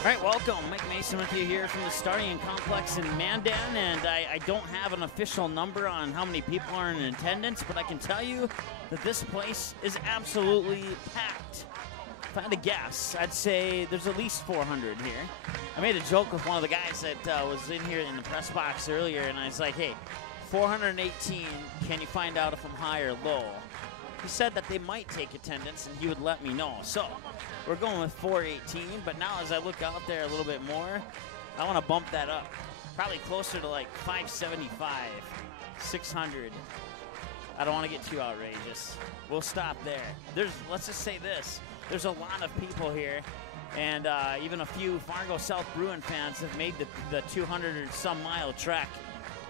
All right, welcome. Mike Mason with you here from the Starting Complex in Mandan, and I don't have an official number on how many people are in attendance, but I can tell you that this place is absolutely packed. If I had to guess, I'd say there's at least 400 here. I made a joke with one of the guys that was in here in the press box earlier, and I was like, hey, 418, can you find out if I'm high or low? He said that they might take attendance and he would let me know. So we're going with 418, but now as I look out there a little bit more, I want to bump that up. Probably closer to like 575, 600. I don't want to get too outrageous. We'll stop there. Let's just say this. There's a lot of people here, and even a few Fargo South Bruin fans have made the 200 or some mile trek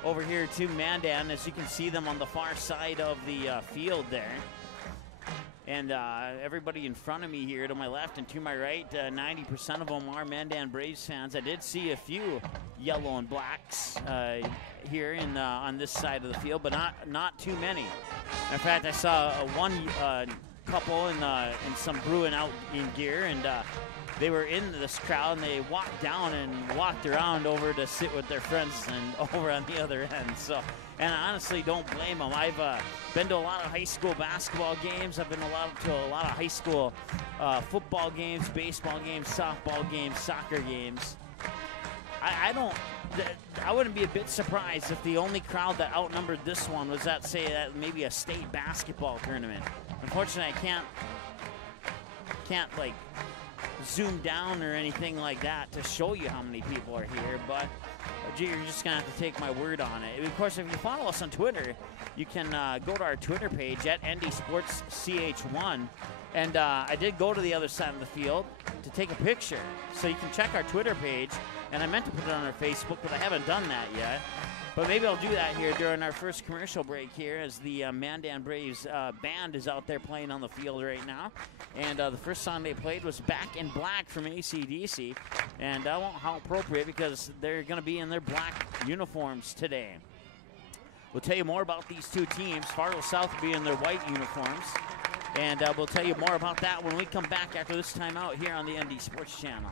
over here to Mandan, as you can see them on the far side of the field there. And everybody in front of me here to my left and to my right, 90% of them are Mandan Braves fans. I did see a few yellow and blacks here on this side of the field, but not too many. In fact, I saw one couple in some Bruin out in gear, and they were in this crowd, and they walked down and walked around over to sit with their friends and over on the other end. So, and I honestly don't blame them. I've been to a lot of high school basketball games. I've been to a lot of high school football games, baseball games, softball games, soccer games. I wouldn't be a bit surprised if the only crowd that outnumbered this one was that maybe a state basketball tournament. Unfortunately, I can't like zoom down or anything like that to show you how many people are here, but you're just gonna have to take my word on it. Of course, if you follow us on Twitter, you can go to our Twitter page at NDSportsCH1, and I did go to the other side of the field to take a picture, so you can check our Twitter page, and I meant to put it on our Facebook, but I haven't done that yet. But maybe I'll do that here during our first commercial break here, as the Mandan Braves band is out there playing on the field right now. And the first song they played was Back in Black from AC/DC. And how appropriate, because they're going to be in their black uniforms today. We'll tell you more about these two teams. Fargo South will be in their white uniforms. And we'll tell you more about that when we come back after this timeout here on the ND Sports Channel.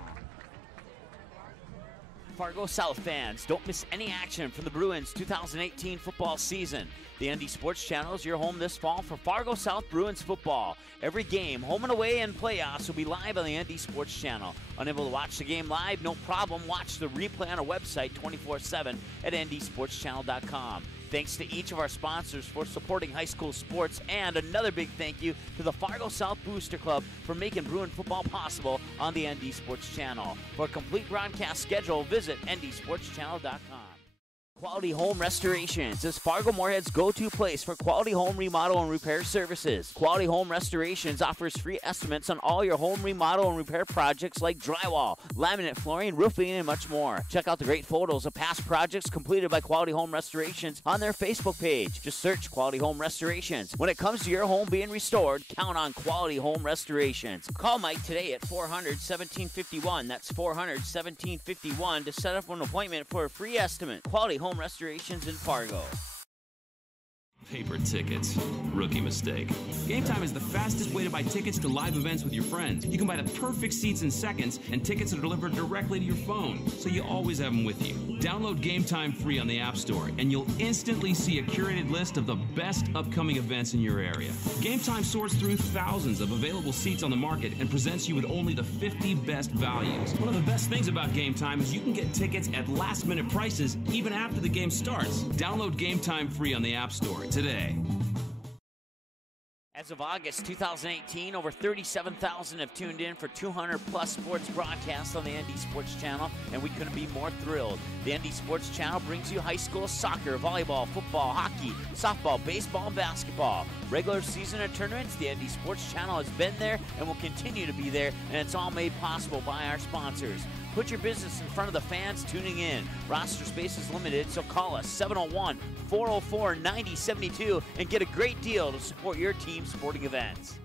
Fargo South fans, don't miss any action from the Bruins 2018 football season. The ND Sports Channel is your home this fall for Fargo South Bruins football. Every game, home and away, and playoffs will be live on the ND Sports Channel. Unable to watch the game live? No problem. Watch the replay on our website 24/7 at ndsportschannel.com. Thanks to each of our sponsors for supporting high school sports, and another big thank you to the Fargo South Booster Club for making Bruin football possible on the ND Sports Channel. For a complete broadcast schedule, visit ndsportschannel.com. Quality Home Restorations is Fargo Moorhead's go-to place for quality home remodel and repair services. Quality Home Restorations offers free estimates on all your home remodel and repair projects like drywall, laminate flooring, roofing, and much more. Check out the great photos of past projects completed by Quality Home Restorations on their Facebook page. Just search Quality Home Restorations. When it comes to your home being restored, count on Quality Home Restorations. Call Mike today at 400-1751. That's 400-1751 to set up an appointment for a free estimate. Quality Home Restorations in Fargo. Paper tickets. Rookie mistake. Game Time is the fastest way to buy tickets to live events with your friends. You can buy the perfect seats in seconds, and tickets are delivered directly to your phone, so you always have them with you. Download Game Time free on the App Store, and you'll instantly see a curated list of the best upcoming events in your area. Game Time sorts through thousands of available seats on the market and presents you with only the 50 best values. One of the best things about Game Time is you can get tickets at last-minute prices even after the game starts. Download Game Time free on the App Store today. As of August 2018, over 37,000 have tuned in for 200-plus sports broadcasts on the ND Sports Channel, and we couldn't be more thrilled. The ND Sports Channel brings you high school soccer, volleyball, football, hockey, softball, baseball, and basketball. Regular season and tournaments, the ND Sports Channel has been there and will continue to be there, and it's all made possible by our sponsors. Put your business in front of the fans tuning in. Roster space is limited, so call us 701-404-9072 and get a great deal to support your team's sporting events.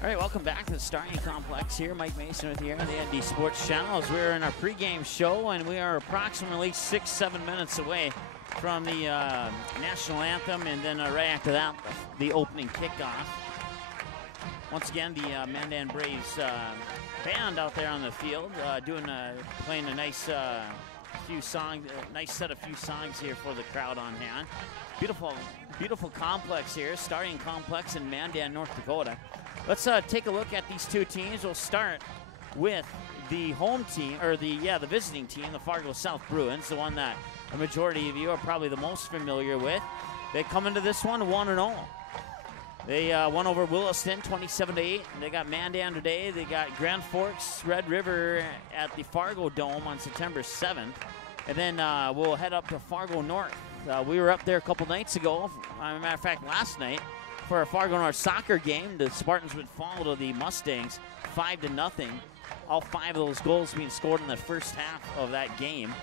All right, welcome back to the Starting Complex here. Mike Mason with you on the ND Sports Channel as we're in our pregame show, and we are approximately 6-7 minutes away from the national anthem, and then right after that, the opening kickoff. Once again, the Mandan Braves band out there on the field playing a nice few songs, nice set of few songs here for the crowd on hand. Beautiful, beautiful complex here, starting complex in Mandan, North Dakota. Let's take a look at these two teams. We'll start with the home team, or the visiting team, the Fargo South Bruins, the one that a majority of you are probably the most familiar with. They come into this one 1-0. They won over Williston 27-8. They got Mandan today. They got Grand Forks, Red River at the Fargo Dome on September 7th. And then we'll head up to Fargo North. We were up there a couple nights ago, as a matter of fact last night, for a Fargo North soccer game. The Spartans would fall to the Mustangs 5-0. All 5 of those goals being scored in the first half of that game.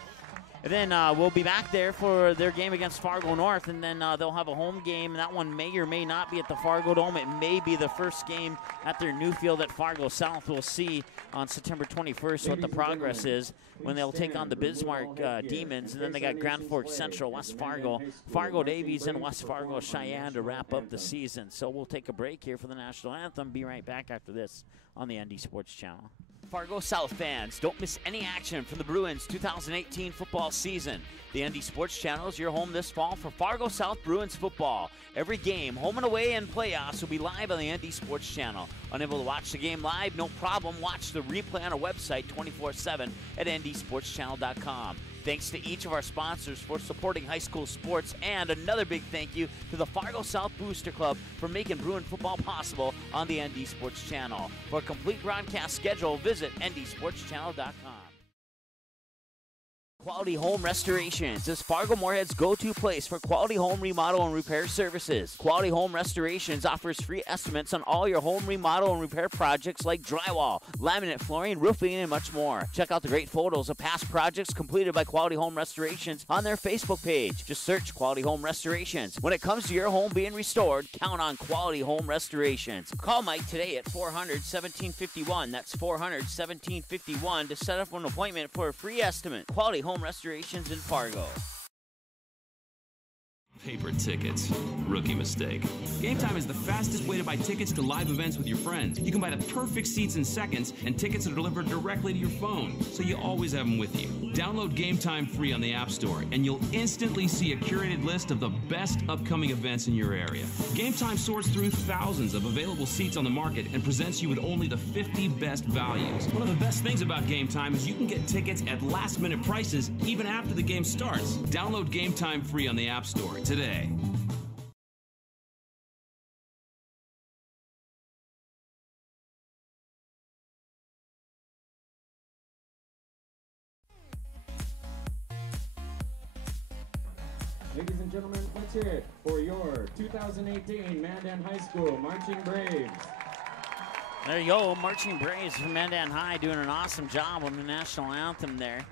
And then we'll be back there for their game against Fargo North, and then they'll have a home game. That one may or may not be at the Fargo Dome. It may be the first game at their new field at Fargo South. We'll see on September 21st what the progress is when they'll take on the Bismarck Demons. And then they got Grand Forks Central, West Fargo, Fargo Davies, and West Fargo Cheyenne to wrap up the season. So we'll take a break here for the national anthem. Be right back after this on the ND Sports Channel. Fargo South fans, don't miss any action from the Bruins 2018 football season. The ND Sports Channel is your home this fall for Fargo South Bruins football. Every game, home and away and playoffs, will be live on the ND Sports Channel. Unable to watch the game live? No problem. Watch the replay on our website 24/7 at ndsportschannel.com. Thanks to each of our sponsors for supporting high school sports, and another big thank you to the Fargo South Booster Club for making Bruin football possible on the ND Sports Channel. For a complete broadcast schedule, visit ndsportschannel.com. Quality Home Restorations is Fargo Moorhead's go-to place for quality home remodel and repair services. Quality Home Restorations offers free estimates on all your home remodel and repair projects like drywall, laminate flooring, roofing, and much more. Check out the great photos of past projects completed by Quality Home Restorations on their Facebook page. Just search Quality Home Restorations. When it comes to your home being restored, count on Quality Home Restorations. Call Mike today at 400-1751. That's 400-1751 to set up an appointment for a free estimate. Quality Home Restorations in Fargo. Paper tickets. Rookie mistake. Game Time is the fastest way to buy tickets to live events with your friends. You can buy the perfect seats in seconds, and tickets are delivered directly to your phone, so you always have them with you. Download Game Time free on the App Store, and you'll instantly see a curated list of the best upcoming events in your area. Game Time sorts through thousands of available seats on the market and presents you with only the 50 best values. One of the best things about Game Time is you can get tickets at last-minute prices even after the game starts. Download Game Time free on the App Store today. Ladies and gentlemen, let's hear it for your 2018 Mandan High School Marching Braves. There you go, Marching Braves from Mandan High doing an awesome job on the national anthem there.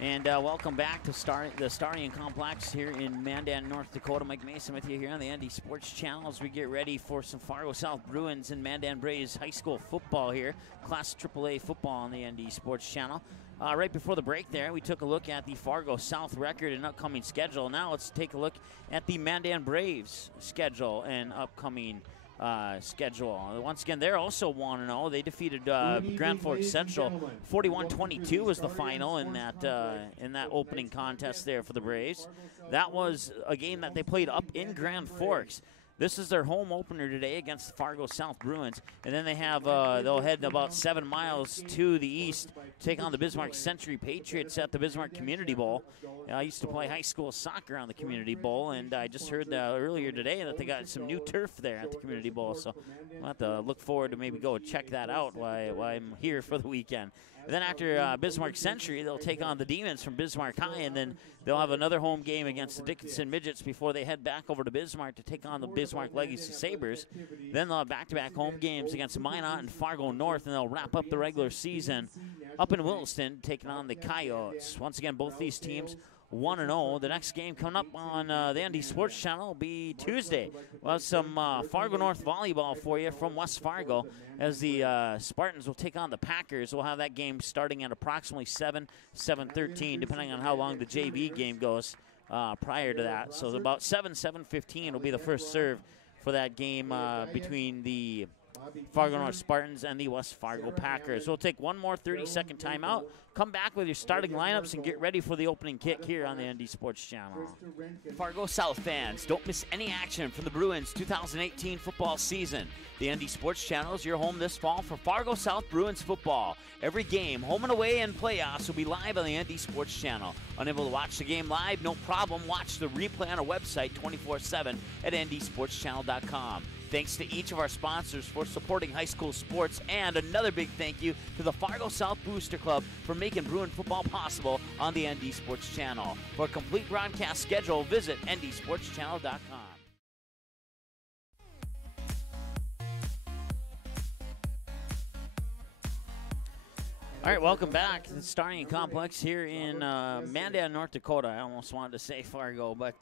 And welcome back to the Starting Complex here in Mandan, North Dakota. Mike Mason with you here on the ND Sports Channel as we get ready for some Fargo South Bruins and Mandan Braves high school football here. Class AAA football on the ND Sports Channel. Right before the break there, we took a look at the Fargo South record and upcoming schedule. Now let's take a look at the Mandan Braves schedule and upcoming schedule. Once again, they're also 1-0. They defeated Grand Forks Central. 41-22 was the final in that opening contest there for the Braves. That was a game that they played up in Grand Forks. This is their home opener today against the Fargo South Bruins. And then they have, they'll head about 7 miles to the east, take on the Bismarck Century Patriots at the Bismarck Community Bowl. I used to play high school soccer on the Community Bowl, and I just heard earlier today that they got some new turf there at the Community Bowl. So I'll have to look forward to maybe go check that out while I'm here for the weekend. And then after Bismarck Century, they'll take on the Demons from Bismarck High, and then they'll have another home game against the Dickinson Midgets before they head back over to Bismarck to take on the Bismarck Legacy Sabres. Then they'll have back-to-back home games against Minot and Fargo North, and they'll wrap up the regular season up in Williston taking on the Coyotes. Once again, both these teams 1-0. The next game coming up on the ND Sports Channel will be Tuesday. We'll have some Fargo North volleyball for you from West Fargo as the Spartans will take on the Packers. We'll have that game starting at approximately 7:13, depending on how long the JV game goes prior to that. So about 7:15 will be the first serve for that game between the Fargo North Spartans and the West Fargo Packers. We'll take one more 30-second timeout. Come back with your starting lineups and get ready for the opening kick here on the ND Sports Channel. Fargo South fans, don't miss any action from the Bruins 2018 football season. The ND Sports Channel is your home this fall for Fargo South Bruins football. Every game, home and away, and playoffs will be live on the ND Sports Channel. Unable to watch the game live? No problem. Watch the replay on our website 24/7 at ndsportschannel.com. Thanks to each of our sponsors for supporting high school sports, and another big thank you to the Fargo South Booster Club for making Bruin football possible on the ND Sports Channel. For a complete broadcast schedule, visit ndsportschannel.com. All right, welcome back to the Starting Complex here in Mandan, North Dakota. I almost wanted to say Fargo, but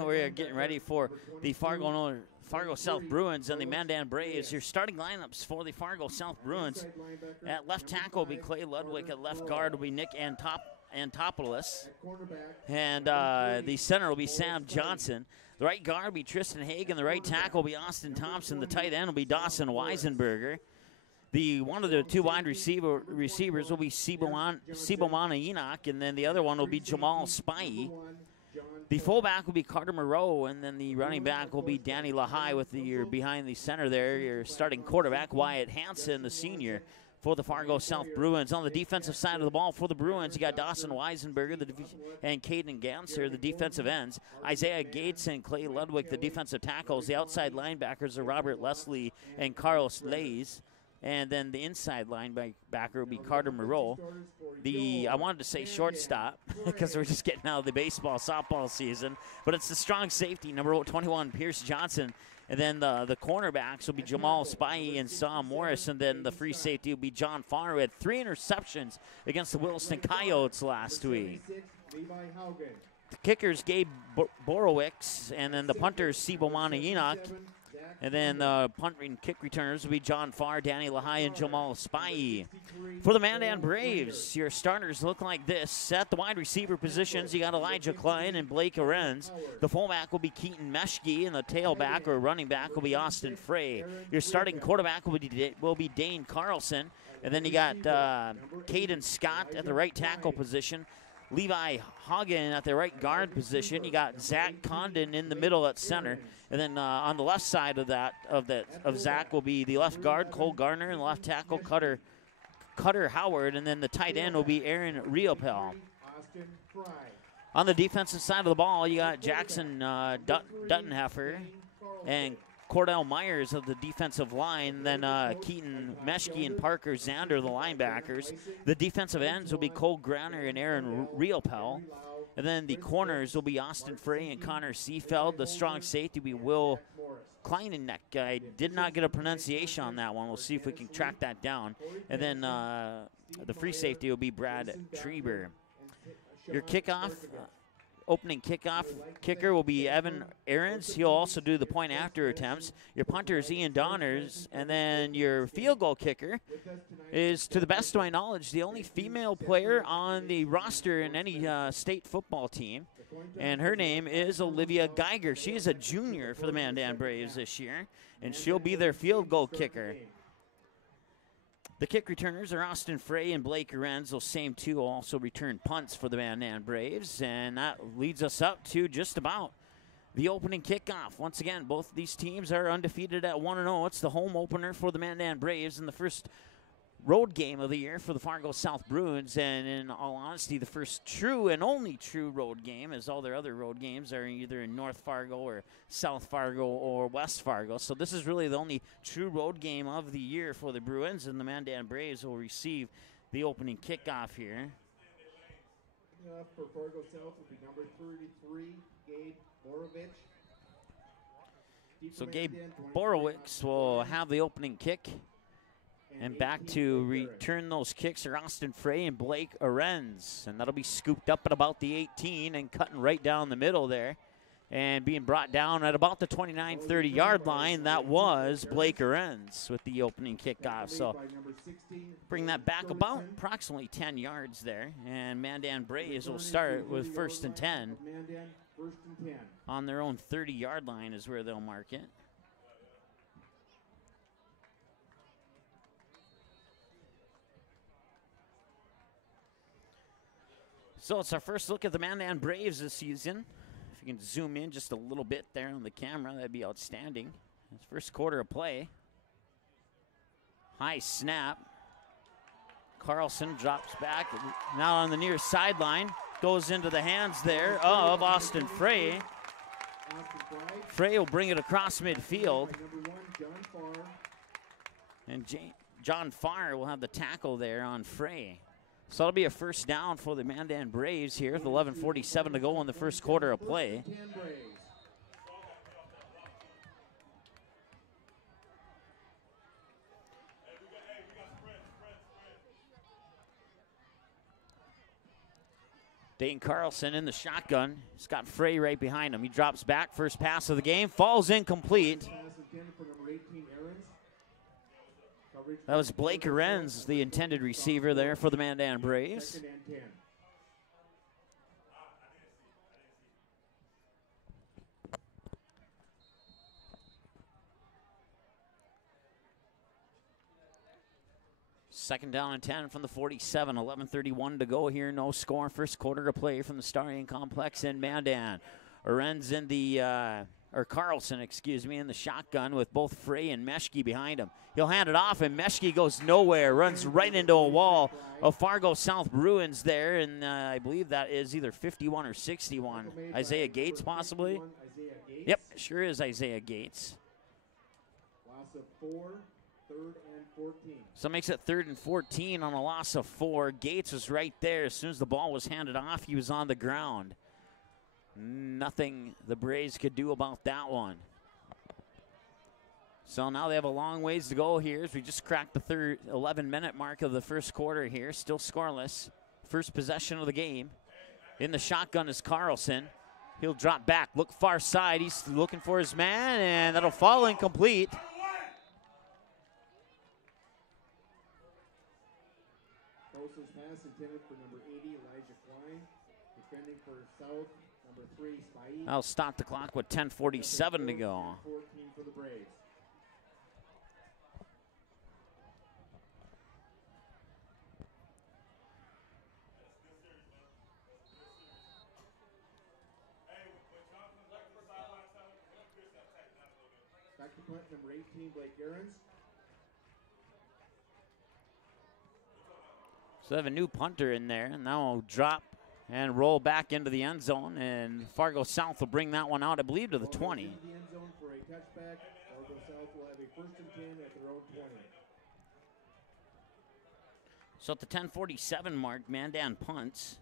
we're getting ready for the Fargo South Bruins and the Mandan Braves. Your starting lineups for the Fargo South Bruins: at left tackle will be Clay Ludwig. At left guard will be Nick Antopoulos. And the center will be Sam Johnson. The right guard will be Tristan Hagan. The right tackle will be Austin Thompson. The tight end will be Dawson Weisenberger. One of the two wide receivers will be Sibomana Enoch, and then the other one will be Jamal Spivey. The fullback will be Carter Moreau, and then the running back will be Danny Lahai with your behind the center there. Your starting quarterback, Wyatt Hansen, the senior, for the Fargo South Bruins. On the defensive side of the ball for the Bruins, you got Dawson Weisenberger and Caden Ganser, the defensive ends. Isaiah Gates and Clay Ludwig, the defensive tackles. The outside linebackers are Robert Leslie and Carlos Lays. And then the inside linebacker will be Carter Moreau. I wanted to say shortstop because we're just getting out of the baseball, softball season. But it's the strong safety, number 21, Pierce Johnson. And then the cornerbacks will be Jamal Spivey and Sam Morris. And then the free safety will be John Farr, who had 3 interceptions against the Williston Coyotes last week. The kickers, Gabe Borowicz. And then the punters, Sibomana Enoch. And then the punt and kick returners will be John Farr, Danny Lahai, and Jamal Spivey. For the Mandan Braves, your starters look like this. At the wide receiver positions, you got Elijah Klein and Blake Arenz. The fullback will be Keaton Meshke, and the tailback or running back will be Austin Frey. Your starting quarterback will be Dane Carlson. And then you got Caden Scott at the right tackle position. Levi Hagen at the right guard position. You got Zach Condon in the middle at center. And then on the left side of Zach will be the left guard, Cole Garner, and the left tackle, Cutter Howard. And then the tight end will be Aaron Riopel. On the defensive side of the ball, you got Jackson Duttenheffer and Cordell Myers of the defensive line, then Keaton Meshke and Parker Zander, the linebackers. The defensive ends will be Cole Granner and Aaron Riopel. And then the corners will be Austin Frey and Connor Seafeld. The strong safety will be Will Kleineneck. I did not get a pronunciation on that one. We'll see if we can track that down. And then the free safety will be Brad Treber. Your kickoff, opening kickoff kicker will be Evan Ahrens. He'll also do the point after attempts. Your punter is Ian Donners. And then your field goal kicker is, to the best of my knowledge, the only female player on the roster in any state football team. And her name is Olivia Geiger. She is a junior for the Mandan Braves this year, and she'll be their field goal kicker. The kick returners are Austin Frey and Blake Arenz. Those same two will also return punts for the Mandan Braves. And that leads us up to just about the opening kickoff. Once again, both of these teams are undefeated at 1-0. It's the home opener for the Mandan Braves and the first road game of the year for the Fargo South Bruins. And in all honesty, the first true and only true road game, as all their other road games are either in North Fargo or South Fargo or West Fargo. So this is really the only true road game of the year for the Bruins, and the Mandan Braves will receive the opening kickoff here. For Fargo South will be number 33, Gabe Borovich. So Gabe Borowicz will have the opening kick. And back to return those kicks are Austin Frey and Blake Arenz. And that'll be scooped up at about the 18 and cutting right down the middle there. And being brought down at about the 29-30 yard line, that was Blake Arenz with the opening kickoff. So bring that back about approximately 10 yards there. And Mandan Braves will start with 1st and 10. On their own 30-yard line is where they'll mark it. So it's our first look at the Mandan Braves this season. If you can zoom in just a little bit there on the camera, that'd be outstanding. It's first quarter of play. High snap. Carlson drops back. Now on the near sideline. Goes into the hands there of Austin Frey. Frey will bring it across midfield. And John Farr will have the tackle there on Frey. So that'll be a first down for the Mandan Braves here with 11:47 to go in the first quarter of play. Dane Carlson in the shotgun. He's got Frey right behind him. He drops back. First pass of the game. Falls incomplete. That was Blake Arenz, the intended receiver there for the Mandan Braves. Second down and 10 from the 47. 11:31 to go here. No score. First quarter to play from the Starting Complex in Mandan. Arenz in the, Carlson, in the shotgun with both Frey and Meshke behind him. He'll hand it off, and Meshke goes nowhere. Runs right into a wall of Fargo South Bruins there, and I believe that is either 51 or 61. Isaiah Gates, possibly? Yep, sure is Isaiah Gates. Loss of 4, third and 14. So it makes it 3rd and 14 on a loss of 4. Gates was right there. As soon as the ball was handed off, he was on the ground. Nothing the Braves could do about that one. So now they have a long ways to go here as we just cracked the 11-minute mark of the first quarter here. Still scoreless. First possession of the game. In the shotgun is Carlson. He'll drop back, look far side. He's looking for his man, and that'll fall incomplete. Carlson's pass intended for number 80, Elijah Klein. Defending for South, number 3, Spaheen. That'll stop the clock with 10:47 to go. 14 for the Braves. Back to punt, number 18, Blake Arenz. So they have a new punter in there, and now will drop and roll back into the end zone, and Fargo South will bring that one out, I believe, to the 20. Into the end zone for a touchback. Fargo South will have a 1st and 10 at their own 20. So at the 10:47 mark, Mandan punts.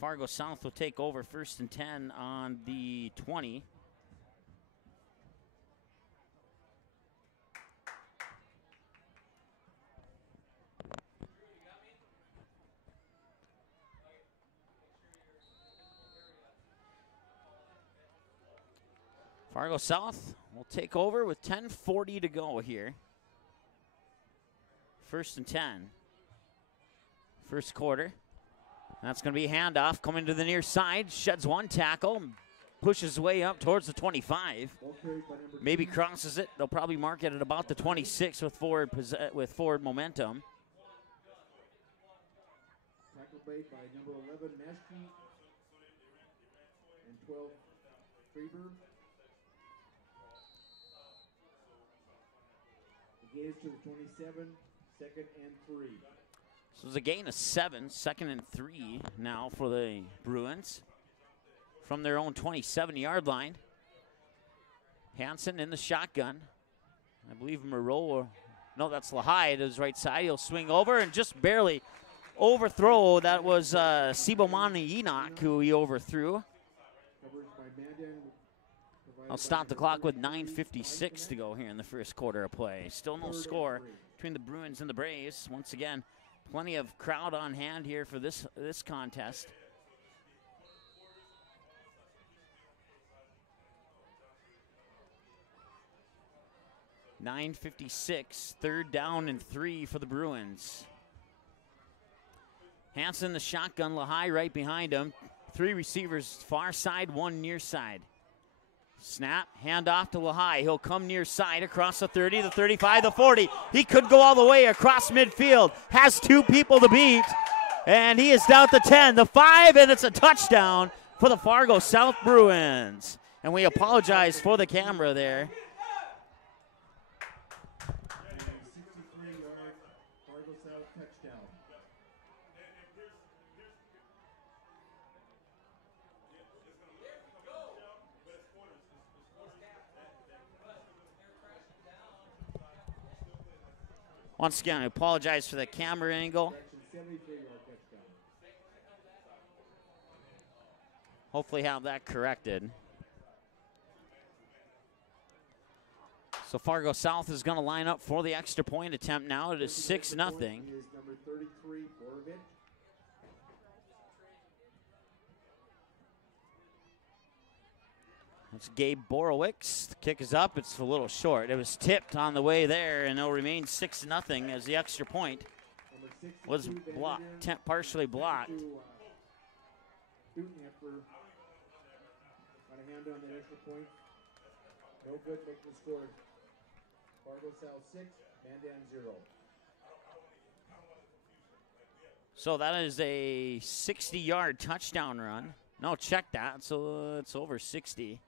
Fargo South will take over 1st and 10 on the 20. Fargo South will take over with 10:40 to go here. 1st and 10. First quarter. That's going to be a handoff coming to the near side. Sheds one tackle. Pushes his way up towards the 25. Maybe crosses it. They'll probably mark it at about the 26 with forward momentum. Tackle made by number 11, Meshke, and 12, Freeber. The gain is to the 27, 2nd and 3. So it's a gain of 7, 2nd and 3 now for the Bruins from their own 27-yard line. Hansen in the shotgun. I believe Moreau, no, that's Lahai to his right side. He'll swing over and just barely overthrow. That was Sibomani Enoch who he overthrew. I'll stop the clock with 9:56 to go here in the first quarter of play. Still no score between the Bruins and the Braves. Once again, plenty of crowd on hand here for this contest. .956, 3rd down and 3 for the Bruins. Hansen the shotgun, Lahai right behind him. 3 receivers far side, 1 near side. Snap, handoff to Lehigh. He'll come near side across the 30, the 35, the 40. He could go all the way across midfield. Has two people to beat. And he is down to 10, the 5, and it's a touchdown for the Fargo South Bruins. And we apologize for the camera there. 63-yard Fargo South touchdown. Once again, I apologize for the camera angle. 73-yard touchdown. Hopefully have that corrected. So Fargo South is going to line up for the extra point attempt now. It is 6-0. He is number 33, Borovic. That's Gabe Borowicz. The kick is up. It's a little short. It was tipped on the way there, and it'll remain 6-0 as the extra point was partially blocked. Got a hand on the extra point. No good, make the score. Fargo South 6, Mandan 0. So that is a 60-yard touchdown run. No, check that. So it's over 60.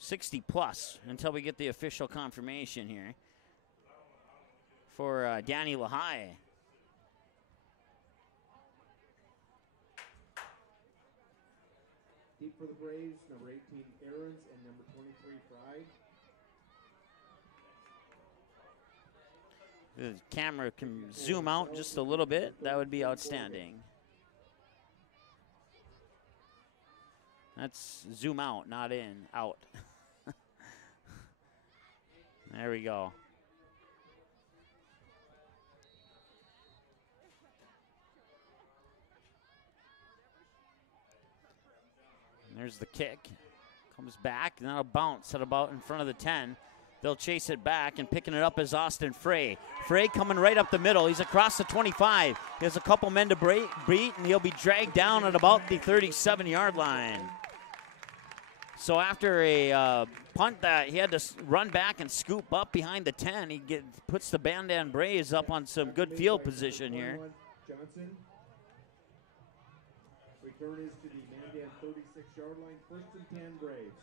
+60 until we get the official confirmation here for Danny Lehigh. Deep for the Braves, number 18, Aarons, and number 23, Fry. The camera can zoom out just a little bit. That would be outstanding. That's zoom out, not in, out. There we go. And there's the kick. Comes back, and that'll bounce at about in front of the 10. They'll chase it back, and picking it up is Austin Frey. Frey coming right up the middle. He's across the 25. He has a couple men to beat, and he'll be dragged down at about the 37-yard line. So after a punt that he had to run back and scoop up behind the 10, he puts the Mandan Braves up on some good field position here. Johnson. Return is to the Mandan 36-yard line. 1st and 10 Braves.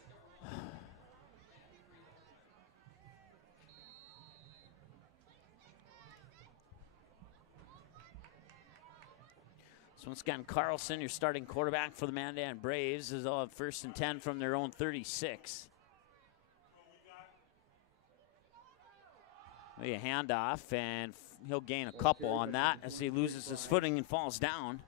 So once again, Carlson, your starting quarterback for the Mandan Braves, is all 1st and 10 from their own 36. A handoff, and he'll gain a couple on that as he loses his footing and falls down.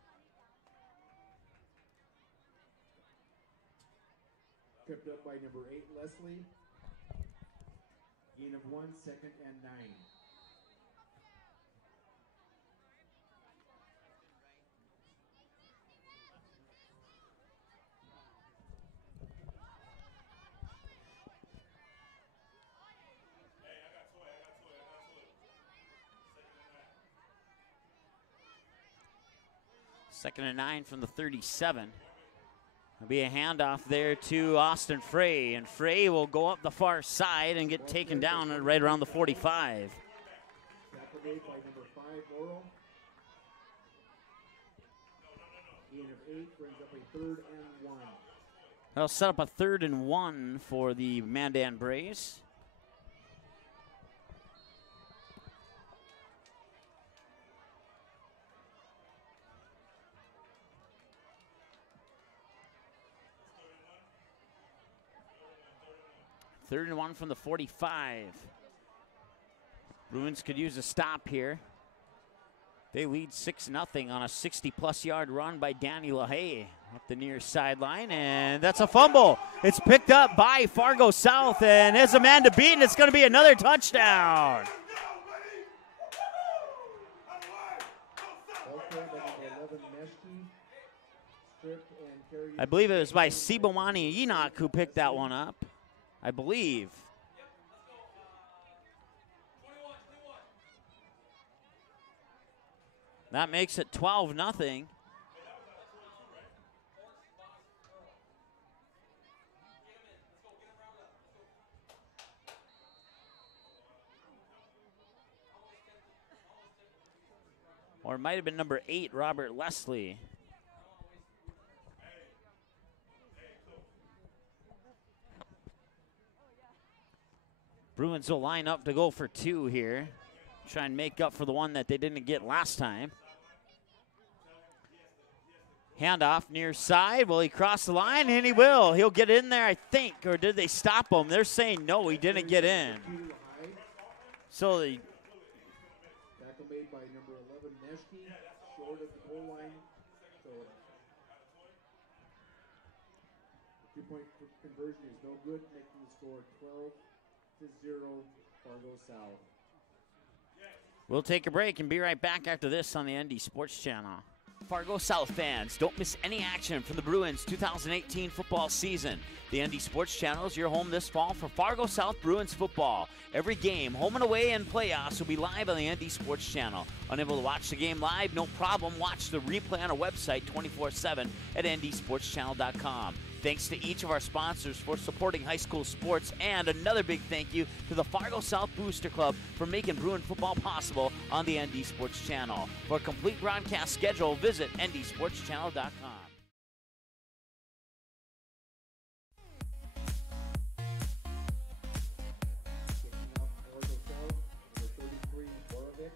Tripped up by number 8, Leslie. Gain of 1, 2nd and 9. Second and 9 from the 37. There'll be a handoff there to Austin Frey, and Frey will go up the far side and get taken down at right around the 45. Tackled by number 5, Laurel. Gain of 8 brings up a 3rd and 1. That'll set up a 3rd and 1 for the Mandan Braves. Third and 1 from the 45. Bruins could use a stop here. They lead 6-0 on a 60-plus yard run by Danny LaHaye up the near sideline, and that's a fumble. It's picked up by Fargo South, and there's a man to beat, and it's going to be another touchdown. I believe it was by Sibomani Enoch who picked that one up. I believe. That makes it 12-0. Or it might have been number 8, Robert Leslie. Bruins will line up to go for 2 here. Try and make up for the one that they didn't get last time. Handoff near side. Will he cross the line? And he will. He'll get in there, I think. Or did they stop him? They're saying no, he didn't get in. So the tackle made by number 11, Neshke, short of the goal line. So the 2-point conversion is no good, making the score 12-0 Fargo South. We'll take a break and be right back after this on the ND Sports Channel. Fargo South fans, don't miss any action from the Bruins 2018 football season. The ND Sports Channel is your home this fall for Fargo South Bruins football. Every game, home and away, and playoffs will be live on the ND Sports Channel. Unable to watch the game live? No problem. Watch the replay on our website 24/7 at ndsportschannel.com. Thanks to each of our sponsors for supporting high school sports, and another big thank you to the Fargo South Booster Club for making Bruin football possible on the ND Sports Channel. For a complete broadcast schedule, visit ndsportschannel.com. Kicking off Fargo South, number 33, Borovic.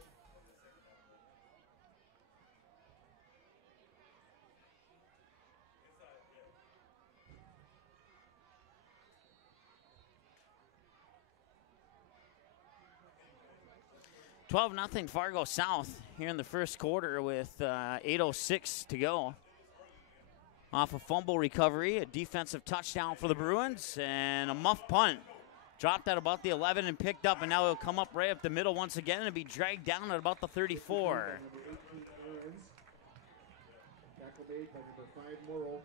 12-0 Fargo South here in the first quarter with 8:06 to go. Off a fumble recovery, a defensive touchdown for the Bruins, and a muff punt. Dropped at about the 11 and picked up, and now it'll come up right up the middle once again and be dragged down at about the 34. Number 18, Aaron's. Tackle made by number 5, Morrow.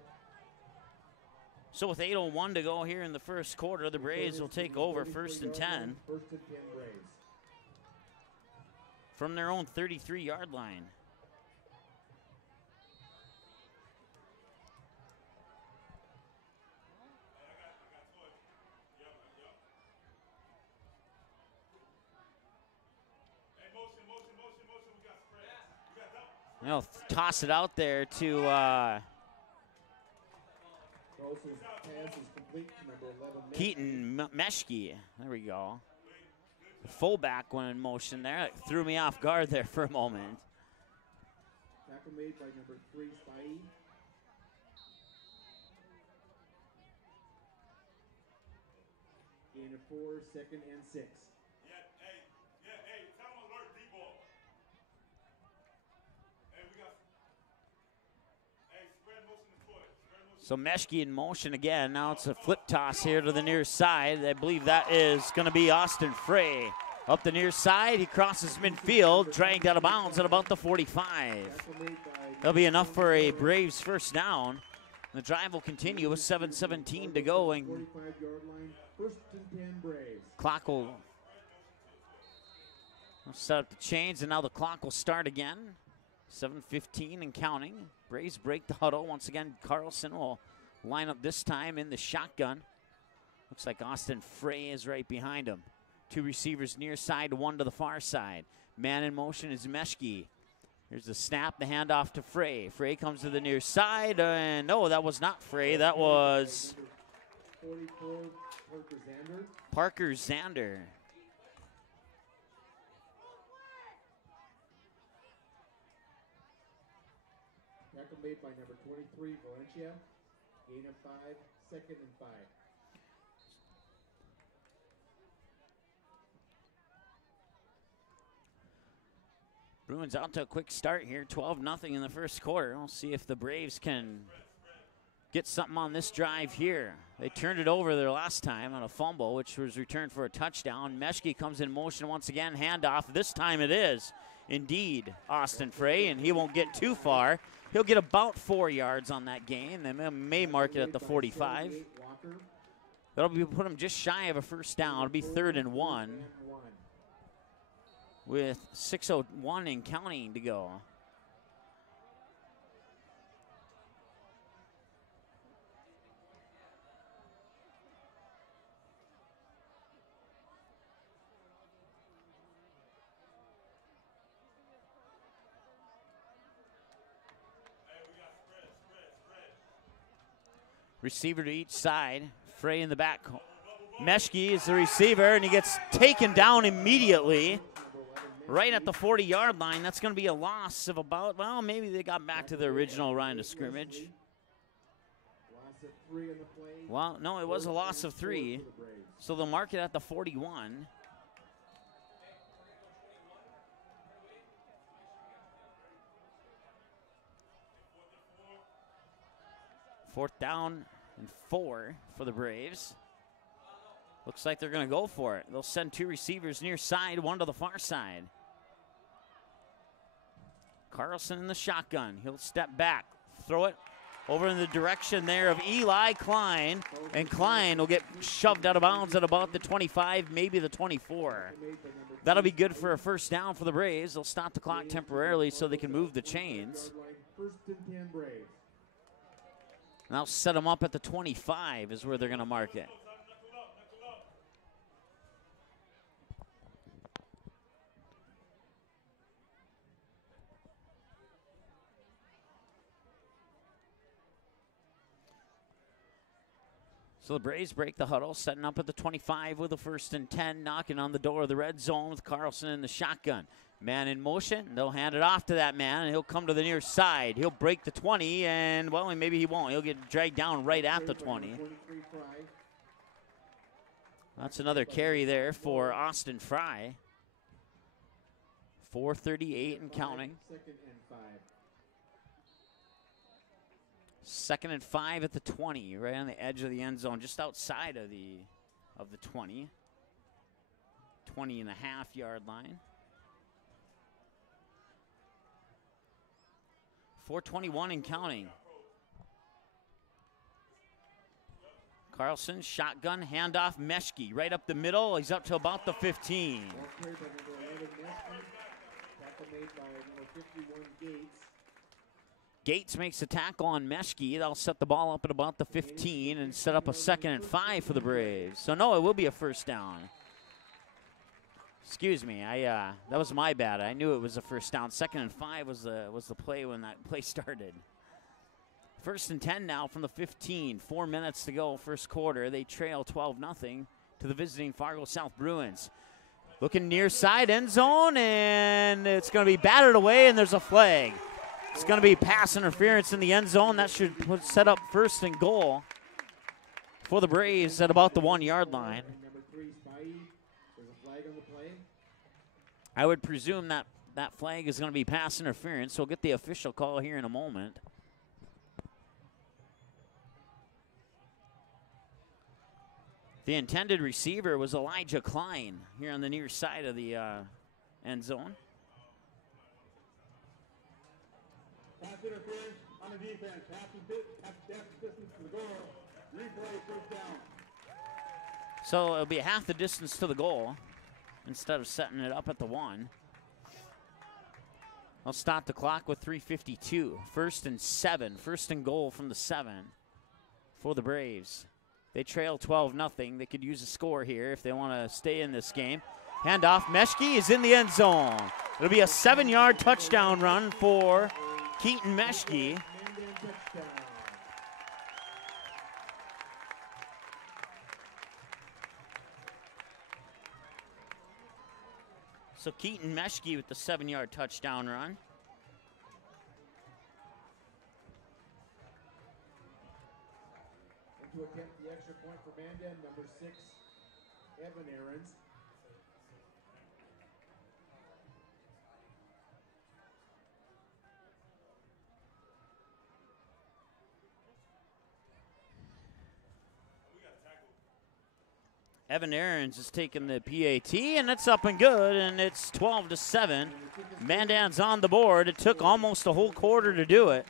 So with 8:01 to go here in the first quarter, the Braves will take over 1st and 10 First and 10 Braves. from their own 33-yard line. They'll toss it out there to Carlson's pass is complete to number 11, Keaton Meshke. There we go. The fullback went in motion there. It threw me off guard there for a moment. Tackle made by number 3, Spivey. Gain of 4, 2nd and 6. Tell them alert D-ball. Hey, we got. Hey, spread motion to foot. So Meshke in motion again. Now it's a flip toss here to the near side. I believe that is going to be Austin Frey. Up the near side, he crosses midfield, dragged out of bounds at about the 45. That'll be enough for a Braves first down. The drive will continue with 7:17 to go, and 45-yard line, 1st and 10 Braves. clock will set up the chains, and now the clock will start again. 7:15 and counting. Braves break the huddle. Once again, Carlson will line up this time in the shotgun. Looks like Austin Frey is right behind him. 2 receivers near side, 1 to the far side. Man in motion is Meshke. Here's the snap, the handoff to Frey. Frey comes to the near side, and no, that was not Frey. That was 44, Parker Parker Zander. Zander. Tackle made by number 23, Valencia. Gain of 5, 2nd and 5. Bruins out to a quick start here, 12-0 in the first quarter. We'll see if the Braves can get something on this drive here. They turned it over their last time on a fumble, which was returned for a touchdown. Meshke comes in motion once again, handoff. This time it is indeed Austin Frey, and he won't get too far. He'll get about 4 yards on that gain. They may mark it at the 45. That'll be put him just shy of a first down. It'll be 3rd and 1. With 6:01 and counting to go. Receiver to each side. Frey in the back. Meshke is the receiver, and he gets taken down immediately right at the 40-yard line. That's going to be a loss of about, well, maybe they got back to the original line of scrimmage. Well, no, it was a loss of 3. So they'll mark it at the 41. Fourth down and 4 for the Braves. Looks like they're going to go for it. They'll send 2 receivers near side, 1 to the far side. Carlson in the shotgun. He'll step back, throw it over in the direction there of Eli Klein, and Klein will get shoved out of bounds at about the 25, maybe the 24. That'll be good for a first down for the Braves. They'll stop the clock temporarily so they can move the chains. First and 10 Braves. And I'll set them up at the 25 is where they're going to mark it. So the Braves break the huddle, setting up at the 25 with a first and 10, knocking on the door of the red zone with Carlson in the shotgun. Man in motion, they'll hand it off to that man, and he'll come to the near side. He'll break the 20, and, well, maybe he won't. He'll get dragged down right at the 20. That's another carry there for Austin Fry. 4:38 and counting. Second and 5 at the 20, right on the edge of the end zone, just outside of the 20. 20.5-yard line. 4:21 and counting. Carlson, shotgun, handoff, Meshke, right up the middle. He's up to about the 15. Gates makes a tackle on Meshke. They'll set the ball up at about the 15 and set up a 2nd and 5 for the Braves. So, no, it will be a first down. Excuse me, that was my bad. I knew it was a first down. 2nd and 5 was the play when that play started. First and 10 now from the 15. 4 minutes to go, first quarter. They trail 12-0 to the visiting Fargo South Bruins. Looking near side end zone, and it's going to be batted away, and there's a flag. It's going to be pass interference in the end zone. That should set up first and goal for the Braves at about the 1-yard line. I would presume that flag is going to be pass interference. So we'll get the official call here in a moment. The intended receiver was Elijah Klein here on the near side of the end zone. Pass interference on the defense. Half distance to the goal. Replay first down. So it'll be half the distance to the goal instead of setting it up at the 1. I'll stop the clock with 3:52. 1st and 7. First and goal from the 7 for the Braves. They trail 12-0. They could use a score here if they want to stay in this game. Handoff. Meshke is in the end zone. It'll be a 7-yard touchdown run for Keaton Meshke. So Keaton Meshke with the 7-yard touchdown run. To attempt the extra point for Mandan, number 6, Evan Aarons. Evan Aarons is taking the PAT, and it's up and good, and it's 12-7. Mandan's on the board. It took almost a whole quarter to do it.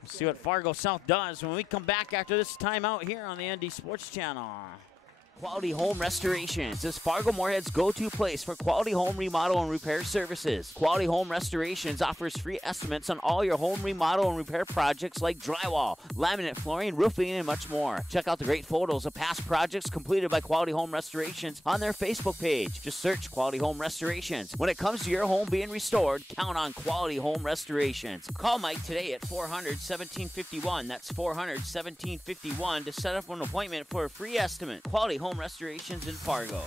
We'll see what Fargo South does when we come back after this timeout here on the ND Sports Channel. Quality Home Restorations is Fargo Moorhead's go-to place for quality home remodel and repair services. Quality Home Restorations offers free estimates on all your home remodel and repair projects like drywall, laminate flooring, roofing, and much more. Check out the great photos of past projects completed by Quality Home Restorations on their Facebook page. Just search Quality Home Restorations. When it comes to your home being restored, count on Quality Home Restorations. Call Mike today at 400-1751. That's 400-1751 to set up an appointment for a free estimate. Quality Home Restorations in Fargo.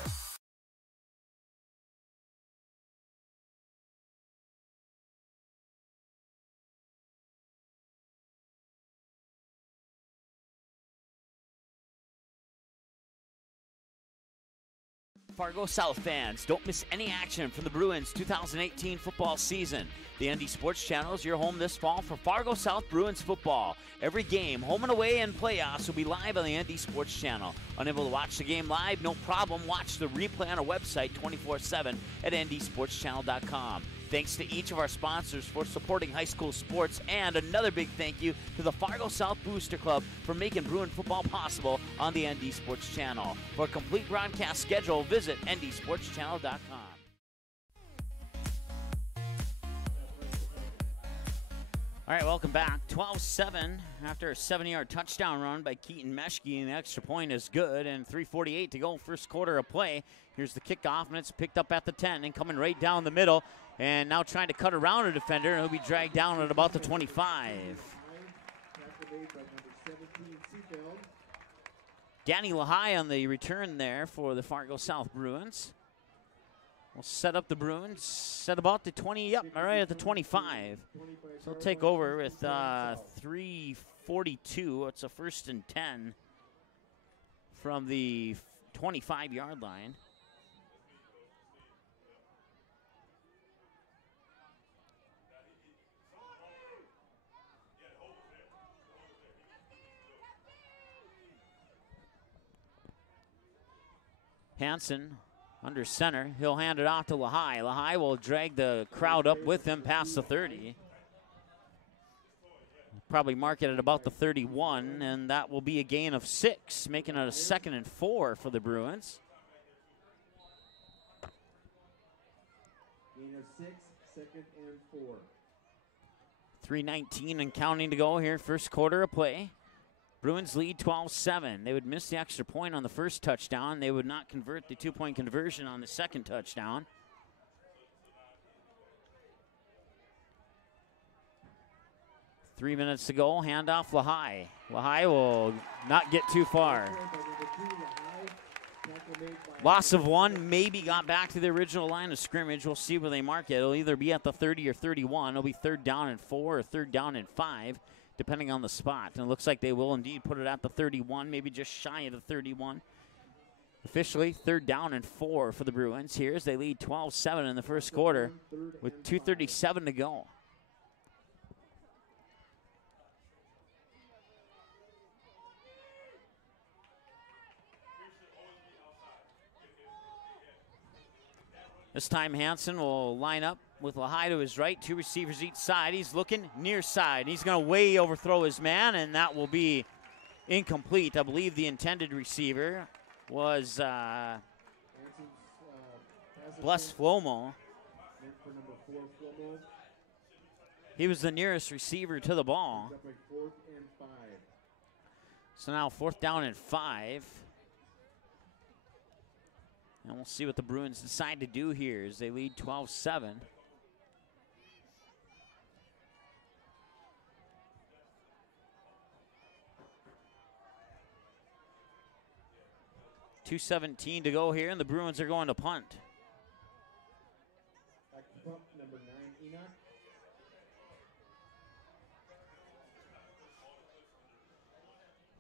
Fargo South fans, don't miss any action from the Bruins 2018 football season. The ND Sports Channel is your home this fall for Fargo South Bruins football. Every game, home and away, and playoffs will be live on the ND Sports Channel. Unable to watch the game live? No problem. Watch the replay on our website 24/7 at ndsportschannel.com. Thanks to each of our sponsors for supporting high school sports, and another big thank you to the Fargo South Booster Club for making Bruin football possible on the ND Sports Channel. For a complete broadcast schedule, visit ndsportschannel.com. All right, welcome back. 12-7 after a 7-yard touchdown run by Keaton Meschke, and the extra point is good, and 3:48 to go, first quarter of play. Here's the kickoff, and it's picked up at the 10 and coming right down the middle, and now trying to cut around a defender, and he'll be dragged down at about the 25. Danny Lahai on the return there for the Fargo South Bruins. We'll set up the Bruins, set about the 20, yep, all right at the 25. So they'll take over with 3:42. It's a 1st and 10 from the 25-yard line. Hansen under center. He'll hand it off to Lahai. Lahai will drag the crowd up with him past the 30. Probably mark it at about the 31, and that will be a gain of 6, making it a 2nd and 4 for the Bruins. Gain of 6, 2nd and 4. 3:19 and counting to go here, first quarter of play. Bruins lead 12-7. They would miss the extra point on the first touchdown. They would not convert the 2-point conversion on the second touchdown. Three minutes to go. Handoff Lahai. Lahai will not get too far. Loss of 1, maybe got back to the original line of scrimmage. We'll see where they mark it. It'll either be at the 30 or 31. It'll be 3rd down and 4 or 3rd down and 5. Depending on the spot. And it looks like they will indeed put it at the 31, maybe just shy of the 31. Officially, 3rd down and 4 for the Bruins here as they lead 12-7 in the first quarter with 2:37 to go. This time Hansen will line up with Lahai to his right, 2 receivers each side. He's looking near side. He's going to way overthrow his man, and that will be incomplete. I believe the intended receiver was Bless Flomo. He was the nearest receiver to the ball. So now 4th down and 5. And we'll see what the Bruins decide to do here as they lead 12-7. .217 to go here, and the Bruins are going to punt. Back to punt, number 9, Enoch.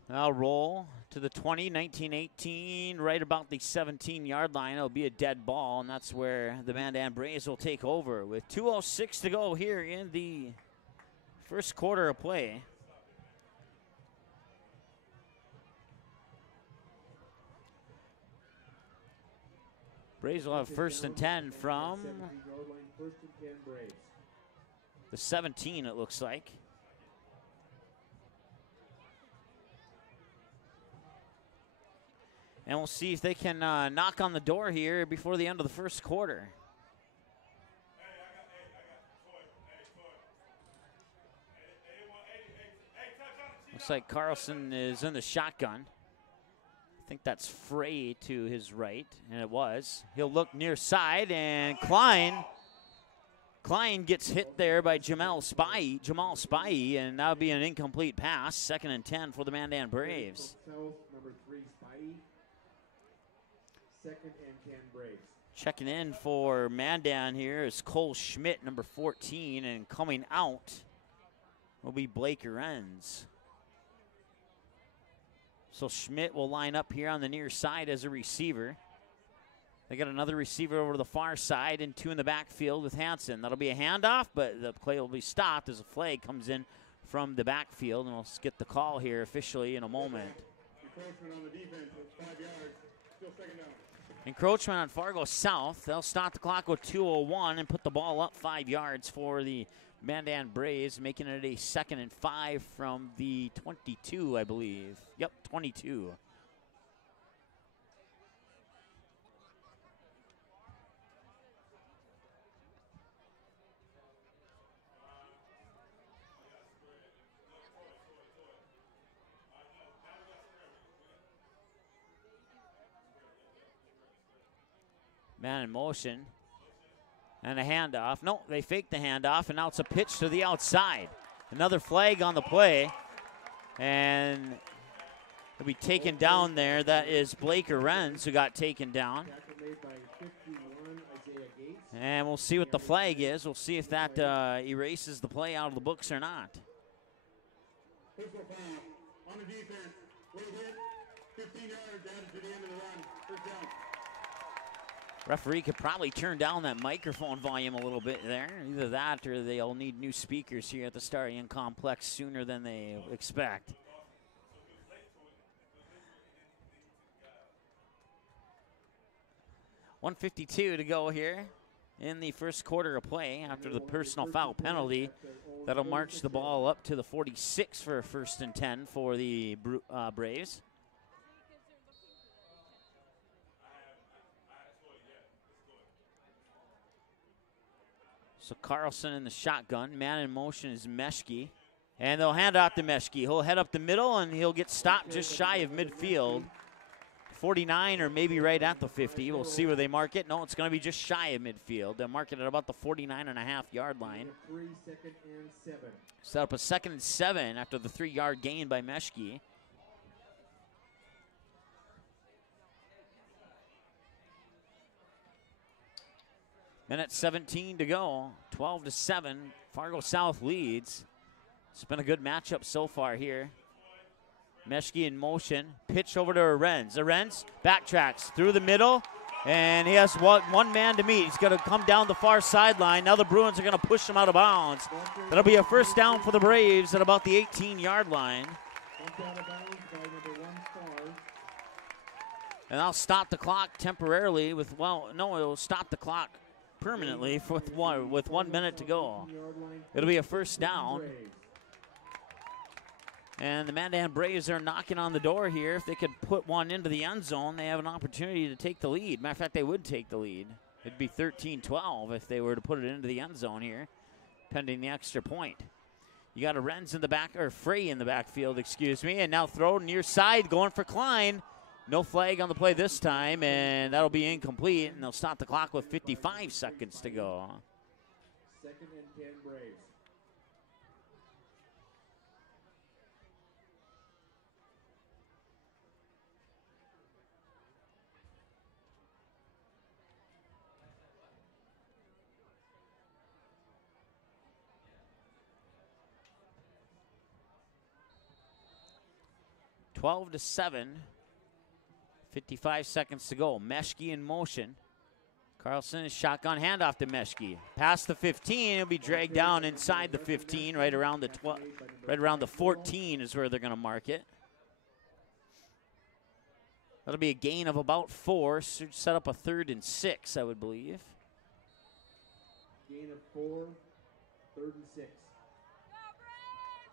Now roll to the 20, 19-18, right about the 17-yard line. It'll be a dead ball, and that's where the Mandan Braves will take over with 2:06 to go here in the first quarter of play. Braves will have 1st and 10 from the 17, it looks like. And we'll see if they can knock on the door here before the end of the first quarter. Looks like Carlson is in the shotgun. I think that's Frey to his right, and it was. He'll look near side, and Klein gets hit there by Jamal Spy, and that'll be an incomplete pass. 2nd and 10 for the Mandan Braves. South, number 3, Spy. 2nd and 10 Braves. Checking in for Mandan here is Cole Schmidt, number 14, and coming out will be Blake Arenz. So Schmidt will line up here on the near side as a receiver. They got another receiver over to the far side and 2 in the backfield with Hansen. That'll be a handoff, but the play will be stopped as a flag comes in from the backfield, and we'll get the call here officially in a moment. Encroachment on the defense, it's 5 yards, still 2nd down. Encroachment on Fargo South. They'll stop the clock with 2:01 and put the ball up 5 yards for the Mandan Braves, making it a 2nd and 5 from the 22, I believe. Yep, 22. Man in motion. And a handoff. No, they faked the handoff, and now it's a pitch to the outside. Another flag on the play. And he'll be taken down there. That is Blake Arenz who got taken down. And we'll see what the flag is. We'll see if that erases the play out of the books or not. Pistol foul on the defense. Little hit, 15 yards added to the end of the run. 1st down. Referee could probably turn down that microphone volume a little bit there. Either that or they'll need new speakers here at the Stadium Complex sooner than they expect. .152 to go here in the first quarter of play after the personal foul penalty. That'll march the ball up to the 46 for a 1st and 10 for the Braves. So Carlson in the shotgun. Man in motion is Meshke. And they'll hand off to Meshke. He'll head up the middle, and he'll get stopped just shy of midfield. 49 or maybe right at the 50. We'll see where they mark it. No, it's going to be just shy of midfield. They'll mark it at about the 49.5-yard line. 3, 2nd and 7. Set up a 2nd and 7 after the 3-yard gain by Meshke. Minute 17 to go. 12-7. Fargo South leads. It's been a good matchup so far here. Meshke in motion. Pitch over to Arenz. Arenz backtracks through the middle. And he has one man to meet. He's going to come down the far sideline. Now the Bruins are going to push him out of bounds. That'll be a 1st down for the Braves at about the 18-yard line. And I'll stop the clock temporarily with, well, no, it'll stop the clock permanently with 1 minute to go. It'll be a 1st down. And the Mandan Braves are knocking on the door here. If they could put one into the end zone, they have an opportunity to take the lead. Matter of fact, they would take the lead. It'd be 13-12 if they were to put it into the end zone here, pending the extra point. You got Arenz in the back, or Frey in the backfield, excuse me, and now throw near side, going for Klein. No flag on the play this time, and that'll be incomplete, and they'll stop the clock with 55 seconds to go. 2nd and 10 Braves. Twelve to 7. 55 seconds to go. Meshke in motion. Carlson is shotgun handoff to Meshke. Past the 15, he'll be dragged down inside the 15, right around the 14 is where they're going to mark it. That'll be a gain of about 4. Should set up a 3rd and 6, I would believe. Gain of 4, 3rd and 6.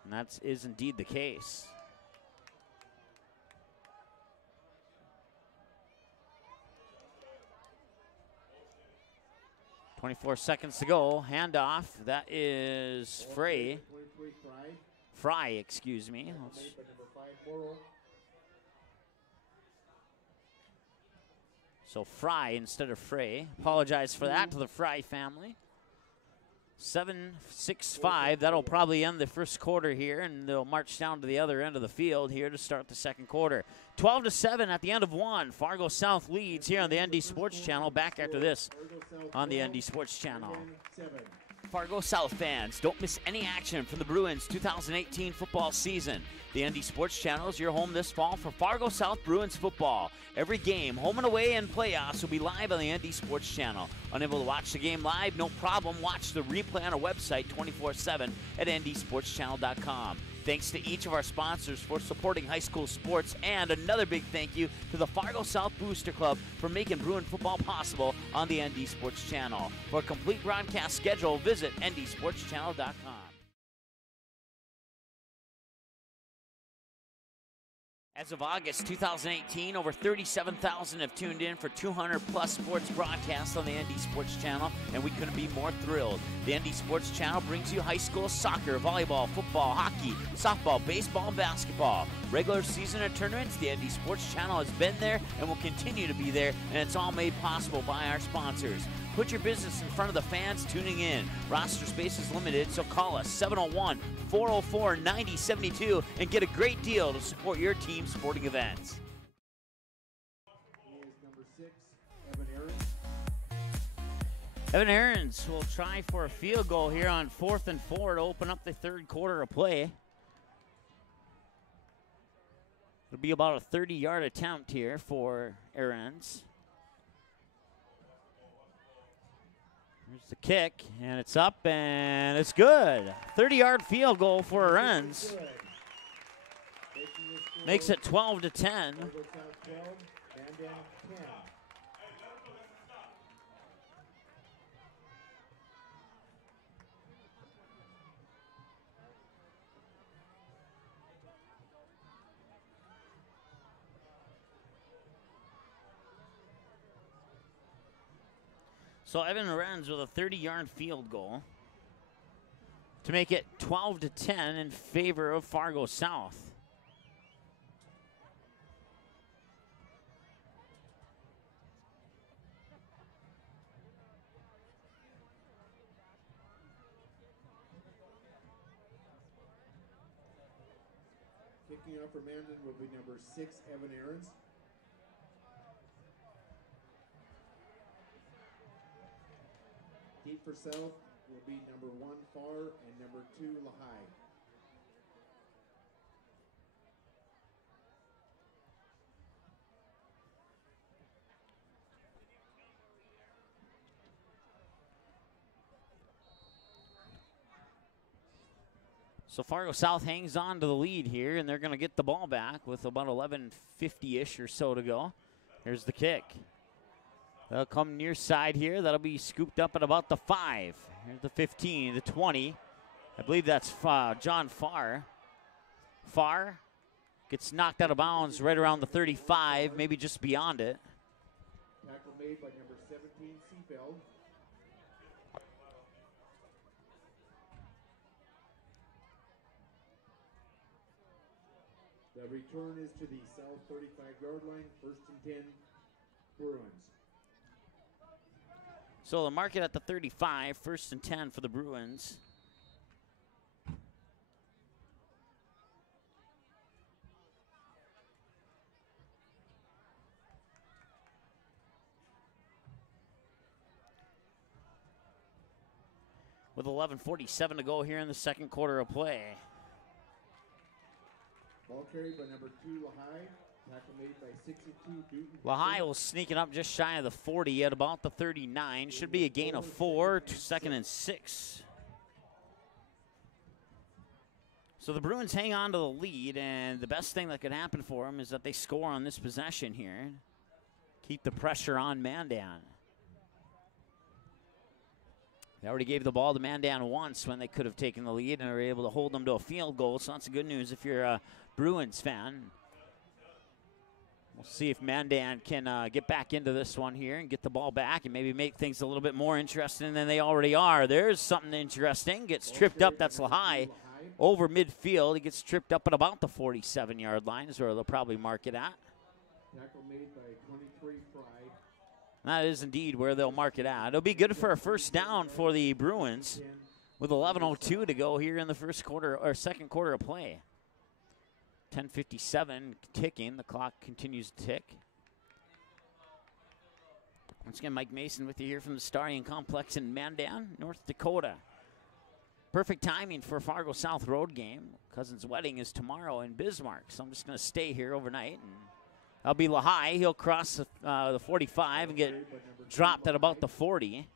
And that is indeed the case. 24 seconds to go. Handoff. That is Frey. Fry, excuse me. So Fry instead of Frey. Apologize for that to the Fry family. 7-6-5. That'll probably end the first quarter here, and they'll march down to the other end of the field here to start the second quarter. 12-7 at the end of one. Fargo South leads here on the ND Sports Channel. Back after this on the ND Sports Channel. Fargo South fans, don't miss any action from the Bruins 2018 football season. The ND Sports Channel is your home this fall for Fargo South Bruins football. Every game, home and away, and playoffs will be live on the ND Sports Channel. Unable to watch the game live? No problem. Watch the replay on our website 24/7 at ndsportschannel.com. Thanks to each of our sponsors for supporting high school sports, and another big thank you to the Fargo South Booster Club for making Bruin football possible on the ND Sports Channel. For a complete broadcast schedule, visit ndsportschannel.com. As of August 2018, over 37,000 have tuned in for 200-plus sports broadcasts on the ND Sports Channel, and we couldn't be more thrilled. The ND Sports Channel brings you high school soccer, volleyball, football, hockey, softball, baseball, and basketball. Regular season and tournaments, the ND Sports Channel has been there and will continue to be there, and it's all made possible by our sponsors. Put your business in front of the fans tuning in. Roster space is limited, so call us 701-404-9072 and get a great deal to support your team's sporting events. He is number 6, Evan Aarons. Evan Aarons will try for a field goal here on 4th and 4 to open up the third quarter of play. It'll be about a 30-yard attempt here for Aarons. Here's the kick, and it's up, and it's good. 30-yard field goal for Aarons. Makes it 12-10. So Evan Aarons with a 30-yard field goal to make it 12-10 in favor of Fargo South. Kicking off for Mandan will be number 6, Evan Aarons. Deep for South will be number 1, Farr, and number 2, Lehigh. So Fargo South hangs on to the lead here, and they're going to get the ball back with about 11:50-ish or so to go. Here's the kick. They'll come near side here. That'll be scooped up at about the 5. Here's the 15, the 20. I believe that's John Farr. Farr gets knocked out of bounds right around the 35, maybe just beyond it. Tackle made by number 17, Seafeld. The return is to the south 35-yard line, 1st and 10, Bruins. So they'll mark it at the 35, 1st and 10 for the Bruins. With 11:47 to go here in the second quarter of play. Ball carried by number 2, Lehigh. Tackle made by 6'2", Dutton. Lehigh will sneak it up just shy of the 40 at about the 39. Should be a gain of 4, 2nd and 6. So the Bruins hang on to the lead, and the best thing that could happen for them is that they score on this possession here. Keep the pressure on Mandan. They already gave the ball to Mandan once when they could have taken the lead and were able to hold them to a field goal, so that's good news if you're a Bruins fan. We'll see if Mandan can get back into this one here and get the ball back and maybe make things a little bit more interesting than they already are. There's something interesting. Gets tripped up. That's Lehigh over midfield. He gets tripped up at about the 47-yard line is where they'll probably mark it at. Tackle made by 23 Pride. That is indeed where they'll mark it at. It'll be good for a first down for the Bruins with 11:02 to go here in the first quarter or second quarter of play. 10:57 ticking. The clock continues to tick. Once again, Mike Mason with you here from the Stadion Complex in Mandan, North Dakota. Perfect timing for a Fargo South Road game. Cousin's wedding is tomorrow in Bismarck, so I'm just going to stay here overnight. And I'll be Lehigh. He'll cross the 45 and get dropped at about the 40.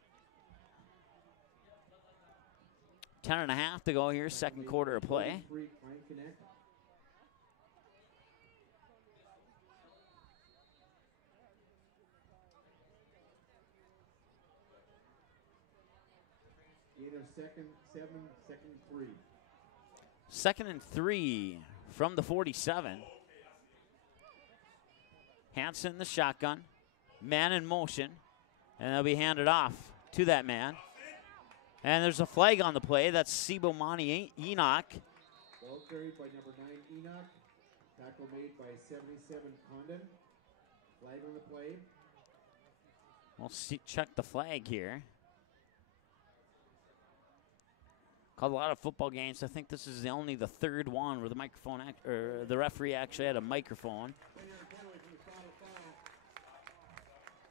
10:30 to go here, second quarter of play. Second and 3 from the 47. Hansen the shotgun. Man in motion. And they'll be handed off to that man. And there's a flag on the play. That's Sibomani Enoch. Ball carried by number 9 Enoch. Tackle made by 77 Condon. Flag on the play. We'll check the flag here. Called a lot of football games. I think this is only the third one where the microphone or the referee actually had a microphone.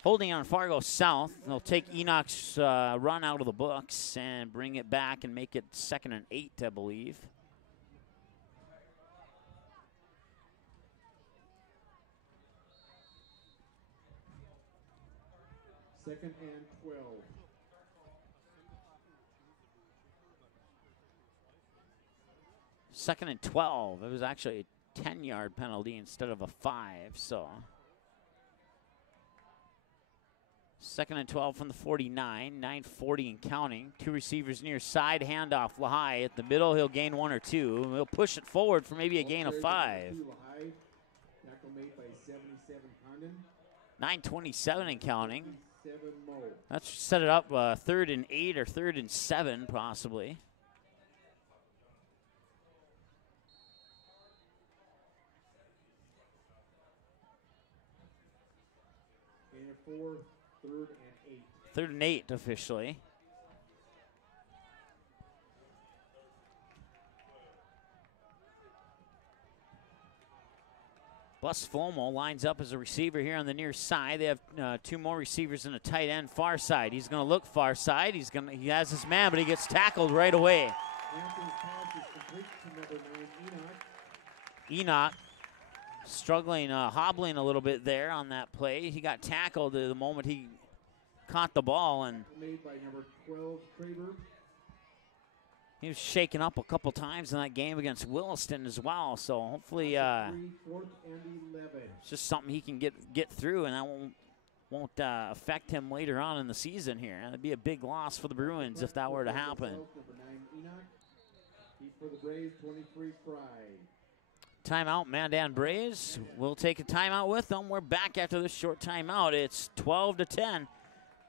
Holding on Fargo South. They'll take Enoch's run out of the books and bring it back and make it 2nd and 8, I believe. Second and 12. Second and 12. It was actually a 10-yard penalty instead of a 5, so. Second and 12 from the 49, 9:40 and counting. Two receivers near side, handoff. Lehigh at the middle, he'll gain 1 or 2. He'll push it forward for maybe a gain of 5. Tackle made by 77 Condon. 9:27 and counting. Let's set it up 3rd and 8 or 3rd and 7 possibly. And 4, 3rd and 8. 3rd and 8 officially. Bus Fomo lines up as a receiver here on the near side. They have 2 more receivers and a tight end far side. He's going to look far side. He has his man, but he gets tackled right away. Hanson's pass is complete to number 9 Enoch struggling, hobbling a little bit there on that play. He got tackled the moment he caught the ball, and made by number 12 Kraber. He was shaken up a couple times in that game against Williston as well. So hopefully it's just something he can get through, and that won't affect him later on in the season here. That'd be a big loss for the Bruins if that were to happen. Timeout, Mandan Braves. We'll take a timeout with them. We're back after this short timeout. It's 12-10.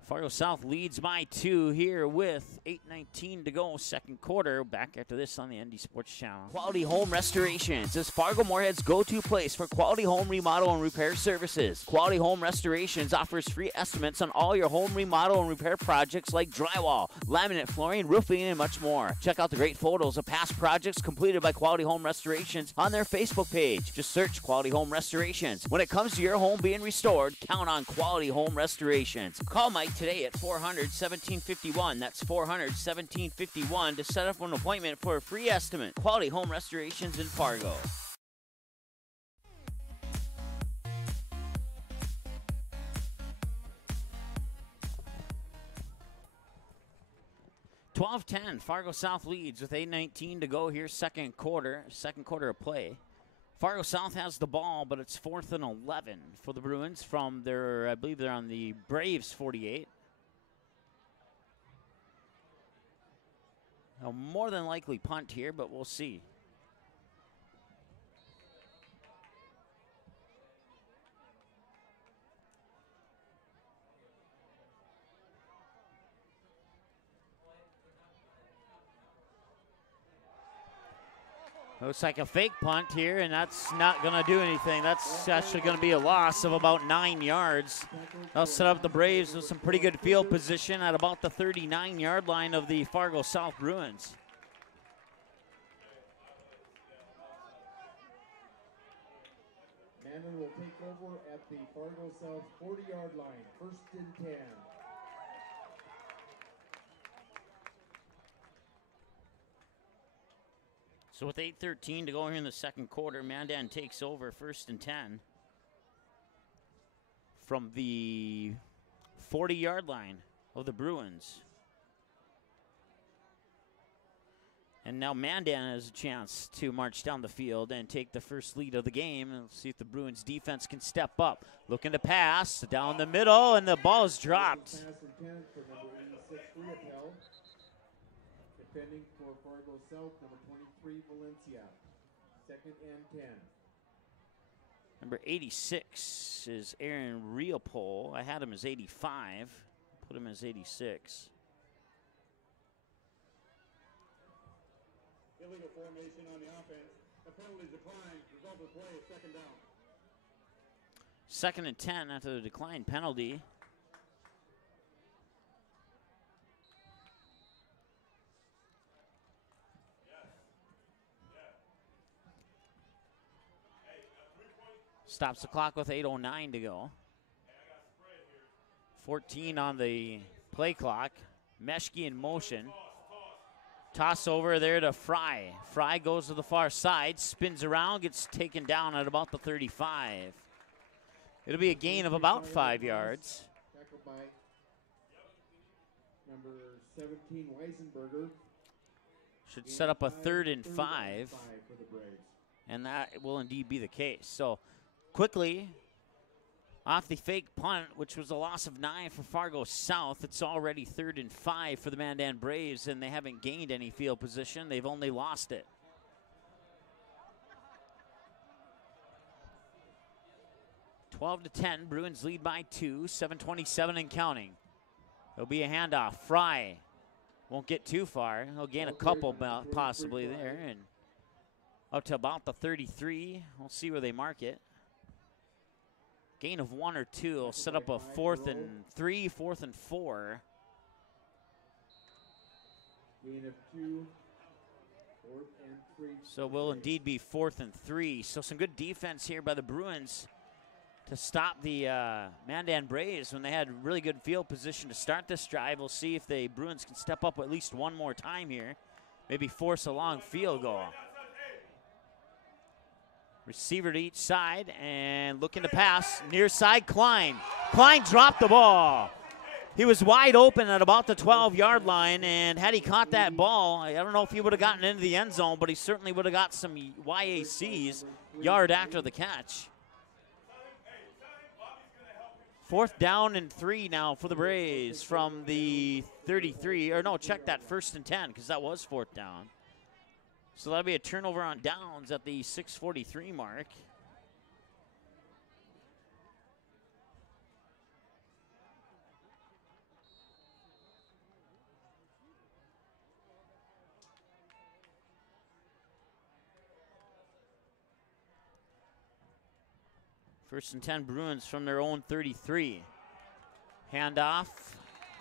Fargo South leads by 2 here with 8:19 to go, second quarter. Back after this on the ND Sports Channel. Quality Home Restorations is Fargo Moorhead's go-to place for quality home remodel and repair services. Quality Home Restorations offers free estimates on all your home remodel and repair projects like drywall, laminate flooring, roofing, and much more. Check out the great photos of past projects completed by Quality Home Restorations on their Facebook page. Just search Quality Home Restorations. When it comes to your home being restored, count on Quality Home Restorations. Call Mike today at 400-1751. That's 400-1751 to set up an appointment for a free estimate. Quality Home Restorations in Fargo. (12:10). Fargo South leads with 8:19 to go here, second quarter of play. Fargo South has the ball, but it's 4th and 11 for the Bruins from their, I believe they're on the Braves 48. They'll more than likely punt here, but we'll see. Looks like a fake punt here, and that's not going to do anything. That's actually going to be a loss of about 9 yards. That'll set up the Braves with some pretty good field position at about the 39-yard line of the Fargo South Bruins. Mandan will take over at the Fargo South 40-yard line, 1st and 10. So with 8:13 to go here in the second quarter, Mandan takes over 1st and 10 from the 40-yard line of the Bruins. And now Mandan has a chance to march down the field and take the first lead of the game. And see if the Bruins defense can step up. Looking to pass down the middle, and the ball is dropped. Pass intended for number 86, Riopel. Defending for Fargo South, number 23, Valencia. 2nd and 10. Number 86 is Aaron Riopel. I had him as 85. Put him as 86. Illegal formation on the offense. The penalty declined. Result of the play is 2nd down. 2nd and 10 after the decline penalty. Stops the clock with 8:09 to go. 14 on the play clock. Meshke in motion. Toss over there to Fry. Fry goes to the far side, spins around, gets taken down at about the 35. It'll be a gain of about 5 yards. Tackled by number 17, Weisenberger. Should set up a 3rd and 5. For the Braves. And that will indeed be the case. So quickly, off the fake punt, which was a loss of 9 for Fargo South, it's already 3rd and 5 for the Mandan Braves, and they haven't gained any field position. They've only lost it. (12 to 10). Bruins lead by 2. 7:27 and counting. There'll be a handoff. Fry won't get too far. He'll gain a couple possibly there, and up to about the 33. We'll see where they mark it. Gain of 1 or 2 will set up a 4th and 3, 4th and 4. Gain of 2, 4th and 3. So will indeed be 4th and 3. So some good defense here by the Bruins to stop the Mandan Braves when they had really good field position to start this drive. We'll see if the Bruins can step up at least one more time here. Maybe force a long field goal. Receiver to each side and looking to pass. Near side, Klein. Klein dropped the ball. He was wide open at about the 12-yard line, and had he caught that ball, I don't know if he would have gotten into the end zone, but he certainly would have got some YACs yard after the catch. 4th down and 3 now for the Braves from the 33. Or no, check that, 1st and 10, because that was 4th down. So that'll be a turnover on downs at the 6:43 mark. First and 10 Bruins from their own 33. Handoff.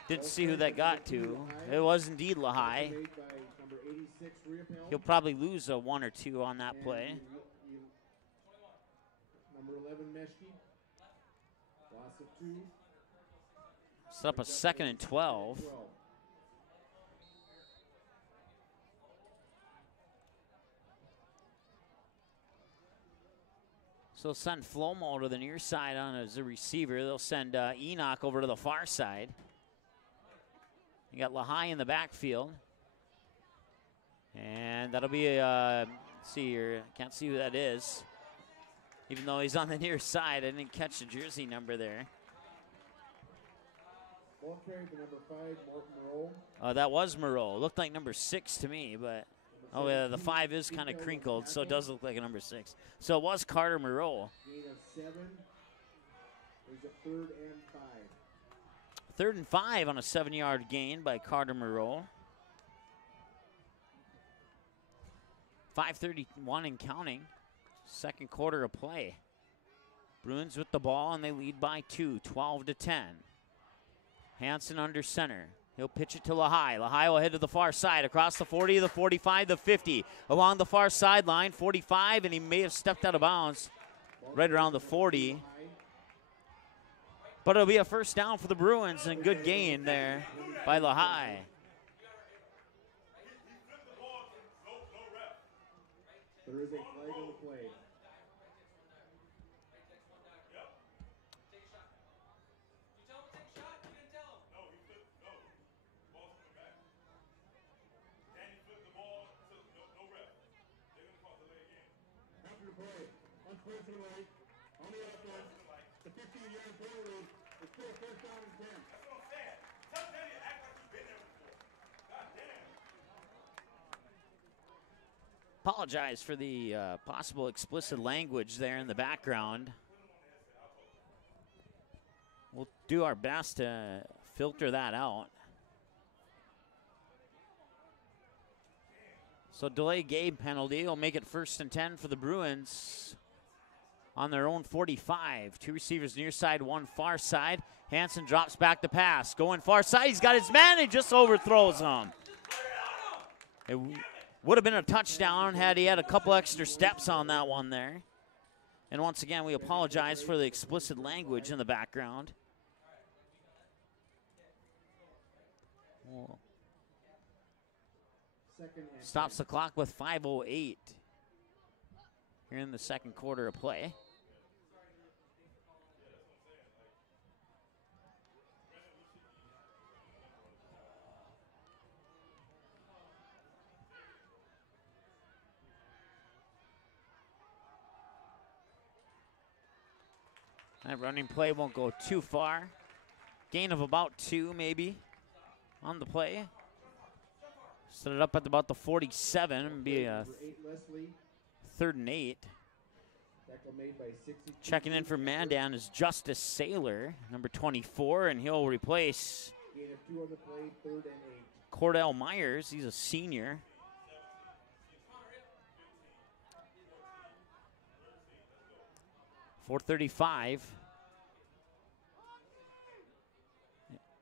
Didn't see who that got to. It was indeed Lehigh. He'll probably lose a 1 or 2 on that play. Number 11, Meshke. Loss of 2. Set up a 2nd and 12. So they'll send Flomo to the near side on as a receiver. They'll send Enoch over to the far side. You got Lehigh in the backfield. And that'll be a, let's see here, can't see who that is. Even though he's on the near side, I didn't catch the jersey number there. Ball carried to number 5, Martin Moreau. That was Moreau. Looked like number 6 to me, but oh yeah, the 5 is kind of crinkled, so it does look like a number 6. So it was Carter Moreau. Gain of 7. There's a 3rd and 5. 3rd and 5 on a 7-yard gain by Carter Moreau. 5:31 and counting. Second quarter of play. Bruins with the ball, and they lead by 2, 12-10. Hansen under center. He'll pitch it to Lehigh. Lehigh will head to the far side, across the 40, the 45, the 50. Along the far sideline, 45, and he may have stepped out of bounds right around the 40. But it'll be a first down for the Bruins, and good gain there by Lehigh. There is a flag on the play. After the play, unsportsmanlike, on the offense, the 15-yard penalty is still first down and 10. That's what I'm saying. Tell Danny to act like you've been there before. God damn. Apologize for the possible explicit language there in the background. We'll do our best to filter that out. So delay game penalty will make it 1st and 10 for the Bruins on their own 45. 2 receivers near side, 1 far side. Hansen drops back the pass. Going far side, he's got his man, he just overthrows him. It would have been a touchdown had he had a couple extra steps on that one there. And once again, we apologize for the explicit language in the background. Stops the clock with 5:08 here in the second quarter of play. That running play won't go too far. Gain of about 2 maybe on the play. Set it up at about the 47 and be a 3rd and 8. Checking in for Mandan is Justice Saylor, number 24, and he'll replace Cordell Myers. He's a senior. .435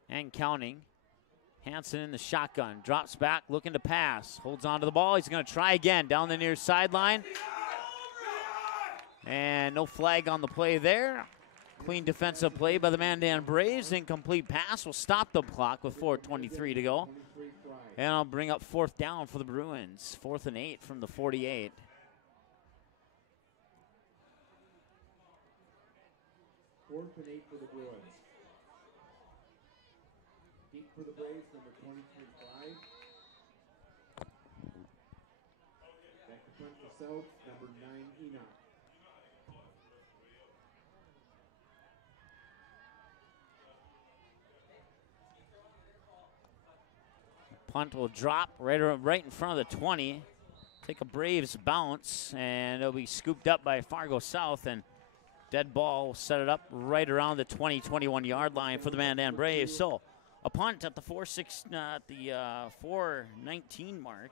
and counting. Hansen in the shotgun, drops back, looking to pass, holds on to the ball. He's going to try again down the near sideline. And no flag on the play there. Clean defensive play by the Mandan Braves. Incomplete pass will stop the clock with 4:23 to go. And I'll bring up 4th down for the Bruins. 4th and 8 from the 48. Fourth and 8 for the Bruins. Deep for the Braves, number 23, Clyde. Back to front for South, number 9, Enoch. Punt will drop right in front of the 20. Take a Braves bounce, and it'll be scooped up by Fargo South, and dead ball will set it up right around the 20-21 yard line for the Mandan Braves. So a punt at the 4:19 mark.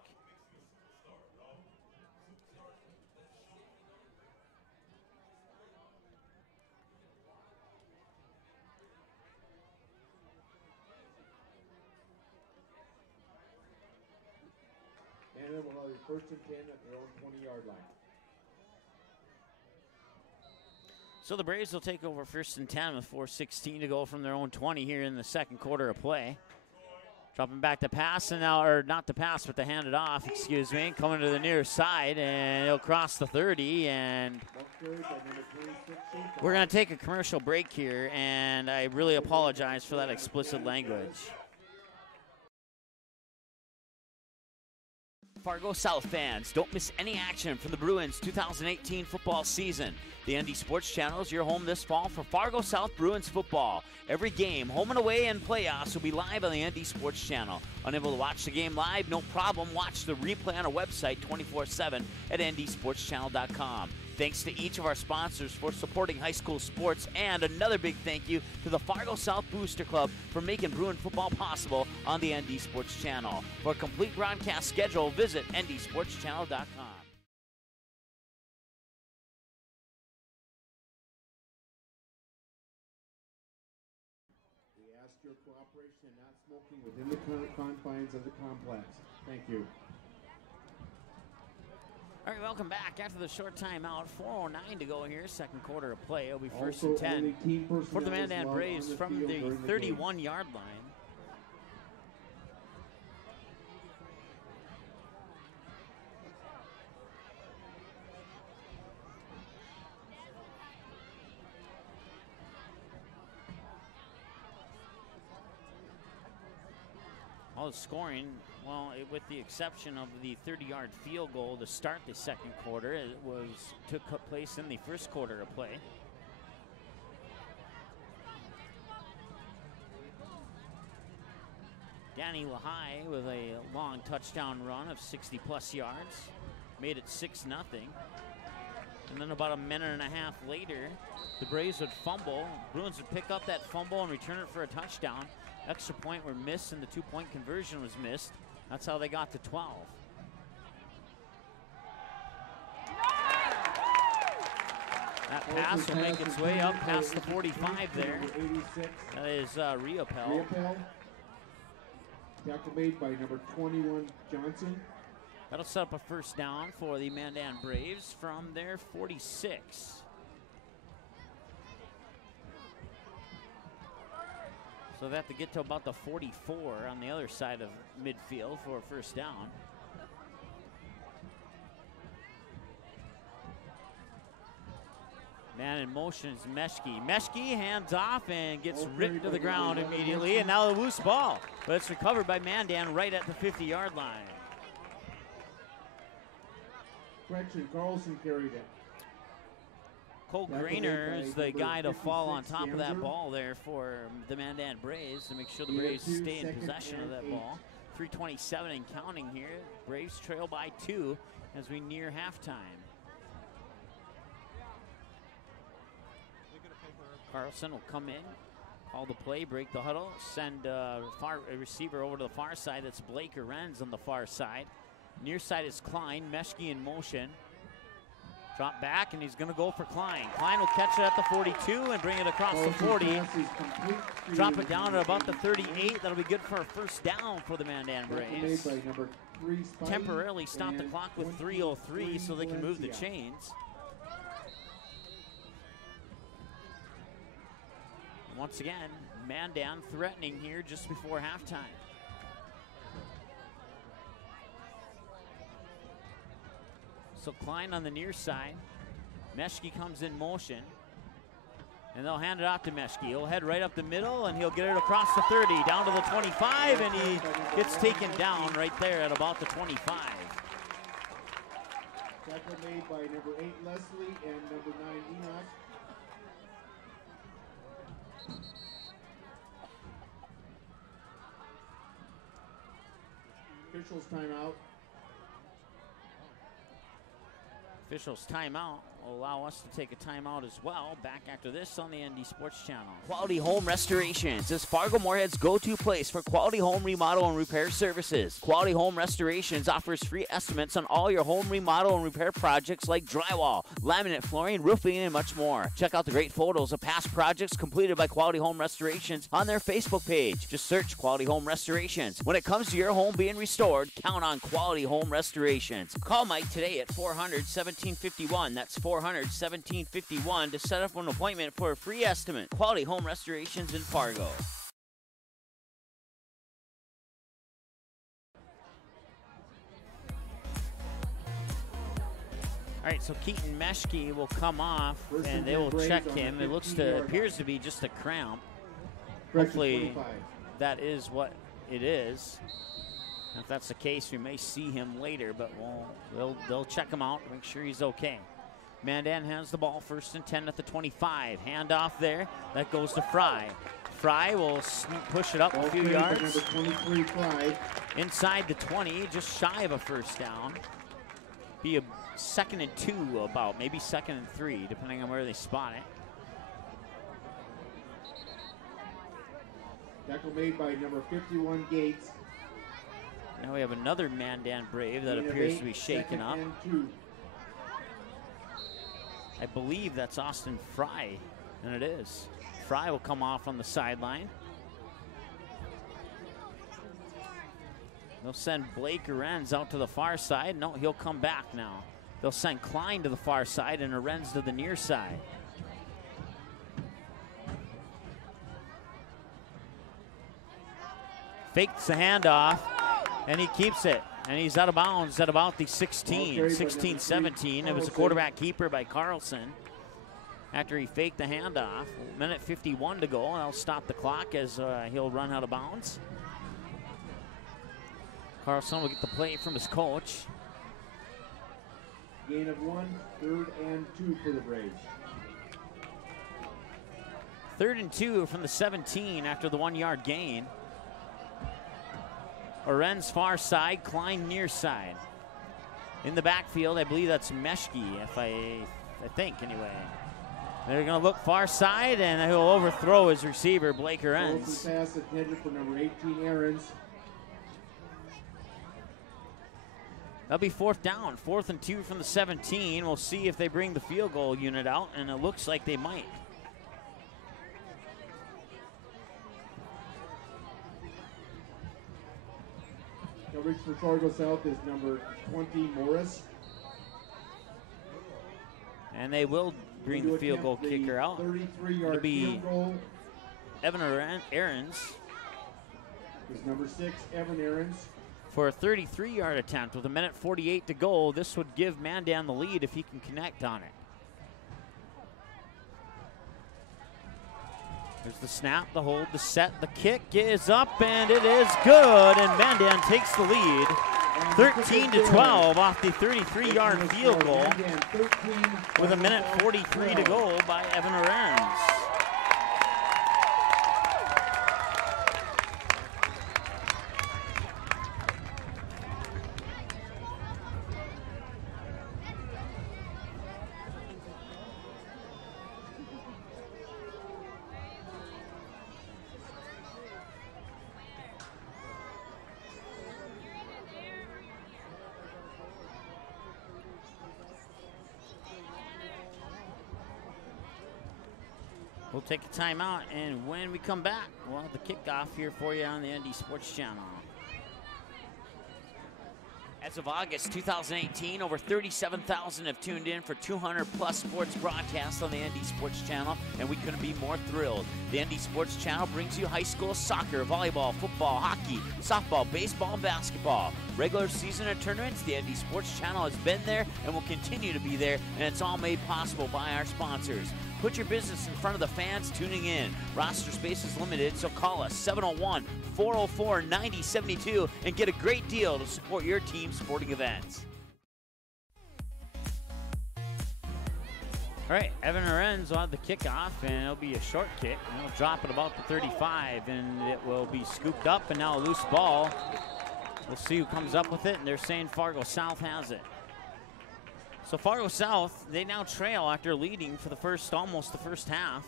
Mandan will have a 1st and 10 at their own 20-yard line. So the Braves will take over 1st and 10 with 4:16 to go from their own 20 here in the second quarter of play. Dropping back to pass, and now, or not to pass, but to hand it off, excuse me. Coming to the near side, and he'll cross the 30, and we're going to take a commercial break here, and I really apologize for that explicit language. Fargo South fans, don't miss any action from the Bruins 2018 football season. The ND Sports Channel is your home this fall for Fargo South Bruins football. Every game, home and away, and playoffs will be live on the ND Sports Channel. Unable to watch the game live? No problem. Watch the replay on our website 24/7 at ndsportschannel.com. Thanks to each of our sponsors for supporting high school sports, and another big thank you to the Fargo South Booster Club for making Bruin football possible on the ND Sports Channel. For a complete broadcast schedule, visit ndsportschannel.com. your cooperation and not smoking within the confines of the complex. Thank you. All right, welcome back after the short timeout. 4:09 to go here, second quarter of play. It'll be first and 10 for the Mandan Braves from the 31-yard line. All the scoring, well, with the exception of the 30-yard field goal to start the second quarter, it took place in the first quarter of play. Danny Lahai with a long touchdown run of 60-plus yards, made it 6-0. And then about a minute and a half later, the Braves would fumble. Bruins would pick up that fumble and return it for a touchdown. Extra point were missed and the two-point conversion was missed. That's how they got to 12. That pass will make its way up past the 45 there. That is Riopel. Tackle made by number 21, Johnson. That'll set up a first down for the Mandan Braves from their 46. So they have to get to about the 44 on the other side of midfield for a first down. Man in motion is Meshke. Meshke hands off and gets ripped to the ground immediately, and now the loose ball. But it's recovered by Mandan right at the 50-yard line. Correction, Carlson carried it. Cole Grainer is the guy to fall on top of that ball there for the Mandan Braves to make sure the Braves stay in possession of that ball. 3:27 and counting here. Braves trail by 2 as we near halftime. Carlson will come in, call the play, break the huddle, send a receiver over to the far side. That's Blake Arenz on the far side. Near side is Klein. Meshke in motion. Drop back, and he's going to go for Klein. Klein will catch it at the 42 and bring it across the 40. Drop it down at about the 38. That'll be good for a first down for the Mandan Braves. Temporarily stop the clock with 3:03 so they can move the chains. Once again, Mandan threatening here just before halftime. So Klein on the near side. Meshke comes in motion. And they'll hand it off to Meshke. He'll head right up the middle and he'll get it across the 30, down to the 25, and he gets taken down right there at about the 25. Tackle made by number 8, Leslie, and number 9, Enoch. Officials timeout. Officials timeout will allow us to take a timeout as well. Back after this on the ND Sports Channel. Quality Home Restorations is Fargo Moorhead's go-to place for quality home remodel and repair services. Quality Home Restorations offers free estimates on all your home remodel and repair projects like drywall, laminate flooring, roofing, and much more. Check out the great photos of past projects completed by Quality Home Restorations on their Facebook page. Just search Quality Home Restorations. When it comes to your home being restored, count on Quality Home Restorations. Call Mike today at 400-1751. That's 400-1751 to set up an appointment for a free estimate. Quality Home Restorations in Fargo. All right, so Keaton Meshke will come off, and they will check him. It appears to be just a cramp. Hopefully, that is what it is. If that's the case, we may see him later, but they'll check him out to make sure he's okay. Mandan has the ball, first and 10 at the 25. Handoff there. That goes to Fry. Fry will push it up a few yards. Number 23, Fry. Inside the 20, just shy of a first down. Be a 2nd and 2 about, maybe 2nd and 3, depending on where they spot it. Tackle made by number 51, Gates. Now we have another Mandan Brave that appears to be shaken up. I believe that's Austin Fry, and it is. Fry will come off on the sideline. They'll send Blake Arenz out to the far side. No, he'll come back now. They'll send Klein to the far side and Arenz to the near side. Fakes the handoff, and he keeps it. And he's out of bounds at about the 16-17. It was a quarterback keeper by Carlson. After he faked the handoff, minute 51 to go, and I'll stop the clock as he'll run out of bounds. Carlson will get the play from his coach. Gain of 1, 3rd and 2 for the Braves. 3rd and 2 from the 17 after the 1-yard gain. Arenz far side, Klein near side. In the backfield, I believe that's Meshke, if I think anyway. They're going to look far side, and he'll overthrow his receiver, Blake Arenz. Pass intended for number 18, Ahrens. That'll be 4th down, 4th and 2 from the 17. We'll see if they bring the field goal unit out, and it looks like they might. Coverage for Fargo South is number 20, Morris. And they will bring the field goal kicker out. 33-yard field goal. Evan Ahrens. Is number 6, Evan Ahrens. For a 33-yard attempt with a minute 48 to go. This would give Mandan the lead if he can connect on it. There's the snap, the hold, the set, the kick is up, and it is good, and Mandan takes the lead. 13-12 off the 33-yard field goal with a minute 43 to go by Evan Ahrens. We'll take a timeout, and when we come back, we'll have the kickoff here for you on the ND Sports Channel. As of August 2018, over 37,000 have tuned in for 200+ sports broadcasts on the ND Sports Channel, and we couldn't be more thrilled. The ND Sports Channel brings you high school soccer, volleyball, football, hockey, softball, baseball, and basketball. Regular season and tournaments, the ND Sports Channel has been there and will continue to be there, and it's all made possible by our sponsors. Put your business in front of the fans tuning in. Roster space is limited, so call us 701-404-9072 and get a great deal to support your team's sporting events. All right, Evan Ahrens will have the kickoff, and it'll be a short kick. And it'll drop at about the 35, and it will be scooped up, and now a loose ball. We'll see who comes up with it, and they're saying Fargo South has it. So Fargo South, they now trail after leading for almost the first half.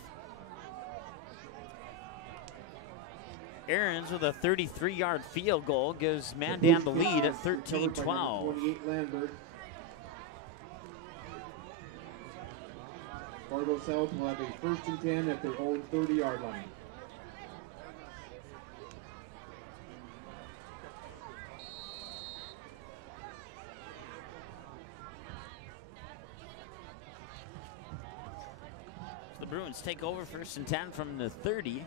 Ahrens with a 33-yard field goal gives Mandan the lead at 13-12. Fargo South will have a 1st and 10 at their own 30-yard line. The Bruins take over 1st and 10 from the 30.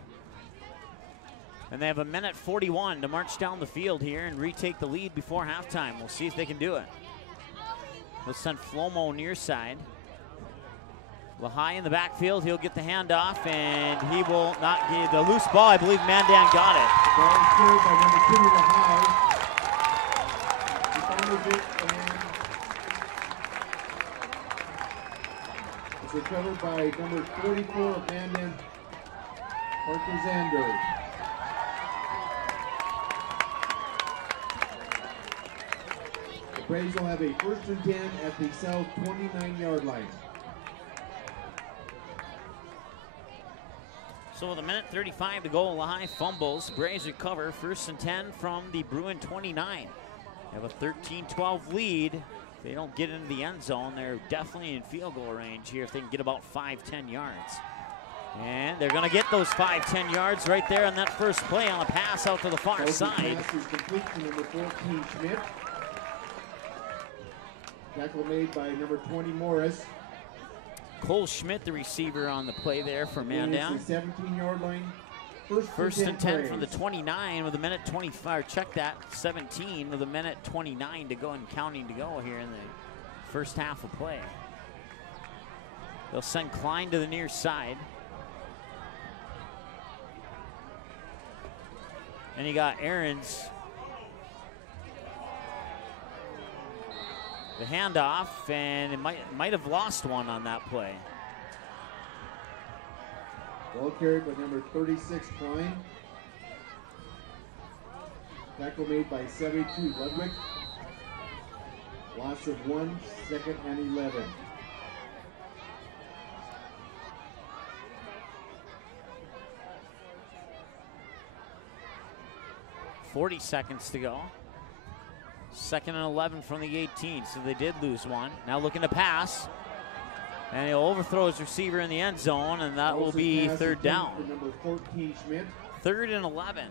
And they have a minute 41 to march down the field here and retake the lead before halftime. We'll see if they can do it. They'll send Flomo near side. Lahai in the backfield, he'll get the handoff, and he will not get the loose ball. I believe Mandan got it. Ball cleared by number 2, Lahai. He fumbles it, and it's recovered by number 44 of Mandan, Parker Zander. The Braves will have a 1st and 10 at the South 29-yard line. So with a minute 35 to go, Lahai fumbles. Braves recover 1st and 10 from the Bruin 29. They have a 13-12 lead. If they don't get into the end zone, they're definitely in field goal range here if they can get about 5-10 yards. And they're going to get those 5-10 yards right there on that first play on a pass out to the far side. Pass is complete to number 14, Schmidt. Tackle made by number 20, Morris. Cole Schmidt, the receiver on the play there for Mandan. 17-yard line. First and 10 from the 29 with a minute 25. Check that, 17 with a minute 29 to go and counting to go here in the first half of play. They'll send Klein to the near side. And you got Aarons. The handoff, and it might have lost one on that play. Ball carried by number 36, Klein. Tackle made by 72, Ludwig. Loss of 1, second and 11. 40 seconds to go. Second and 11 from the 18, so they did lose one. Now looking to pass, and he'll overthrow his receiver in the end zone, and that will be third down. Number 14, Schmidt. Third and 11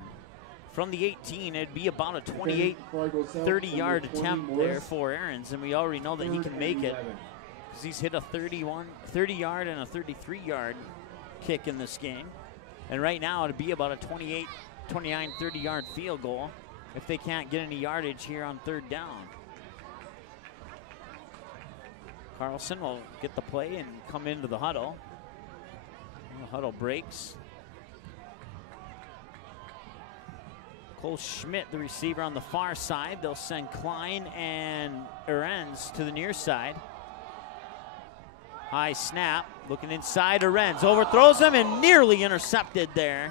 from the 18. It'd be about a 28, 30-yard attempt there for Aarons, and we already know that he can make it because he's hit a 30-yard and a 33-yard kick in this game. And right now it'd be about a 29, 30-yard field goal if they can't get any yardage here on third down. Carlson will get the play and come into the huddle. The huddle breaks. Cole Schmidt, the receiver on the far side. They'll send Klein and Aarons to the near side. High snap, looking inside. Aarons overthrows him and nearly intercepted there,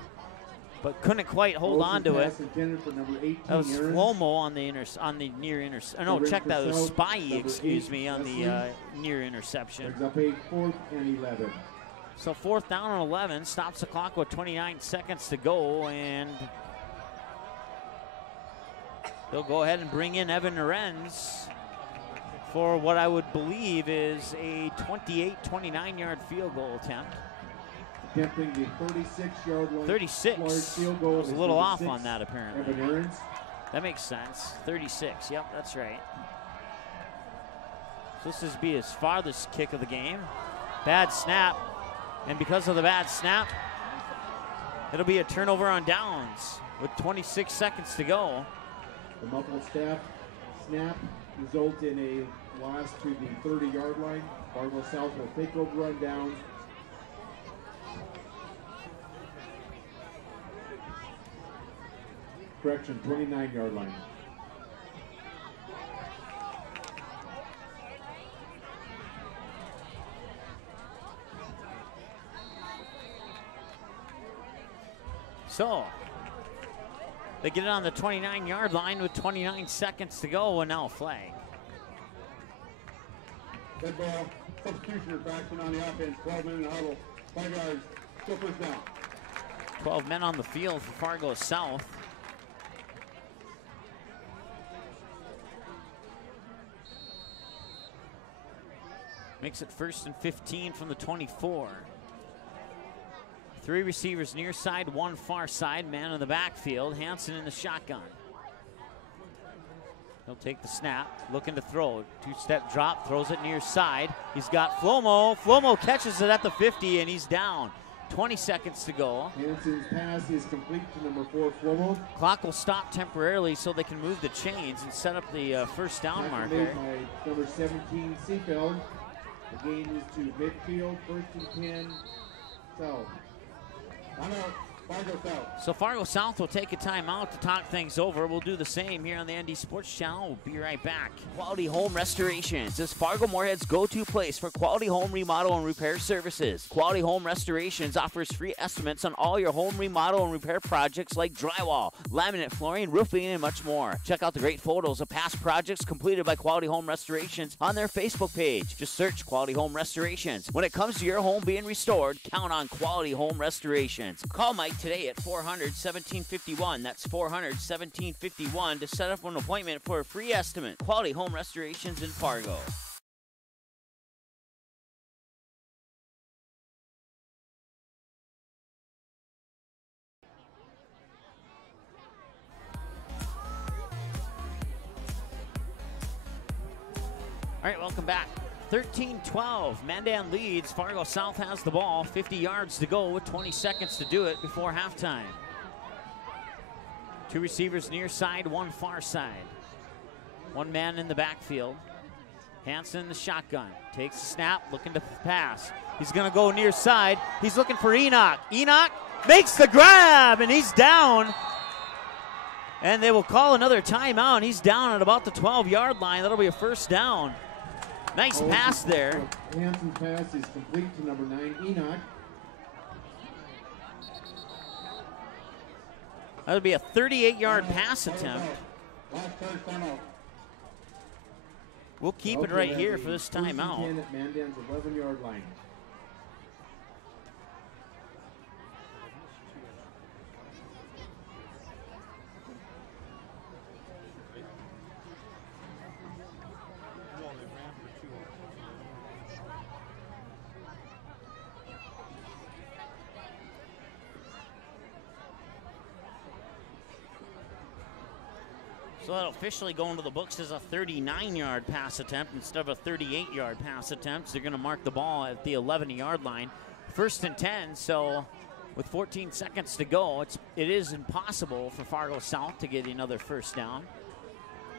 but couldn't quite hold on to it. That was Flomo on the near interception. No, check that. It was Spy, excuse me, on the near interception. Fourth and 11. So fourth down and 11, stops the clock with 29 seconds to go, and they'll go ahead and bring in Evan Aarons for what I would believe is a 28, 29-yard field goal attempt. Attempting the 36-yard line. 36. Field goal. Was a little off on that, apparently. Evan Aarons. That makes sense. 36. Yep, that's right. So this is be his farthest kick of the game. Bad snap. And because of the bad snap, it'll be a turnover on downs with 26 seconds to go. The muffled staff snap result in a loss to the 30-yard line. Fargo South will take over on downs. Correction, 29-yard line. So they get it on the 29-yard line with 29 seconds to go, and now a flag. Dead ball, substitution or action on the offense, 12 men in the huddle, 5 yards, still first down. 12 men on the field for Fargo South. Makes it first and 15 from the 24. 3 receivers near side, 1 far side, man in the backfield. Hansen in the shotgun. He'll take the snap, looking to throw. 2-step drop, throws it near side. He's got Flomo. Flomo catches it at the 50, and he's down. 20 seconds to go. Hansen's pass is complete to number 4, Flomo. Clock will stop temporarily so they can move the chains and set up the first down marker. By number 17, Seafeld. The gain is to midfield, first and 10, South. Fargo South. So Fargo South will take a timeout to talk things over. We'll do the same here on the ND Sports Channel. We'll be right back. Quality Home Restorations is Fargo Moorhead's go-to place for quality home remodel and repair services. Quality Home Restorations offers free estimates on all your home remodel and repair projects like drywall, laminate flooring, roofing, and much more. Check out the great photos of past projects completed by Quality Home Restorations on their Facebook page. Just search Quality Home Restorations. When it comes to your home being restored, count on Quality Home Restorations. Call Mike today at 400-1751. That's 400-1751 to set up an appointment for a free estimate. Quality Home Restorations in Fargo. All right, welcome back. 13-12, Mandan leads. Fargo South has the ball. 50 yards to go with 20 seconds to do it before halftime. Two receivers near side, one far side. One man in the backfield. Hansen in the shotgun. Takes the snap, looking to pass. He's going to go near side. He's looking for Enoch. Enoch makes the grab, and he's down. And they will call another timeout. He's down at about the 12-yard line. That'll be a first down. Nice pass there. Hansen's pass is complete to number 9, Enoch. That'll be a 38-yard pass attempt. We'll keep it right here for this timeout. At Mandan's 11-yard line. So that'll officially go into the books as a 39-yard pass attempt instead of a 38-yard pass attempt. So they're going to mark the ball at the 11-yard line. First and 10, so with 14 seconds to go, it is impossible for Fargo South to get another first down.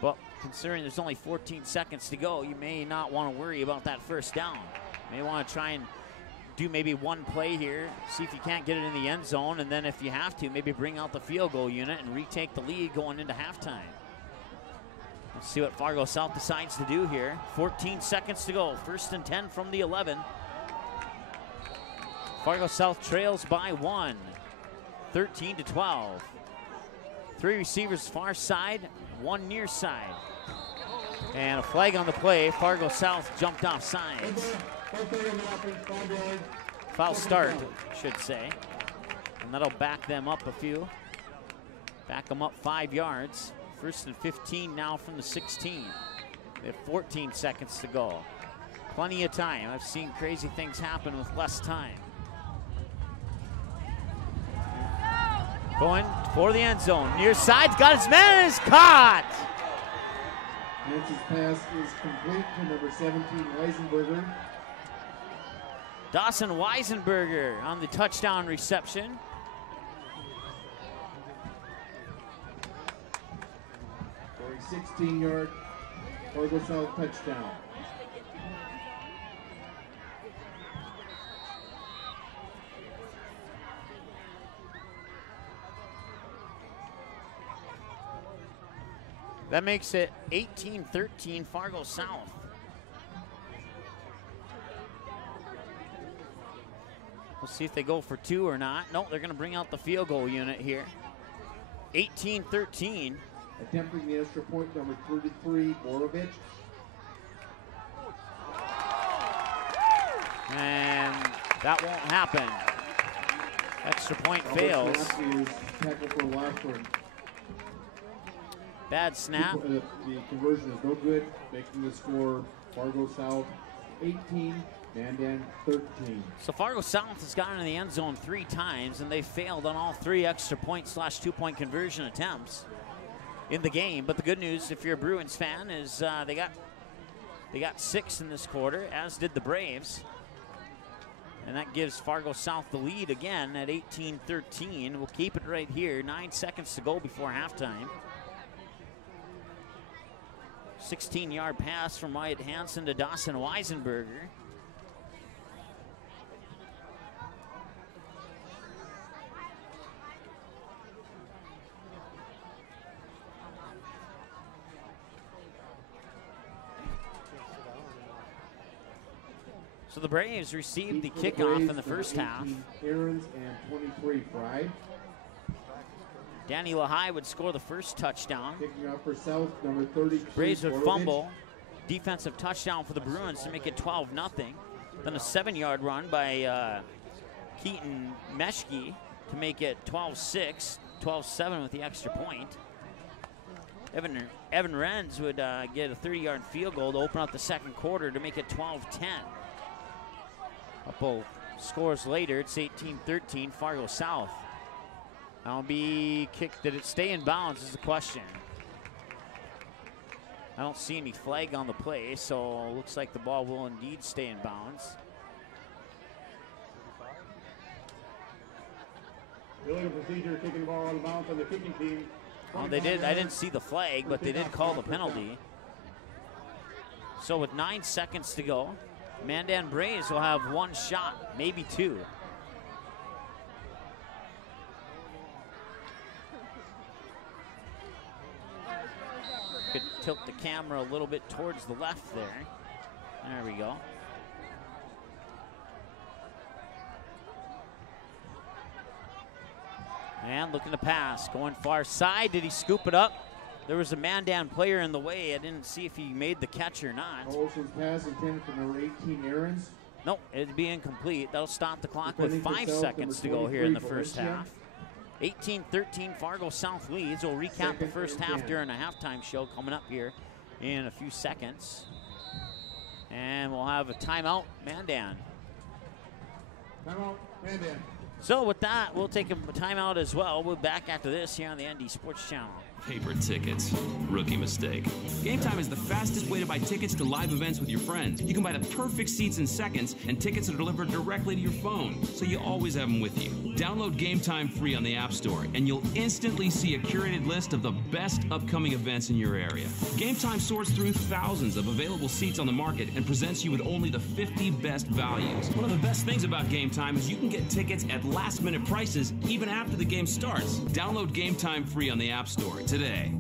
But considering there's only 14 seconds to go, you may not want to worry about that first down. You may want to try and do maybe one play here, see if you can't get it in the end zone, and then if you have to, maybe bring out the field goal unit and retake the lead going into halftime. Let's see what Fargo South decides to do here. 14 seconds to go. First and 10 from the 11. Fargo South trails by 1. 13-12. Three receivers far side, one near side. And a flag on the play. Fargo South jumped off sides. Foul start, I should say. And that'll back them up a few. Back them up 5 yards. First and 15 now from the 16. They have 14 seconds to go. Plenty of time. I've seen crazy things happen with less time. Going for the end zone. Near side's got his man, is caught. Hansen's pass is complete to number 17, Weisenberger. Dawson Weisenberger on the touchdown reception. For a 16-yard Fargo South touchdown. That makes it 18-13 Fargo South. We'll see if they go for two or not. No, they're going to bring out the field goal unit here. 18-13. Attempting the extra point, number 33, Borovich. And that won't happen. Extra point fails. Tackle for Lashford. Bad snap. The conversion is no good, making the score Fargo South 18, Mandan 13. So Fargo South has gotten in the end zone 3 times, and they failed on all 3 extra point / 2-point conversion attempts in the game. But the good news, if you're a Bruins fan, is they got 6 in this quarter, as did the Braves. And that gives Fargo South the lead again at 18-13. We'll keep it right here. 9 seconds to go before halftime. 16-yard pass from Wyatt Hansen to Dawson Weisenberger. So the Braves received the kickoff in the first half. Aaron's and 23 Fry. Danny Lahai would score the first touchdown. Kicking off for South, number 33. Braves would fumble. Defensive touchdown for the Bruins to make it 12-0. Then a 7-yard run by Keaton Meshke to make it 12-6, 12-7 with the extra point. Evan Renz would get a 30-yard field goal to open up the second quarter to make it 12-10. Couple scores later, it's 18-13, Fargo South. That'll be kicked. Did it stay in bounds is the question. I don't see any flag on the play, so looks like the ball will indeed stay in bounds. Illegal procedure, kicking the ball out of bounds on the kicking team. Oh, they did. I didn't see the flag, but they did call the penalty. So with 9 seconds to go, Mandan Braves will have one shot, maybe two. Could tilt the camera a little bit towards the left there. There we go. And looking to pass, going far side. Did he scoop it up? There was a Mandan player in the way. I didn't see if he made the catch or not. Olsen's pass intended for number 18, Aaron's. Nope, it'd be incomplete. That'll stop the clock with 5 seconds to go here in the first half. 18-13, Fargo South leads. We'll recap the first half during a halftime show coming up here in a few seconds. And we'll have a timeout, Mandan. Timeout, Mandan. So with that, we'll take a timeout as well. We'll be back after this here on the ND Sports Channel. Paper tickets. Rookie mistake. Game Time is the fastest way to buy tickets to live events with your friends. You can buy the perfect seats in seconds, and tickets are delivered directly to your phone, so you always have them with you. Download Game Time free on the App Store, and you'll instantly see a curated list of the best upcoming events in your area. Game Time sorts through thousands of available seats on the market and presents you with only the 50 best values. One of the best things about Game Time is you can get tickets at last-minute prices even after the game starts. Download Game Time free on the App Store today.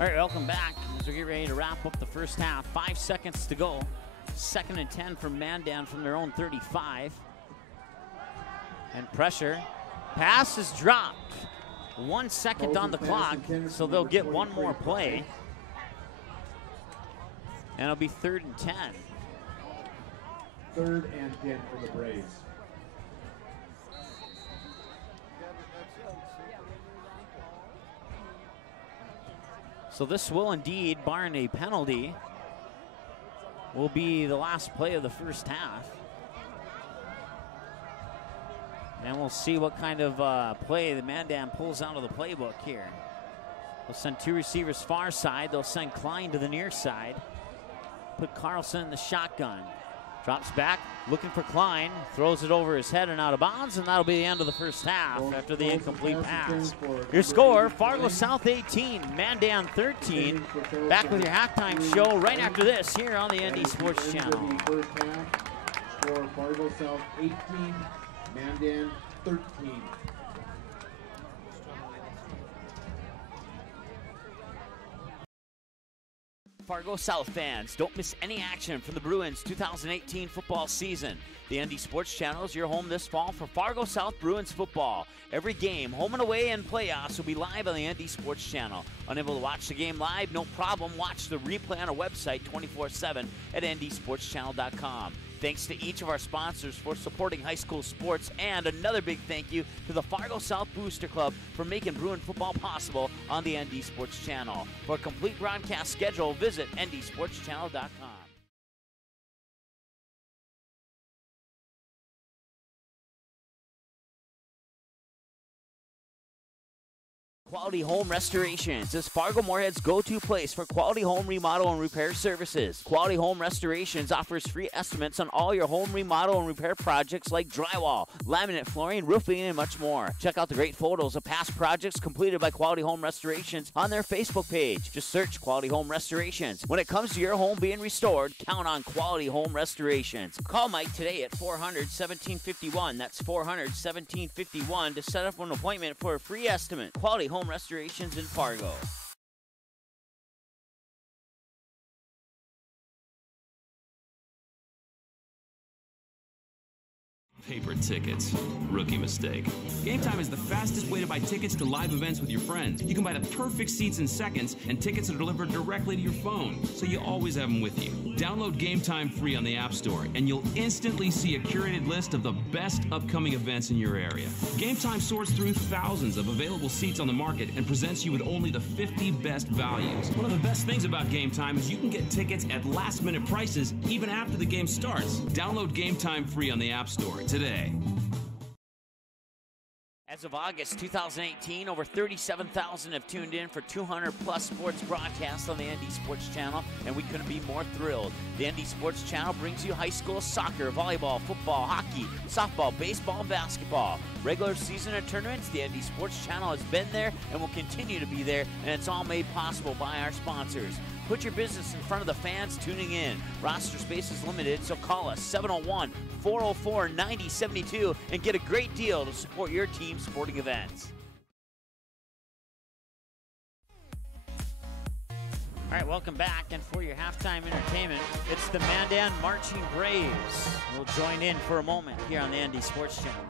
All right, welcome back as we get ready to wrap up the first half. 5 seconds to go. 2nd and 10 from Mandan from their own 35. And pressure. Pass is dropped. 1 second on the clock, so they'll get one more play. And it'll be 3rd and 10. 3rd and 10 for the Braves. So this will indeed, barring a penalty, will be the last play of the first half. And we'll see what kind of play the Mandan pulls out of the playbook here. They'll send 2 receivers far side. They'll send Klein to the near side. Put Carlson in the shotgun. Drops back, looking for Klein. Throws it over his head and out of bounds, and that'll be the end of the first half after the incomplete pass. Your score, Fargo South 18, Mandan 13. Back with your halftime show right after this here on the ND Sports Channel. First half for Fargo South 18, Mandan 13. Fargo South fans, don't miss any action from the Bruins 2018 football season. The ND Sports Channel is your home this fall for Fargo South Bruins football. Every game, home and away, and playoffs will be live on the ND Sports Channel. Unable to watch the game live? No problem. Watch the replay on our website 24/7 at ndsportschannel.com. Thanks to each of our sponsors for supporting high school sports, and another big thank you to the Fargo South Booster Club for making Bruin football possible on the ND Sports Channel. For a complete broadcast schedule, visit ndsportschannel.com. Quality Home Restorations is Fargo Moorhead's go-to place for quality home remodel and repair services. Quality Home Restorations offers free estimates on all your home remodel and repair projects like drywall, laminate flooring, roofing, and much more. Check out the great photos of past projects completed by Quality Home Restorations on their Facebook page. Just search Quality Home Restorations. When it comes to your home being restored, count on Quality Home Restorations. Call Mike today at 400-1751. That's 400-1751 to set up an appointment for a free estimate. Quality Home Restorations in Fargo. Paper tickets. Rookie mistake. Game Time is the fastest way to buy tickets to live events with your friends. You can buy the perfect seats in seconds, and tickets are delivered directly to your phone, so you always have them with you. Download Game Time free on the App Store, and you'll instantly see a curated list of the best upcoming events in your area. Game Time sorts through thousands of available seats on the market and presents you with only the 50 best values. One of the best things about Game Time is you can get tickets at last-minute prices even after the game starts. Download Game Time free on the App Store today. As of August 2018, over 37,000 have tuned in for 200-plus sports broadcasts on the ND Sports Channel, and we couldn't be more thrilled. The ND Sports Channel brings you high school soccer, volleyball, football, hockey, softball, baseball, and basketball. Regular season and tournaments, the ND Sports Channel has been there and will continue to be there, and it's all made possible by our sponsors. Put your business in front of the fans tuning in. Roster space is limited, so call us 701-404-9072 and get a great deal to support your team's sporting events. All right, welcome back, and for your halftime entertainment, it's the Mandan Marching Braves. We'll join in for a moment here on the ND Sports Channel.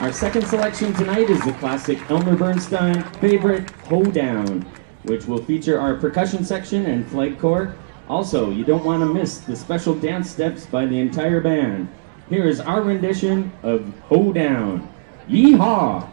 Our second selection tonight is the classic Elmer Bernstein favorite Hoedown, which will feature our percussion section and flag corps. Also, you don't want to miss the special dance steps by the entire band. Here is our rendition of Hoedown. Yeehaw!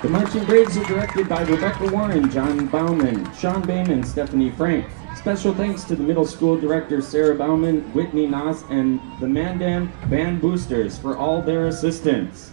The Marching Braves are directed by Rebecca Warren, John Bauman, Sean Bayman, Stephanie Frank. Special thanks to the middle school director Sarah Bauman, Whitney Noss, and the Mandan Band Boosters for all their assistance.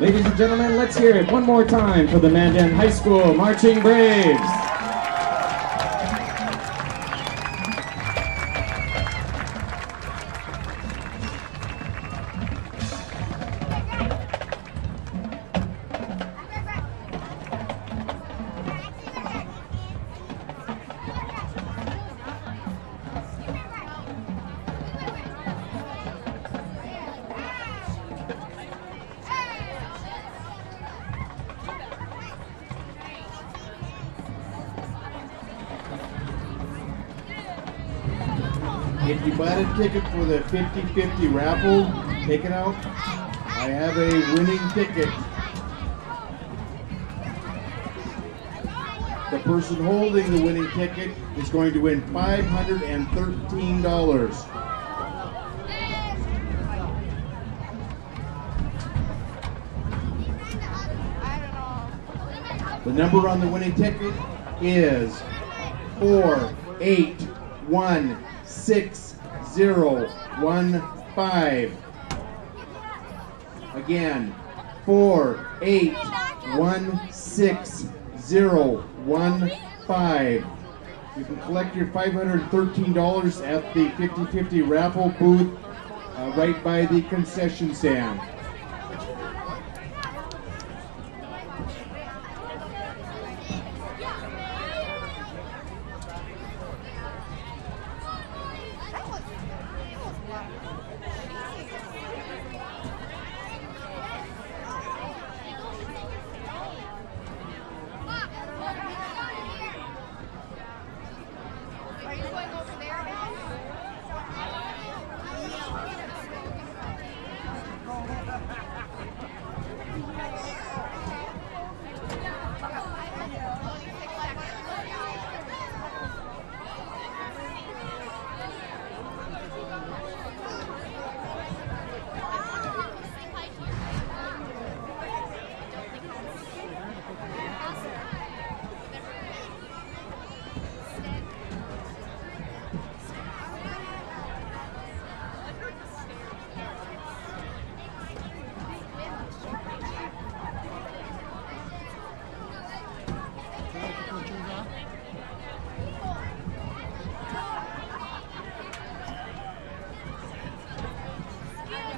Ladies and gentlemen, let's hear it one more time for the Mandan High School Marching Braves. If you bought a ticket for the 50-50 raffle, take it out. I have a winning ticket. The person holding the winning ticket is going to win $513. The number on the winning ticket is 4816015. Again, 4816015. You can collect your $513 at the 50-50 raffle booth right by the concession stand.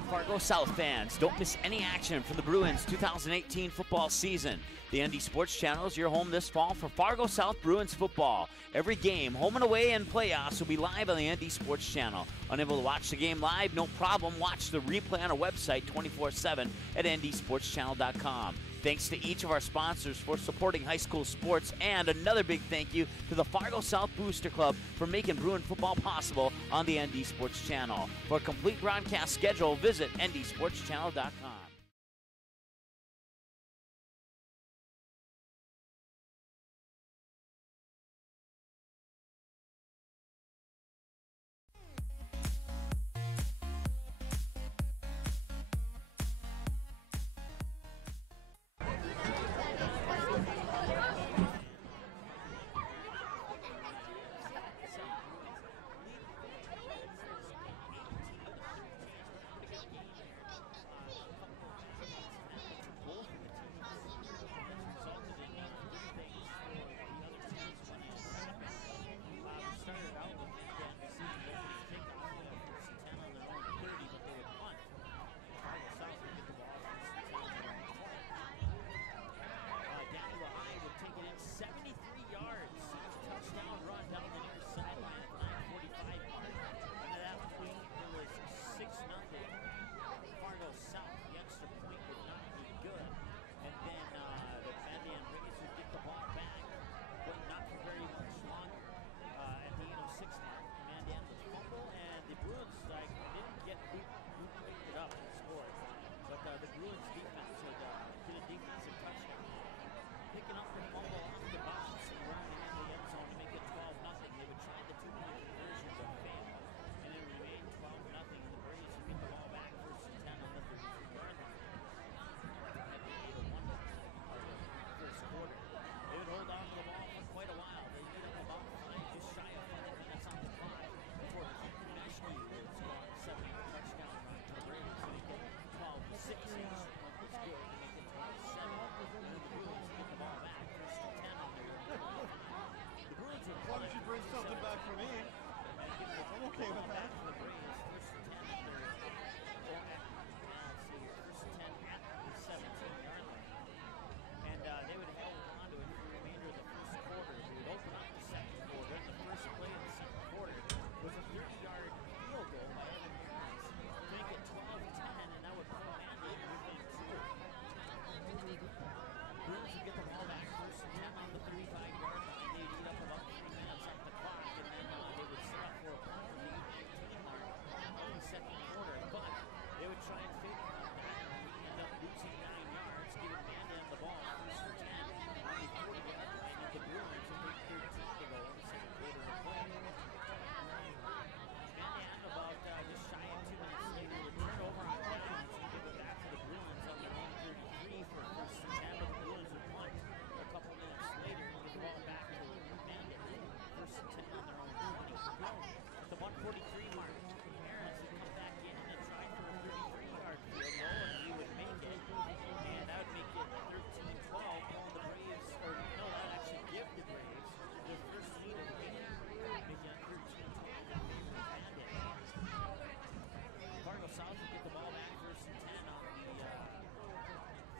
Fargo South fans, don't miss any action from the Bruins 2018 football season. The ND Sports Channel is your home this fall for Fargo South Bruins football. Every game, home and away, and playoffs will be live on the ND Sports Channel. Unable to watch the game live? No problem. Watch the replay on our website 24/7 at ndsportschannel.com. Thanks to each of our sponsors for supporting high school sports, and another big thank you to the Fargo South Booster Club for making Bruin football possible on the ND Sports Channel. For a complete broadcast schedule, visit ndsportschannel.com. okay with that. Back to the Braves, first and 10 at their, first and 10 at the 17-yard line. And they would hold on to it for the remainder of the first quarter. We would open up the second quarter, and the first play of the second quarter was a 30-yard field goal by Evan Harris to make it 12-10, and that would put Mandan within 2. Bruins would get the ball back first and 10 on the 35-yard line. They'd eat up about 3 minutes off the clock, and then they would set up for a punt from the 8-19 mark in the second quarter. But they would try and fake that, and end up losing 9 yards, giving Mandan the ball first and 10 on the 40-yard line of the Bruins with 8:13 to go in the second quarter of play. Mandan, about just shy of 2 minutes later, would turn over on downs and give it back to the Bruins on their own 33 for first and 10, but the Bruins would punt a couple minutes later and give the ball back to Mandan. First and 10 on their own 20. At the 143 mark, Aaron's would come back in and try for a 33-yard field goal, and he would make it. And that would make it 13-12, pulling the Braves, or no, that would actually give the Braves their first lead of the game, making it 13-12 in favor of Mandan. Fargo South would get the ball back first and 10 on the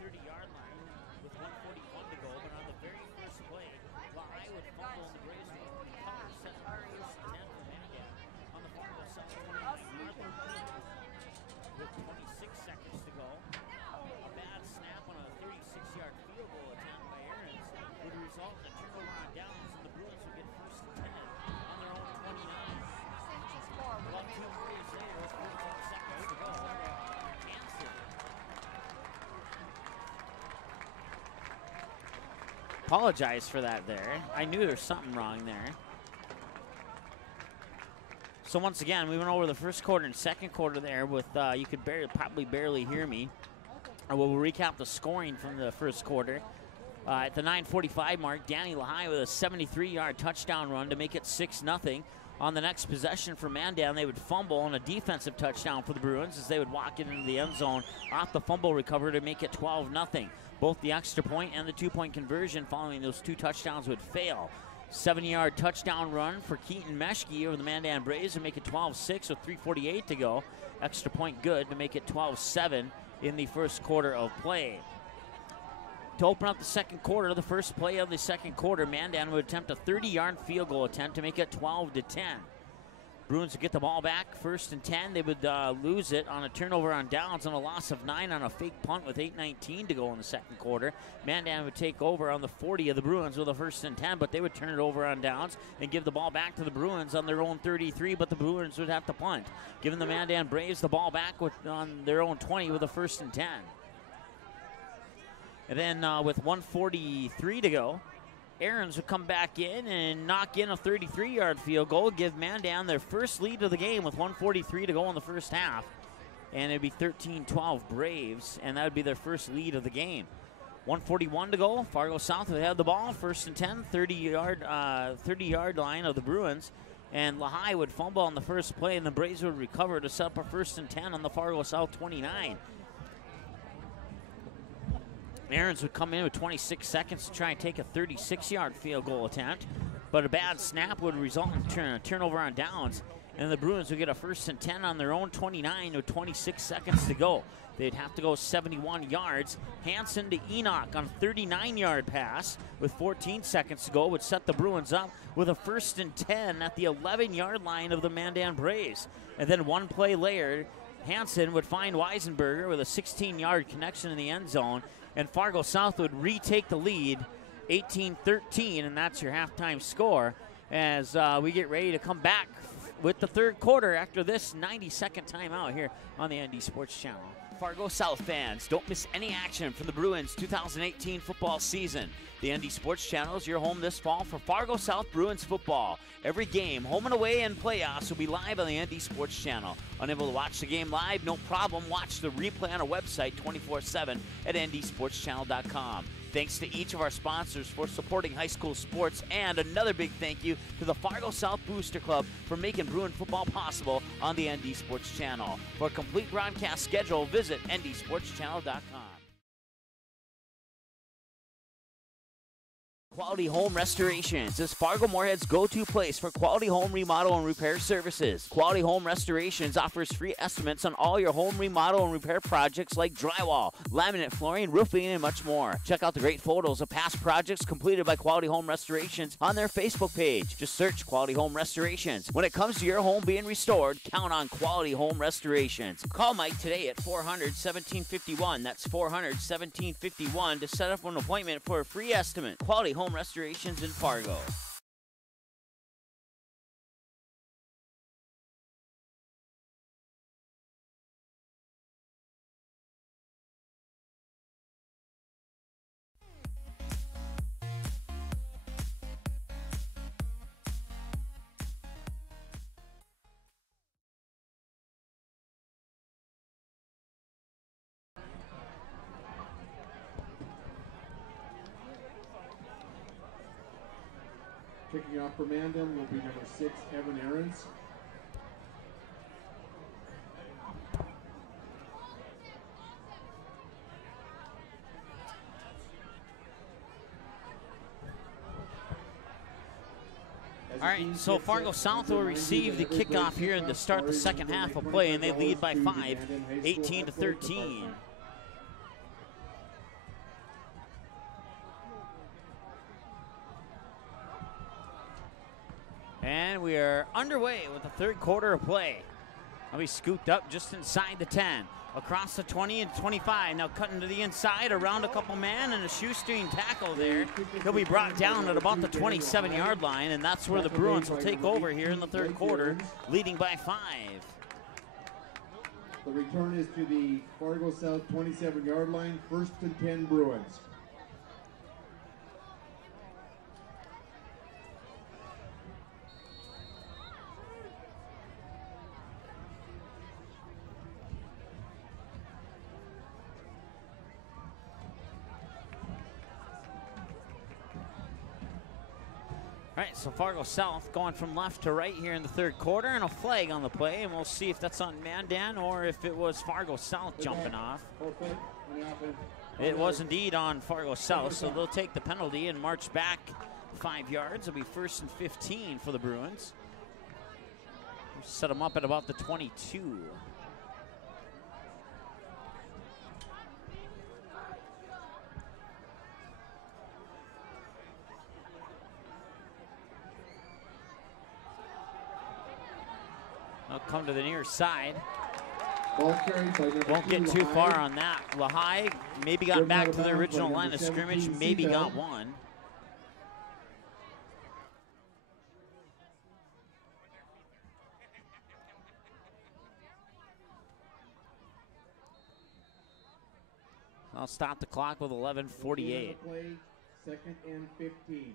30-yard line with 1:41 to go, but on the very first play, Lehigh would fumble and the Braves would recover, set the first and 10 for Mandan on the Fargo South 29-yard line with 26 seconds to go. A bad snap on a 36-yard field goal attempt by Aaron's would result in a turnover on downs, and the Bruins would get first and 10 on their own 29. About 2 plays later, with 14 seconds to go, Hansen. Apologize for that there. I knew there was something wrong there. So once again, we went over the first quarter and second quarter there with, you could probably barely hear me. We'll recap the scoring from the first quarter. At the 9:45 mark, Danny Lehigh with a 73-yard touchdown run to make it 6-0. On the next possession for Mandan, they would fumble on a defensive touchdown for the Bruins as they would walk it into the end zone off the fumble recovery to make it 12-0. Both the extra point and the 2-point conversion following those 2 touchdowns would fail. 70-yard touchdown run for Keaton Meshke over the Mandan Braves to make it 12-6 with 3:48 to go. Extra point good to make it 12-7 in the first quarter of play. To open up the second quarter, the first play of the second quarter, Mandan would attempt a 30-yard field goal attempt to make it 12-10. Bruins would get the ball back first and 10. They would lose it on a turnover on downs on a loss of 9 on a fake punt with 8:19 to go in the second quarter. Mandan would take over on the 40 of the Bruins with a first and 10, but they would turn it over on downs and give the ball back to the Bruins on their own 33, but the Bruins would have to punt, giving the Mandan Braves the ball back on their own 20 with a first and 10. And then with 1:43 to go, Aarons would come back in and knock in a 33-yard field goal, give Mandan their first lead of the game with 1:43 to go in the first half. And it'd be 13-12 Braves, and that would be their first lead of the game. 1:41 to go, Fargo South would have the ball, first and 10, 30-yard line of the Bruins. And Lehigh would fumble on the first play, and the Braves would recover to set up a first and 10 on the Fargo South 29. Aarons would come in with 26 seconds to try and take a 36-yard field goal attempt, but a bad snap would result in a turnover on downs, and the Bruins would get a first and 10 on their own 29 with 26 seconds to go. They'd have to go 71 yards. Hansen to Enoch on a 39-yard pass with 14 seconds to go would set the Bruins up with a first and 10 at the 11-yard line of the Mandan Braves. And then one play later, Hansen would find Weisenberger with a 16-yard connection in the end zone, and Fargo South would retake the lead 18-13, and that's your halftime score as we get ready to come back with the third quarter after this 90-second timeout here on the ND Sports Channel. Fargo South fans, don't miss any action from the Bruins 2018 football season. The ND Sports Channel is your home this fall for Fargo South Bruins football. Every game, home and away, and playoffs will be live on the ND Sports Channel. Unable to watch the game live? No problem. Watch the replay on our website 24/7 at ndsportschannel.com. Thanks to each of our sponsors for supporting high school sports, and another big thank you to the Fargo South Booster Club for making Bruin football possible on the ND Sports Channel. For a complete broadcast schedule, visit ndsportschannel.com. Quality Home Restorations is Fargo Moorhead's go-to place for quality home remodel and repair services. Quality Home Restorations offers free estimates on all your home remodel and repair projects like drywall, laminate flooring, roofing, and much more. Check out the great photos of past projects completed by Quality Home Restorations on their Facebook page. Just search Quality Home Restorations. When it comes to your home being restored, count on Quality Home Restorations. Call Mike today at 400-1751. That's 400-1751 to set up an appointment for a free estimate. Quality Home Restorations in Fargo. Kicking off for Mandan will be number 6, Evan Aarons. All right, so Fargo South will receive the kickoff here to start the second half of play, and they lead by 5, 18-13. And we are underway with the third quarter of play. Now we scooped up just inside the 10, across the 20 and 25. Now cutting to the inside, around a couple man, and a shoestring tackle there. He'll be brought down at about the 27-yard line, and that's where the Bruins will take over here in the third quarter, leading by 5. The return is to the Fargo South 27-yard line, 1st and 10 Bruins. All right, so Fargo South going from left to right here in the third quarter, and a flag on the play, and we'll see if that's on Mandan or if it was Fargo South jumping off. It was indeed on Fargo South, so they'll take the penalty and march back 5 yards. It'll be 1st and 15 for the Bruins. We'll set them up at about the 22. They'll come to the near side. Won't get too far on that. Lehigh maybe got back to the original line of scrimmage, maybe got one. I'll stop the clock with 11:48. 2nd and 15.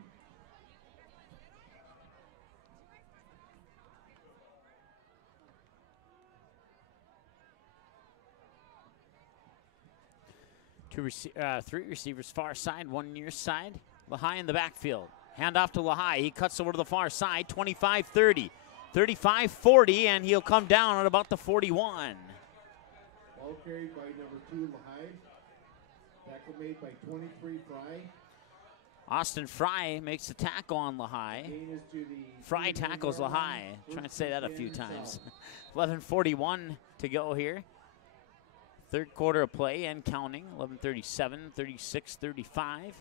Three receivers far side, one near side. Lehigh in the backfield. Hand off to Lehigh. He cuts over to the far side, 25-30, 35-40, and he'll come down at about the 41. Ball carried by number 2, Lehigh. Tackle made by 23, Fry. Austin Fry makes the tackle on Lehigh. Fry tackles Lehigh. Trying to say that a few times. 11:41 to go here. Third quarter of play and counting. 11:37, 36, 35.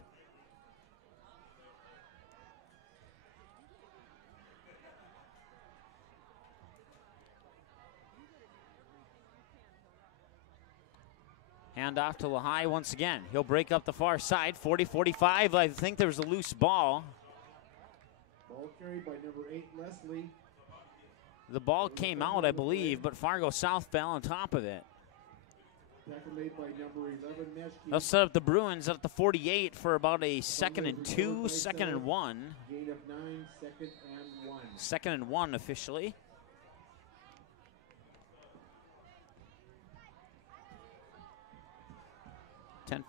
Hand off to Lehigh once again. He'll break up the far side. 40-45. I think there was a loose ball. Ball carried by number 8, Leslie. The ball came out, I believe, but Fargo South fell on top of it. Tackle made by number 11, Neshke. They'll set up the Bruins at the 48 for about a 2nd and 2, 2nd and 1. Gain of 9, 2nd and 1. 2nd and 1 officially.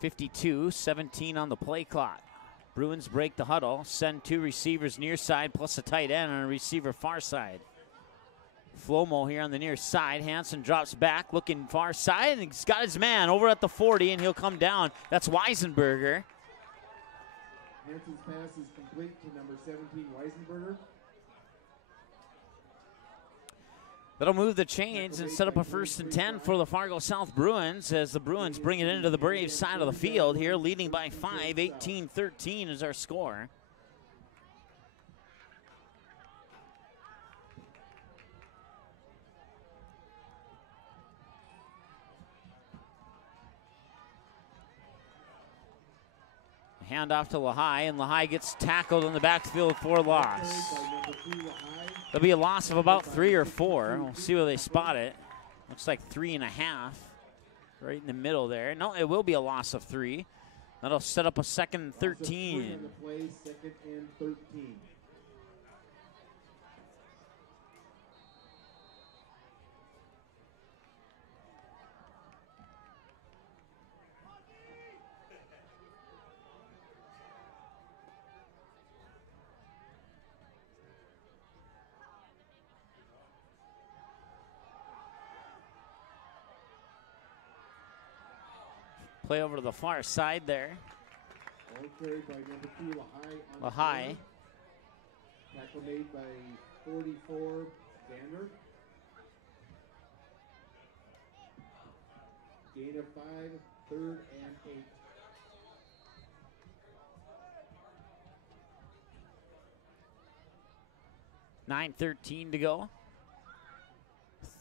.52, 17 on the play clock. Bruins break the huddle, send 2 receivers near side plus a tight end and a receiver far side. Flomo here on the near side. Hansen drops back, looking far side, and he's got his man over at the 40, and he'll come down. That's Weisenberger. Hansen's pass is complete to number 17, Weisenberger. That'll move the chains and set up a 1st and 10 for the Fargo South Bruins as the Bruins bring it into the Braves side of the field here, leading by 5. 18-13 is our score. Hand off to Lehigh, and Lehigh gets tackled in the backfield for loss. There'll be a loss of about 3 or 4. We'll see where they spot it. Looks like 3.5, right in the middle there. No, it will be a loss of 3. That'll set up a 2nd and 13. Second and 13. Play over to the far side there. Ball carried by number 2, Lehigh. Lehigh. Tackle made by 44, Vander. Gain of 5, 3rd and 8. $9:13 to go.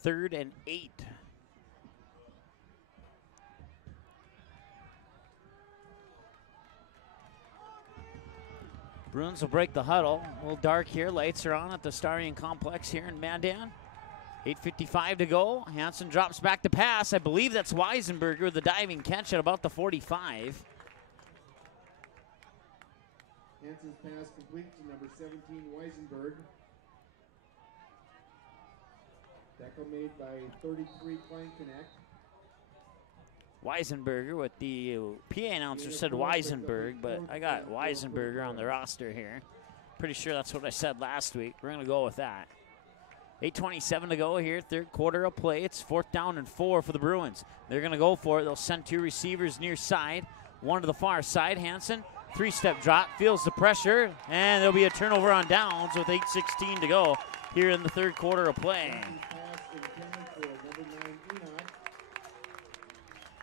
3rd and 8. Bruins will break the huddle. A little dark here. Lights are on at the Starion Complex here in Mandan. 8:55 to go. Hansen drops back to pass. I believe that's Weisenberger with the diving catch at about the 45. Hansen's pass complete to number 17, Weisenberg. Tackle made by 33, Kleinknecht. Weisenberger with the PA announcer said Weisenberg, but I got Weisenberger on the roster here. Pretty sure that's what I said last week. We're going to go with that. 8:27 to go here, 3rd quarter of play. It's 4th down and 4 for the Bruins. They're going to go for it. They'll send 2 receivers near side, 1 to the far side. Hansen, 3-step drop, feels the pressure, and there'll be a turnover on downs with 8:16 to go here in the 3rd quarter of play.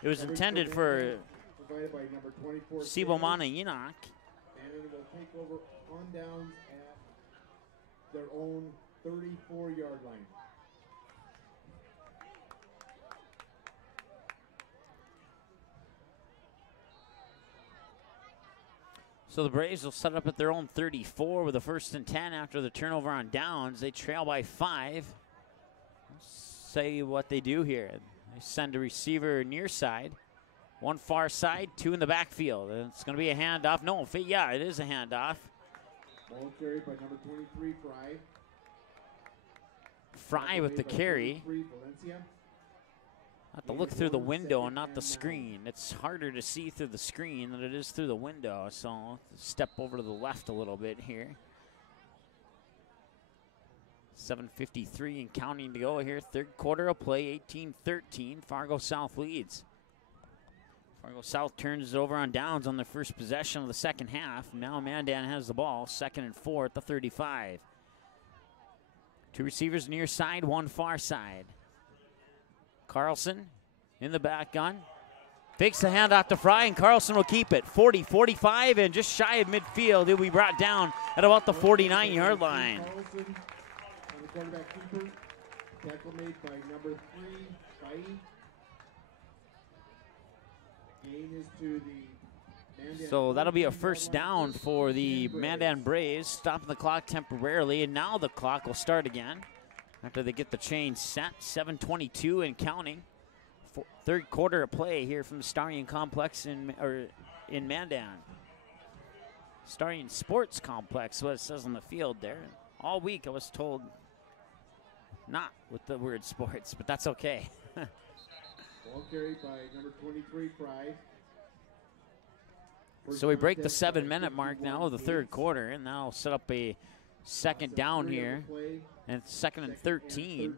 It was intended for Sibomana Enoch. And it will take over on downs at their own 34-yard line. So the Braves will set up at their own 34 with a 1st and 10 after the turnover on downs. They trail by 5. Let's say what they do here. They send a receiver near side, 1 far side, 2 in the backfield. And it's going to be a handoff. No, yeah, it is a handoff. Ball carried by number 23, Fry. Fry with the carry. I have to look through the window and not the screen. It's harder to see through the screen than it is through the window. So I'll step over to the left a little bit here. 7:53 and counting to go here. 3rd quarter of play, 18-13. Fargo South leads. Fargo South turns it over on downs on their first possession of the 2nd half. Now Mandan has the ball, 2nd and 4 at the 35. 2 receivers near side, 1 far side. Carlson in the back gun. Fakes the handoff to Fry, and Carlson will keep it. 40, 45, and just shy of midfield. He'll be brought down at about the 49-yard line. Quarterback keeper. Tackle made by number 3, Bai. Gain is to the Mandan. So that'll be a 1st down for the Mandan Braves, stopping the clock temporarily, and now the clock will start again after they get the chain set. 7:22 and counting. 3rd quarter of play here from the Starion Complex in Mandan. Starion Sports Complex, what it says on the field there. All week I was told not with the word sports, but that's okay. Ball carried by number 23, Fry. So we break the 7-minute mark now of the 3rd quarter, and now set up a 2nd down here, and it's 2nd and 13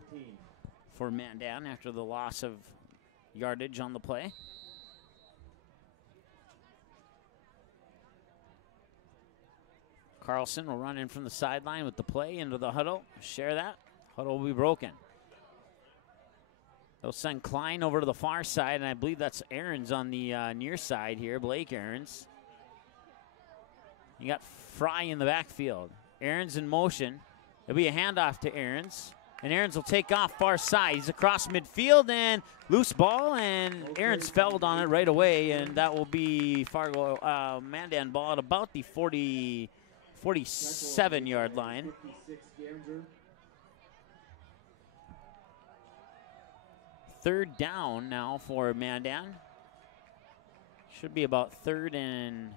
for Mandan after the loss of yardage on the play. Carlson will run in from the sideline with the play into the huddle. Share that. Huddle will be broken. They'll send Klein over to the far side, and I believe that's Aarons on the near side here, Blake Aarons. You got Fry in the backfield. Aarons in motion. It'll be a handoff to Aarons, and Aarons will take off far side. He's across midfield, and loose ball, and Aarons felled on it right away, and that will be Fargo Mandan ball at about the 47-yard line. Third down now for Mandan. Should be about third and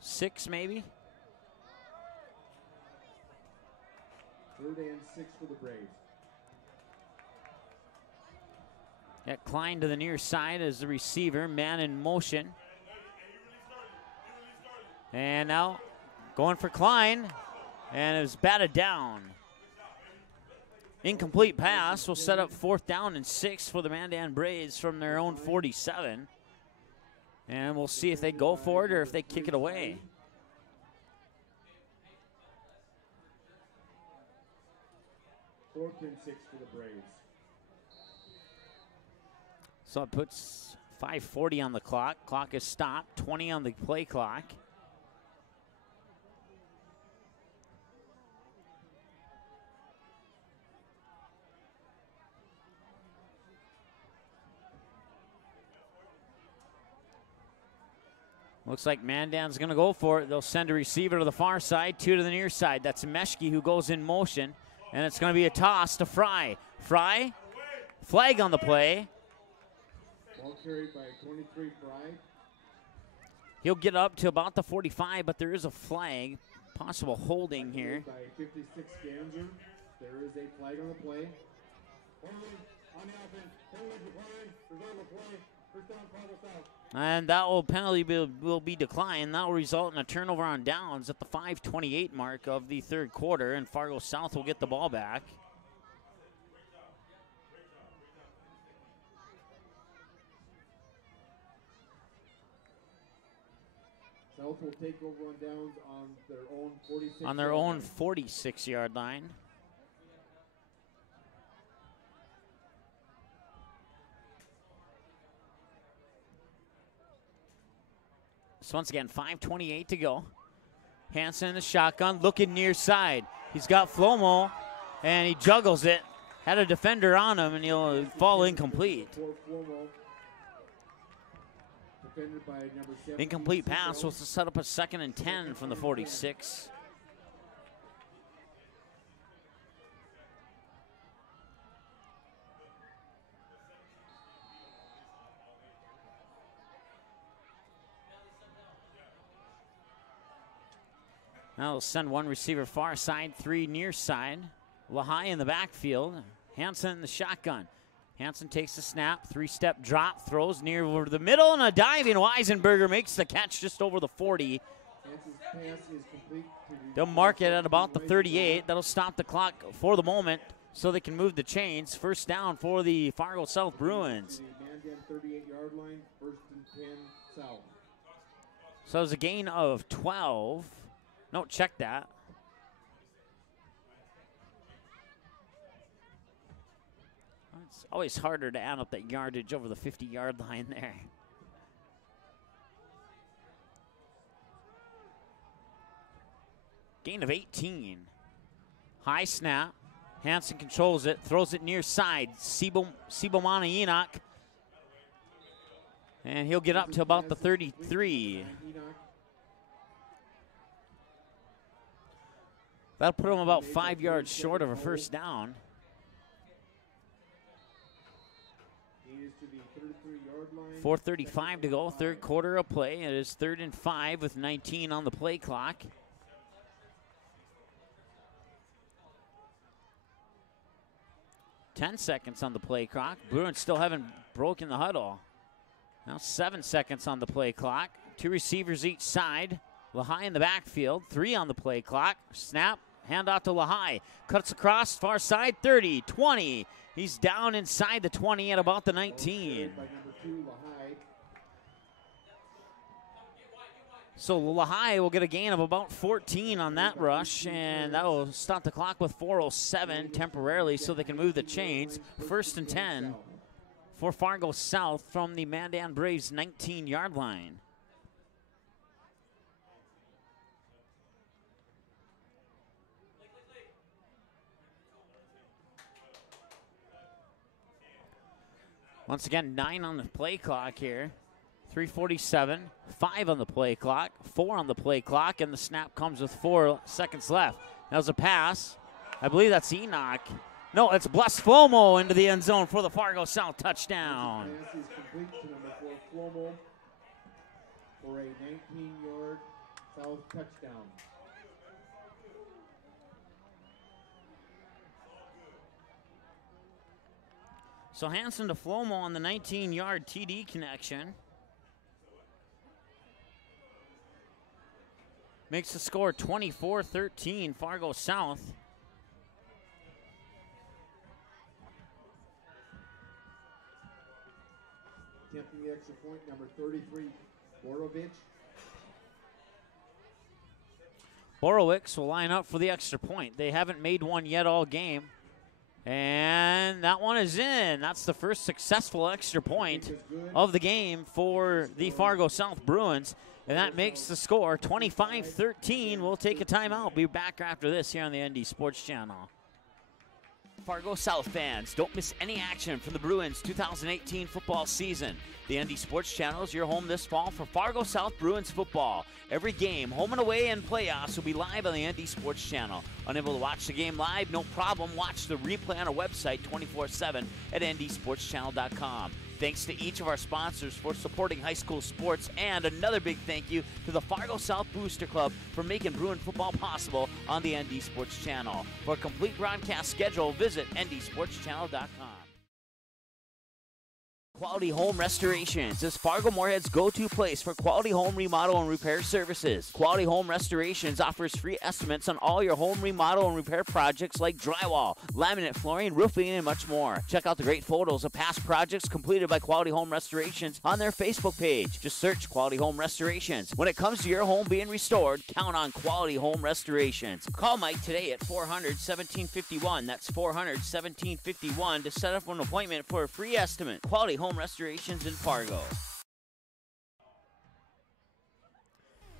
6 maybe. 3rd and 6 for the Braves. Got Klein to the near side as the receiver, man in motion. And now going for Klein, and it was batted down. Incomplete pass will set up 4th down and 6 for the Mandan Braves from their own 47. And we'll see if they go for it or if they kick it away. Fourth and 6 for the Braves. So it puts 5:40 on the clock. Clock is stopped. 20 on the play clock. Looks like Mandan's going to go for it. They'll send a receiver to the far side, 2 to the near side. That's Meshke who goes in motion, and it's going to be a toss to Fry. Fry, flag on the play. Ball carried by 23 Fry. He'll get up to about the 45, but there is a flag. Possible holding here. By 56 Ganser. There is a flag on the play. On the offense. 10 minutes of play. Result of play. First down, Fargo South. And that will penalty will be declined. That will result in a turnover on downs at the 5:28 mark of the 3rd quarter, and Fargo South will get the ball back. South will take over on downs on their own 46. On their own 46-yard line. So once again, 5:28 to go. Hansen in the shotgun, looking near side. He's got Flomo, and he juggles it. Had a defender on him, and he'll fall incomplete. Incomplete pass will set up a 2nd and 10 from the 46. Now they'll send 1 receiver far side, 3 near side. Lahai in the backfield. Hansen in the shotgun. Hansen takes the snap, 3-step drop, throws near over the middle, and a diving Weisenberger makes the catch just over the 40. They'll mark it at about the 38. That'll stop the clock for the moment so they can move the chains. First down for the Fargo South Bruins. Mandan 38-yard line, 1st and 10 South. So it's a gain of 12. No, check that. It's always harder to add up that yardage over the 50-yard line there. Gain of 18. High snap. Hansen controls it, throws it near side. Sibomana Enoch. And he'll get up to about the 33. That'll put him about 5 yards short of a first down. 4:35 to go, 3rd quarter of play. It is 3rd and 5 with 19 on the play clock. Ten seconds on the play clock. Bruins still haven't broken the huddle. Now 7 seconds on the play clock. 2 receivers each side. Lahai in the backfield. 3 on the play clock. Snap. Handoff to Lahai. Cuts across, far side, 30, 20. He's down inside the 20 at about the 19. So Lehigh will get a gain of about 14 on that rush, and that will stop the clock with 4:07 temporarily so they can move the chains. 1st and 10 for Fargo South from the Mandan Braves 19-yard line. Once again, 9 on the play clock here. 3:47, 5 on the play clock, 4 on the play clock, and the snap comes with 4 seconds left. That was a pass. I believe that's Enoch. No, it's Bless Flomo into the end zone for the Fargo South touchdown. Pass is complete to number 4, Flomo, for a 19-yard South touchdown. So Hansen to Flomo on the 19-yard TD connection. Makes the score 24-13, Fargo South. Attempting the extra point, number 33, Borovich. Borowicz will line up for the extra point. They haven't made one yet all game. And that one is in. That's the first successful extra point of the game for the Fargo South Bruins. And that makes the score 25-13. We'll take a timeout. Be back after this here on the ND Sports Channel. Fargo South fans, don't miss any action from the Bruins 2018 football season. The ND Sports Channel is your home this fall for Fargo South Bruins football. Every game, home and away, and playoffs will be live on the ND Sports Channel. Unable to watch the game live? No problem. Watch the replay on our website 24/7 at ndsportschannel.com. Thanks to each of our sponsors for supporting high school sports, and another big thank you to the Fargo South Booster Club for making Bruin football possible on the ND Sports Channel. For a complete broadcast schedule, visit ndsportschannel.com. Quality Home Restorations is Fargo Moorhead's go-to place for quality home remodel and repair services. Quality Home Restorations offers free estimates on all your home remodel and repair projects like drywall, laminate flooring, roofing, and much more. Check out the great photos of past projects completed by Quality Home Restorations on their Facebook page. Just search Quality Home Restorations. When it comes to your home being restored, count on Quality Home Restorations. Call Mike today at 400-1751. That's 400-1751 to set up an appointment for a free estimate. Quality Home Restorations in Fargo. All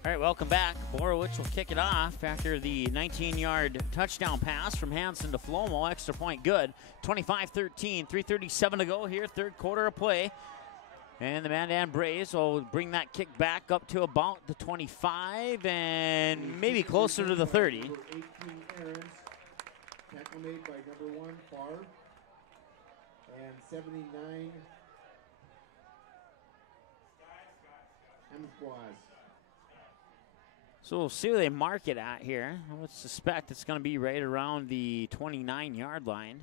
right, welcome back. Borowicz will kick it off after the 19-yard touchdown pass from Hansen to Flomo. Extra point good. 25-13, 3:37 to go here, third quarter of play. And the Mandan Braves will bring that kick back up to about the 25 and maybe closer to the 30. Number 18, Aarons. Tackle made by number 1, Favre. And 79, So we'll see where they mark it at here. I would suspect it's going to be right around the 29-yard line.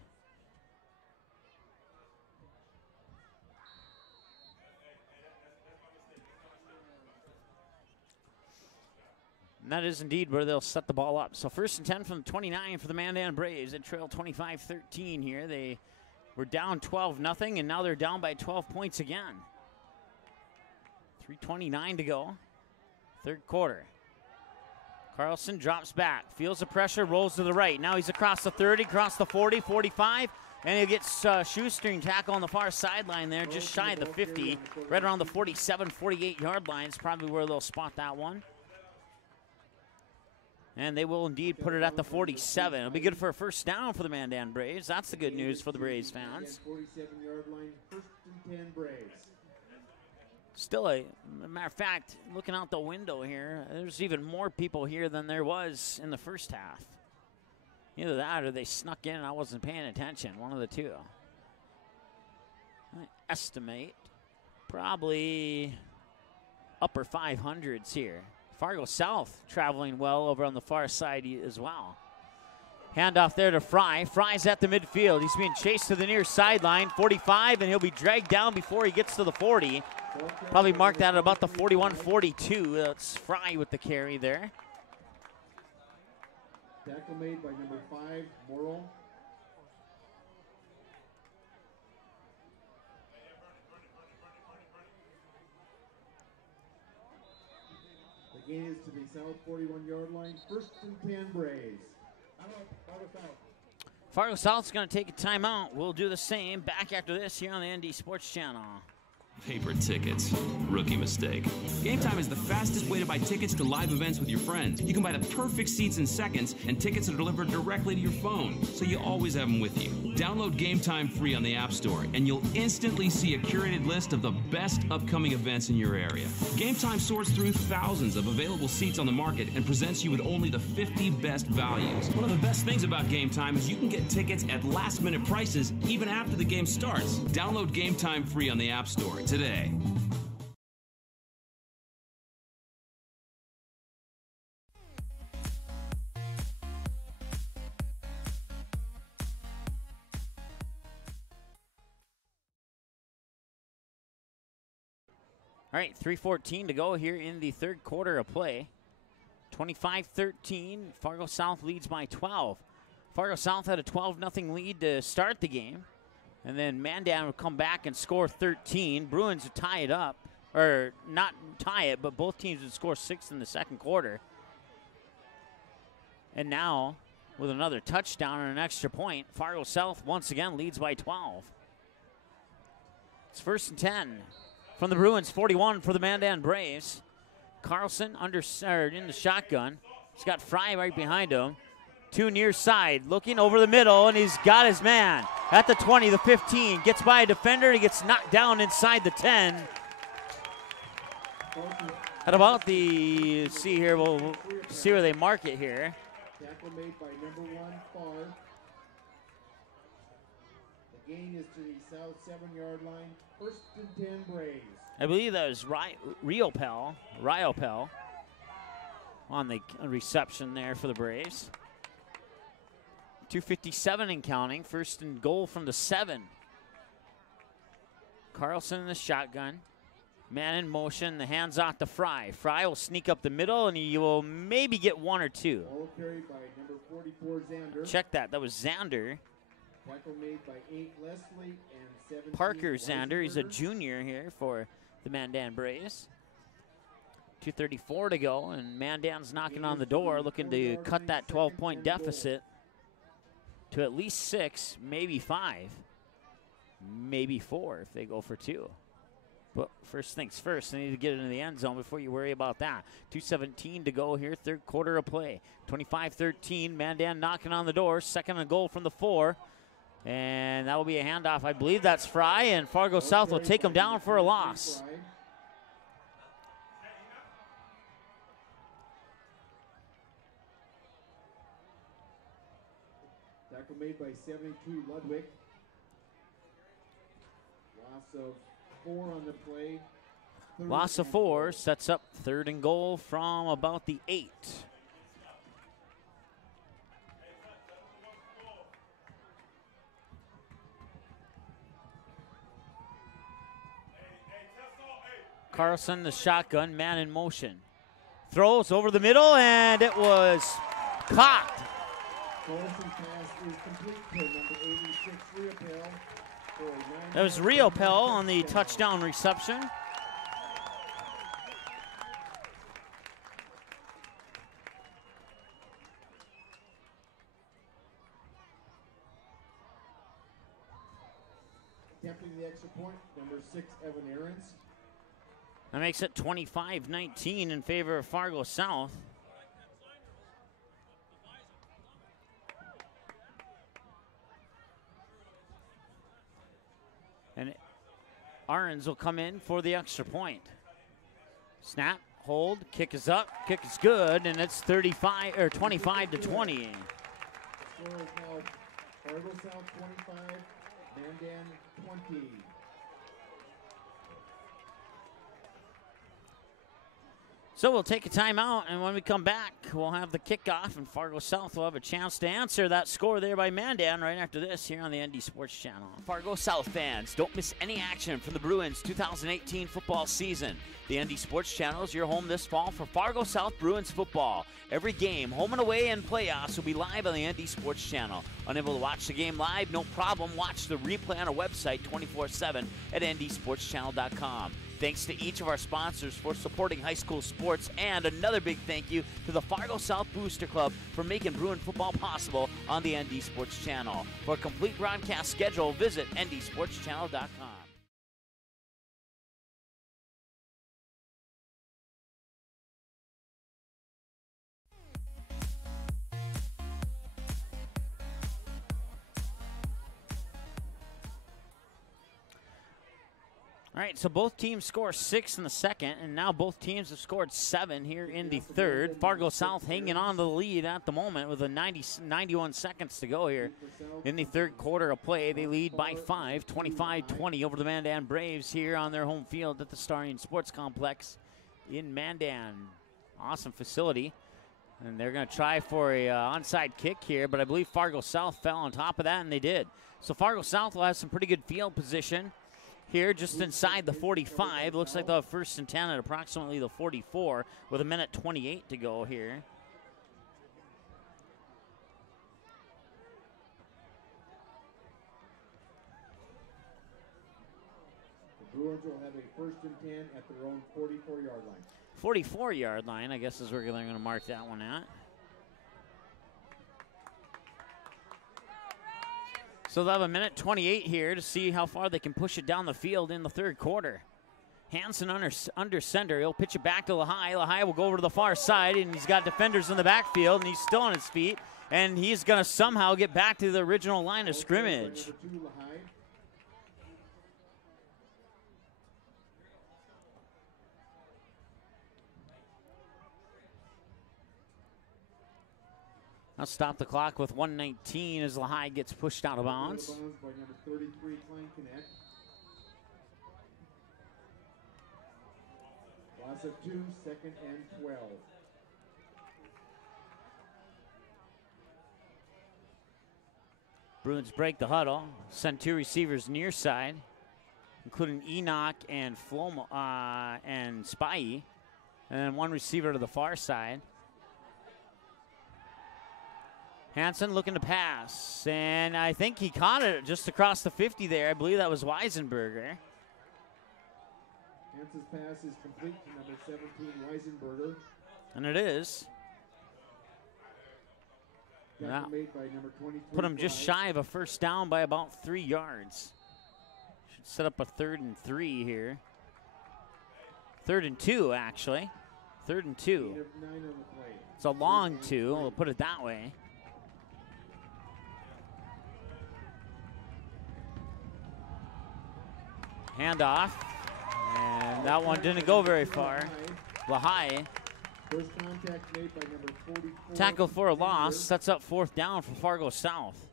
And that is indeed where they'll set the ball up. So 1st and 10 from the 29 for the Mandan Braves. They trail 25-13 here. They were down 12-0, and now they're down by 12 points again. 3:29 to go, third quarter. Carlson drops back, feels the pressure, rolls to the right. Now he's across the 30, across the 40, 45, and he gets shoestring tackle on the far sideline there, just shy of the 50, right around the 47, 48-yard line is probably where they'll spot that one. And they will indeed put it at the 47. It'll be good for a first down for the Mandan Braves. That's the good news for the Braves fans. 47-yard line, 1st and 10 Braves. Still, a matter of fact, looking out the window here, there's even more people here than there was in the first half. Either that or they snuck in and I wasn't paying attention, one of the two. I estimate probably upper 500s here. Fargo South traveling well over on the far side as well. Handoff there to Fry. Fry's at the midfield. He's being chased to the near sideline, 45, and he'll be dragged down before he gets to the 40. Probably marked that at about the 41-42. That's Fry with the carry there. Tackle made by number 5, Morrow. The The gain is to the south 41-yard line. First and 10 Braves. Fargo South. Fargo South's going to take a timeout. We'll do the same back after this here on the ND Sports Channel. Paper tickets. Rookie mistake. Game Time is the fastest way to buy tickets to live events with your friends. You can buy the perfect seats in seconds, and tickets are delivered directly to your phone, so you always have them with you. Download Game Time free on the App Store, and you'll instantly see a curated list of the best upcoming events in your area. Game Time sorts through thousands of available seats on the market and presents you with only the 50 best values. One of the best things about Game Time is you can get tickets at last-minute prices even after the game starts. Download Game Time free on the App Store today. All right, 3:14 to go here in the third quarter of play. 25-13, Fargo South leads by 12. Fargo South had a 12-0 lead to start the game. And then Mandan would come back and score 13. Bruins would tie it up. Or not tie it, but both teams would score 6 in the second quarter. And now, with another touchdown and an extra point, Fargo South once again leads by 12. It's first and 10 from the Bruins, 41 for the Mandan Braves. Carlson in the shotgun. He's got Fry right behind him. Two near side, looking over the middle, and he's got his man at the 20, the 15. Gets by a defender, he gets knocked down inside the 10. At about the, see here, we'll see where they mark it here. Tackle made by number 1, Farr. The gain is to the south 7-yard line. First and 10 Braves. I believe that was Riopel on the reception there for the Braves. 2:57 and counting. First and goal from the 7. Carlson in the shotgun. Man in motion. The hands off to Fry. Fry will sneak up the middle, and he will maybe get 1 or 2. Ball carried by number 44, Xander. Check that. That was Xander. Tackle made by 8, Leslie, and 17. Parker Xander. He's a Weisenberger. junior here for the Mandan Braves. 2:34 to go, and Mandan's knocking on the door, looking to cut that 12-point deficit to at least 6, maybe 5, maybe 4 if they go for 2. But first things first, they need to get into the end zone before you worry about that. 2:17 to go here, third quarter of play. 25-13, Mandan knocking on the door, second and goal from the 4. And that will be a handoff. I believe that's Fry, and Fargo South will take him down for a loss. Tackle made by 72, Ludwig. Loss of 4 on the play. Loss of 4 sets up third and goal from about the 8. Carlson, the shotgun, man in motion. Throws over the middle, and it was caught. Carlson's pass is complete to number 86, Riopel. That was Riopel on the touchdown reception. Attempting the extra point, number 6, Evan Aarons. That makes it 25-19 in favor of Fargo South. And Ahrens will come in for the extra point. Snap, hold, kick is up, kick is good, and it's 25 or 25-20. Score is now Fargo South 25, Mandan 20. So we'll take a timeout, and when we come back, we'll have the kickoff, and Fargo South will have a chance to answer that score there by Mandan right after this here on the ND Sports Channel. Fargo South fans, don't miss any action from the Bruins 2018 football season. The ND Sports Channel is your home this fall for Fargo South Bruins football. Every game, home and away, and playoffs will be live on the ND Sports Channel. Unable to watch the game live? No problem. Watch the replay on our website 24/7 at ndsportschannel.com. Thanks to each of our sponsors for supporting high school sports, and another big thank you to the Fargo South Booster Club for making Bruin football possible on the ND Sports Channel. For a complete broadcast schedule, visit ndsportschannel.com. All right, so both teams score 6 in the second, and now both teams have scored 7 here in the third. Fargo South hanging on to the lead at the moment with 91 seconds to go here in the third quarter of play. They lead by 5, 25-20 over the Mandan Braves here on their home field at the Starring Sports Complex in Mandan. Awesome facility. And they're going to try for a onside kick here, but I believe Fargo South fell on top of that, and they did. So Fargo South will have some pretty good field position here just inside the 45. Looks like they'll have first and 10 at approximately the 44 with 1:28 to go here. The Bruins will have a first and 10 at their own 44-yard line. 44-yard line, I guess, is where they're going to mark that one at. So they'll have 1:28 here to see how far they can push it down the field in the third quarter. Hansen under center. He'll pitch it back to Lehigh. Lehigh will go over to the far side, and he's got defenders in the backfield, and he's still on his feet, and he's going to somehow get back to the original line of scrimmage. I'll stop the clock with 1:19 as Lehigh gets pushed out of bounds. By number 33, Kleinkinet. Loss of 2, second and 12. Bruins break the huddle, send 2 receivers near side, including Enoch and and Spy, and then 1 receiver to the far side. Hansen looking to pass, and I think he caught it just across the 50 there. I believe that was Weisenberger. Hansen's pass is complete to number 17, Weisenberger. And it is. Yeah. Made by number 23, put him just shy of a first down by about 3 yards. Should set up a 3rd and 3 here. 3rd and 2, actually. 3rd and 2. It's a long 2, we'll put it that way. Handoff, and that one didn't go very far. Lehigh. First contact made by number 44. Tackle for a loss, sets up 4th down for Fargo South.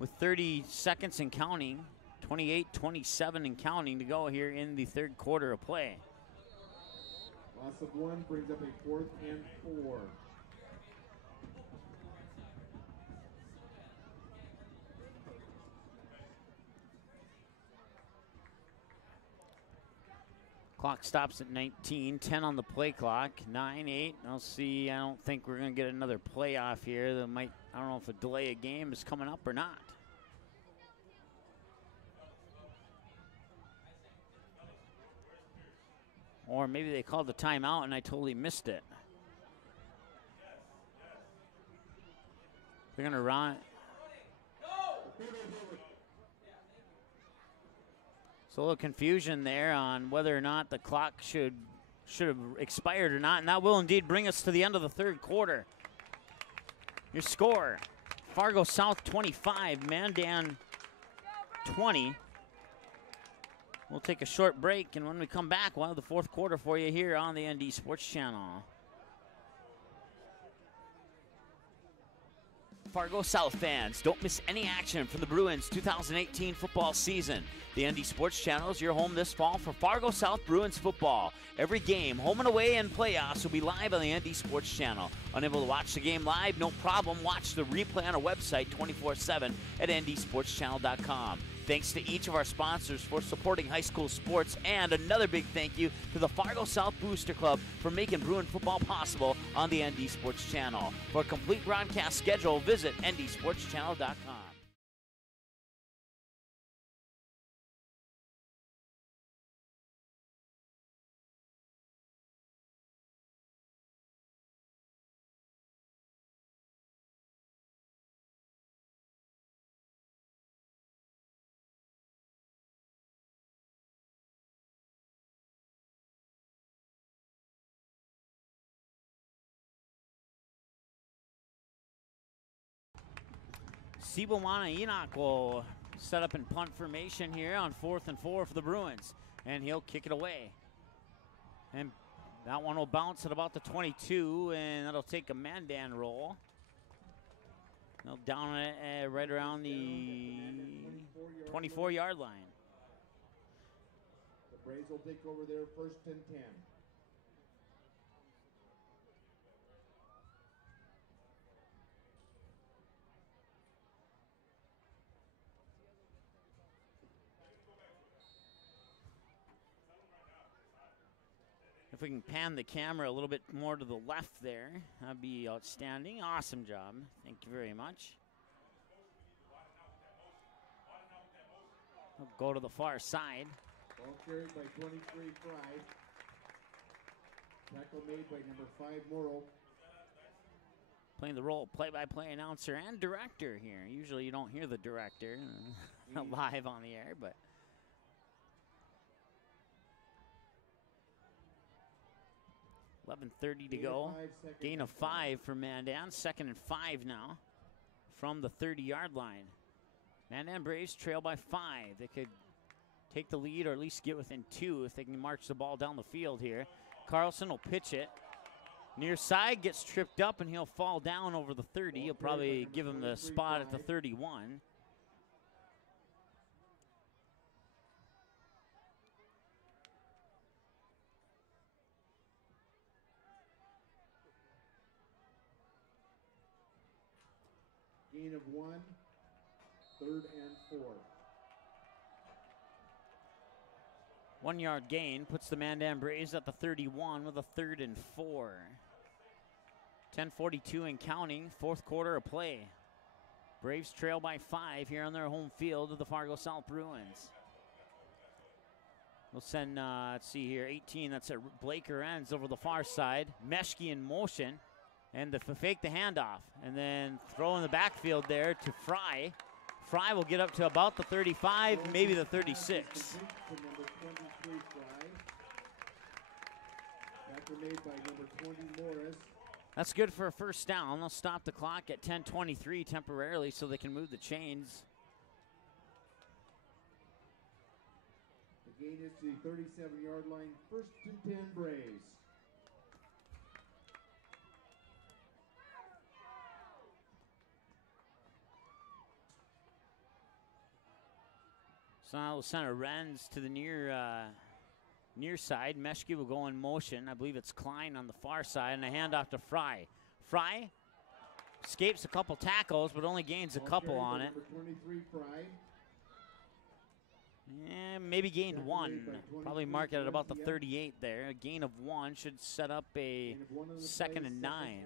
With 30 seconds and counting, 28-27 and counting to go here in the third quarter of play. Loss of 1 brings up a 4th and 4. Clock stops at 19, 10 on the play clock, 9-8. I'll see, I don't think we're going to get another playoff here. That might, I don't know if a delay of game is coming up or not. Or maybe they called the timeout and I totally missed it. They're going to run. So a little confusion there on whether or not the clock should have expired or not, and that will indeed bring us to the end of the third quarter. Your score, Fargo South 25, Mandan 20. We'll take a short break, and when we come back, we'll have the fourth quarter for you here on the ND Sports Channel. Fargo South fans, don't miss any action from the Bruins 2018 football season. The ND Sports Channel is your home this fall for Fargo South Bruins football. Every game, home and away, and playoffs will be live on the ND Sports Channel. Unable to watch the game live? No problem. Watch the replay on our website 24/7 at ndsportschannel.com. Thanks to each of our sponsors for supporting high school sports, and another big thank you to the Fargo South Booster Club for making Bruin football possible on the ND Sports Channel. For a complete broadcast schedule, visit ndsportschannel.com. Sibawana Enoch will set up in punt formation here on 4th and 4 for the Bruins. And he'll kick it away. And that one will bounce at about the 22, and that'll take a Mandan roll. They'll down it right around the 24-yard line. The Braves will take over their 1st and 10. If we can pan the camera a little bit more to the left there, that'd be outstanding. Awesome job. Thank you very much. We'll go to the far side. Ball carried by 23 Fry. Tackle made by number 5 Morrow. Playing the role of play-by-play announcer and director here. Usually you don't hear the director live on the air, but 11:30 to go. Gain of 5 for Mandan. 2nd and 5 now from the 30-yard line. Mandan Braves trail by 5. They could take the lead or at least get within 2 if they can march the ball down the field here. Carlson will pitch it. Near side gets tripped up and he'll fall down over the 30. He'll probably give him the spot at the 31. Gain of 1, 3rd and 4. 1 yard gain puts the Mandan Braves at the 31 with a 3rd and 4. 10:42 and counting, 4th quarter of play. Braves trail by 5 here on their home field of the Fargo South Bruins. We'll send, let's see here, 18, that's a Blaker ends over the far side. Meshke in motion, and fake the handoff, and then throw in the backfield there to Fry. Fry will get up to about the 35, maybe the 36. Number 23 Fry. Tackle made by number 20 Morris. That's good for a 1st down. They'll stop the clock at 10:23 temporarily so they can move the chains. The gain is to the 37-yard line, 1st and 10 Braves. So now we'll send a Renz to the near side. Meshke will go in motion. I believe it's Klein on the far side, and a handoff to Fry. Fry escapes a couple tackles, but only gains a couple on it. Number 23 Fry. Yeah, maybe gained 1. Probably mark it at about the 38 there. A gain of 1 should set up a 2nd and 9.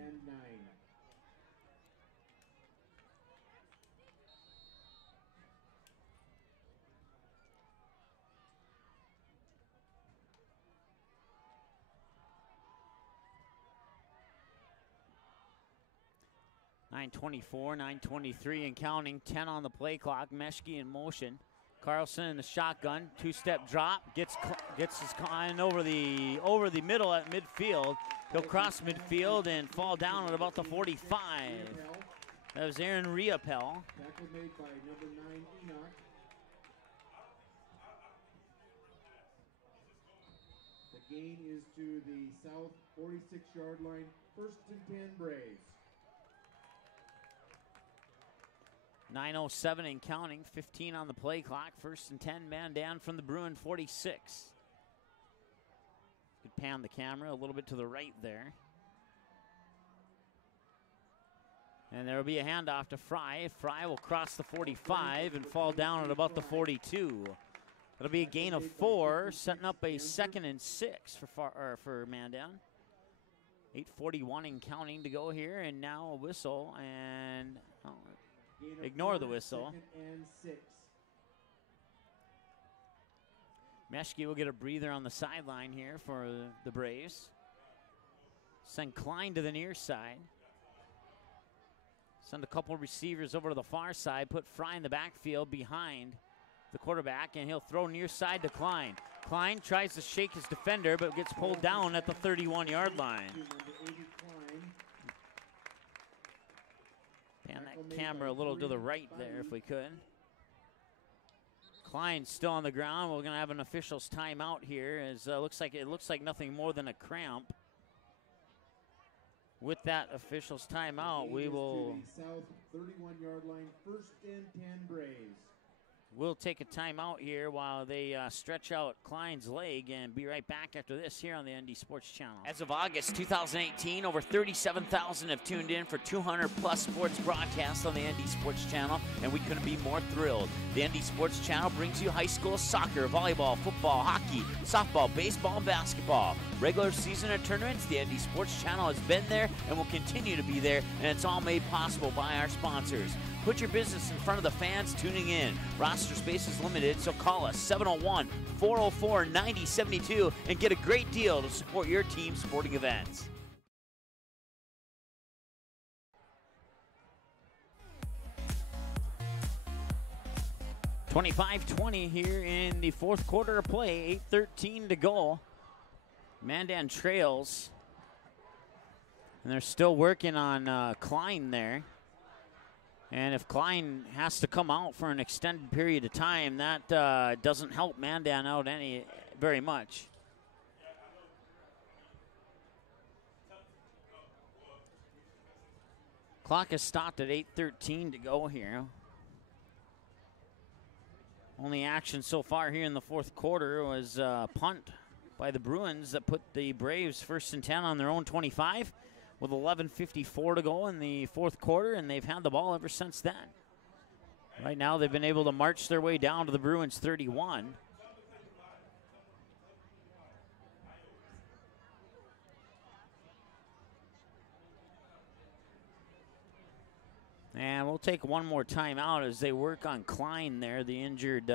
9:24, 9:23 and counting. 10 on the play clock. Meshke in motion. Carlson in the shotgun. 2-step drop. Gets his Klein over the middle at midfield. He'll cross midfield and fall down at about the 45. That was Aaron Riapel. Tackle made by number 9 Enoch. The gain is to the south 46-yard line. 1st and 10 Braves. 9:07 and counting, 15 on the play clock. 1st and 10, Mandan from the Bruin 46. Could pan the camera a little bit to the right there. And there will be a handoff to Fry. Fry will cross the 45 and fall down at about the 42. It'll be a gain of 4, setting up a 2nd and 6 for Mandan. 8:41 and counting to go here, and now a whistle, and ignore the whistle. 2nd and 6. Meshke will get a breather on the sideline here for the Braves. Send Klein to the near side. Send a couple receivers over to the far side. Put Fry in the backfield behind the quarterback, and he'll throw near side to Klein. Klein tries to shake his defender, but gets pulled down at the 31-yard line. Pan that camera a little to the right there if we could. Klein's still on the ground. We're going to have an official's timeout here. As it looks like nothing more than a cramp. With that official's timeout, we will south 31-yard line, 1st and 10 Braves. We'll take a timeout here while they stretch out Klein's leg and be right back after this here on the ND Sports Channel. As of August 2018, over 37,000 have tuned in for 200-plus sports broadcasts on the ND Sports Channel, and we couldn't be more thrilled. The ND Sports Channel brings you high school soccer, volleyball, football, hockey, softball, baseball, and basketball. Regular season and tournaments, the ND Sports Channel has been there and will continue to be there, and it's all made possible by our sponsors. Put your business in front of the fans tuning in. Roster space is limited, so call us 701-404-9072 and get a great deal to support your team's sporting events. .25-20 here in the fourth quarter of play, 8:13 to go. Mandan trails, and they're still working on Klein there. And if Klein has to come out for an extended period of time, that doesn't help Mandan out very much. Clock is stopped at 8:13 to go here. Only action so far here in the fourth quarter was a punt by the Bruins that put the Braves 1st and 10 on their own 25. With 11:54 to go in the fourth quarter, and they've had the ball ever since then. Right now, they've been able to march their way down to the Bruins 31. And we'll take one more timeout as they work on Klein there, the injured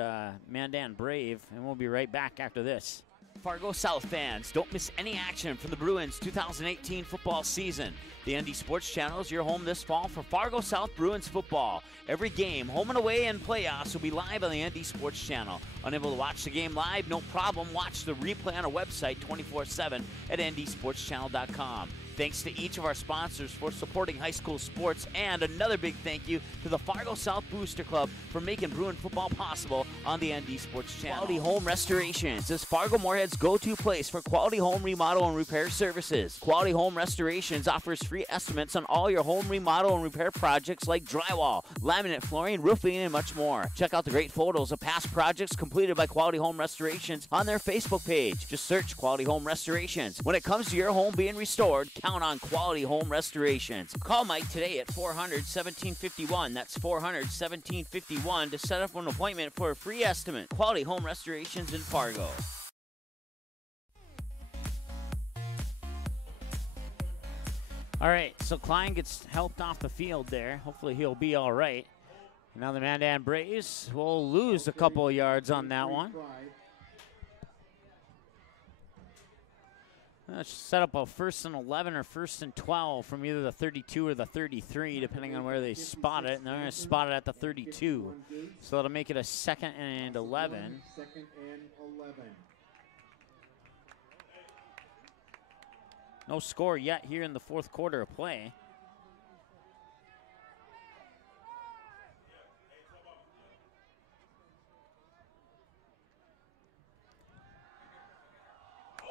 Mandan Brave, and we'll be right back after this. Fargo South fans, don't miss any action from the Bruins 2018 football season. The ND Sports Channel is your home this fall for Fargo South Bruins football. Every game, home and away, and playoffs will be live on the ND Sports Channel. Unable to watch the game live? No problem. Watch the replay on our website 24/7 at ndsportschannel.com. Thanks to each of our sponsors for supporting high school sports, and another big thank you to the Fargo South Booster Club for making Bruin football possible on the ND Sports Channel. Quality Home Restorations is Fargo Moorhead's go-to place for quality home remodel and repair services. Quality Home Restorations offers free estimates on all your home remodel and repair projects like drywall, laminate flooring, roofing, and much more. Check out the great photos of past projects completed by Quality Home Restorations on their Facebook page. Just search Quality Home Restorations. When it comes to your home being restored, count on Quality Home Restorations. Call Mike today at 400-1751. That's 400-1751 to set up an appointment for a free estimate. Quality Home Restorations in Fargo. All right, so Klein gets helped off the field there. Hopefully he'll be all right. Now the Mandan Braves will lose a couple of yards on that one. Let's set up a 1st and 11 or 1st and 12 from either the 32 or the 33, depending on where they spot it. And they're going to spot it at the 32. So that'll make it a 2nd and 11. 2nd and 11. No score yet here in the fourth quarter of play.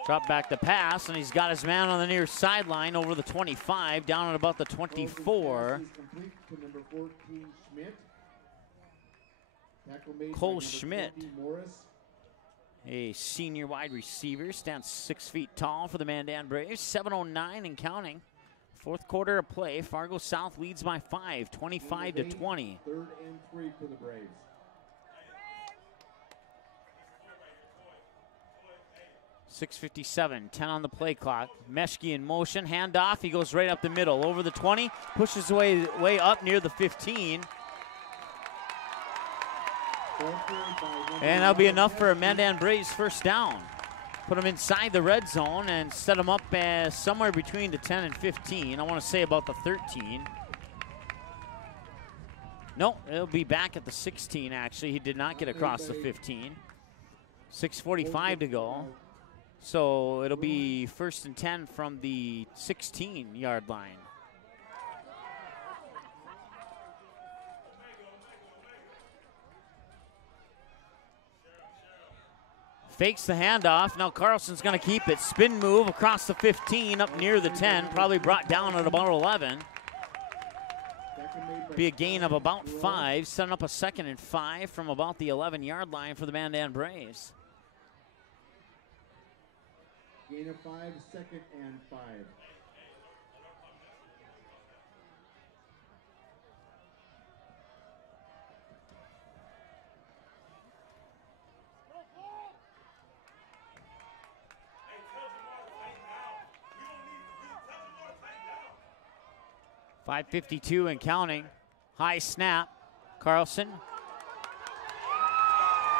Drop back the pass, and he's got his man on the near sideline over the 25, down at about the 24. Cole Schmidt, a senior wide receiver, stands 6 feet tall for the Mandan Braves. 7:09 and counting. Fourth quarter of play. Fargo South leads by 5, 25-20. 3rd and 3 for the Braves. .657, 10 on the play clock. Meshke in motion, handoff. He goes right up the middle, over the 20, pushes way up near the 15. And that'll be enough for a Mandan Braves 1st down. Put him inside the red zone and set him up somewhere between the 10 and 15. I want to say about the 13. No, it'll be back at the 16, actually. He did not get across the 15. 6:45 to go. So it'll be 1st and 10 from the 16-yard line. Fakes the handoff. Now Carlson's going to keep it. Spin move across the 15 up near the 10. Probably brought down at about 11. Be a gain of about 5. Setting up a 2nd and 5 from about the 11-yard line for the Mandan Braves. Gain of 5, 2nd and 5. .552 and counting. High snap. Carlson.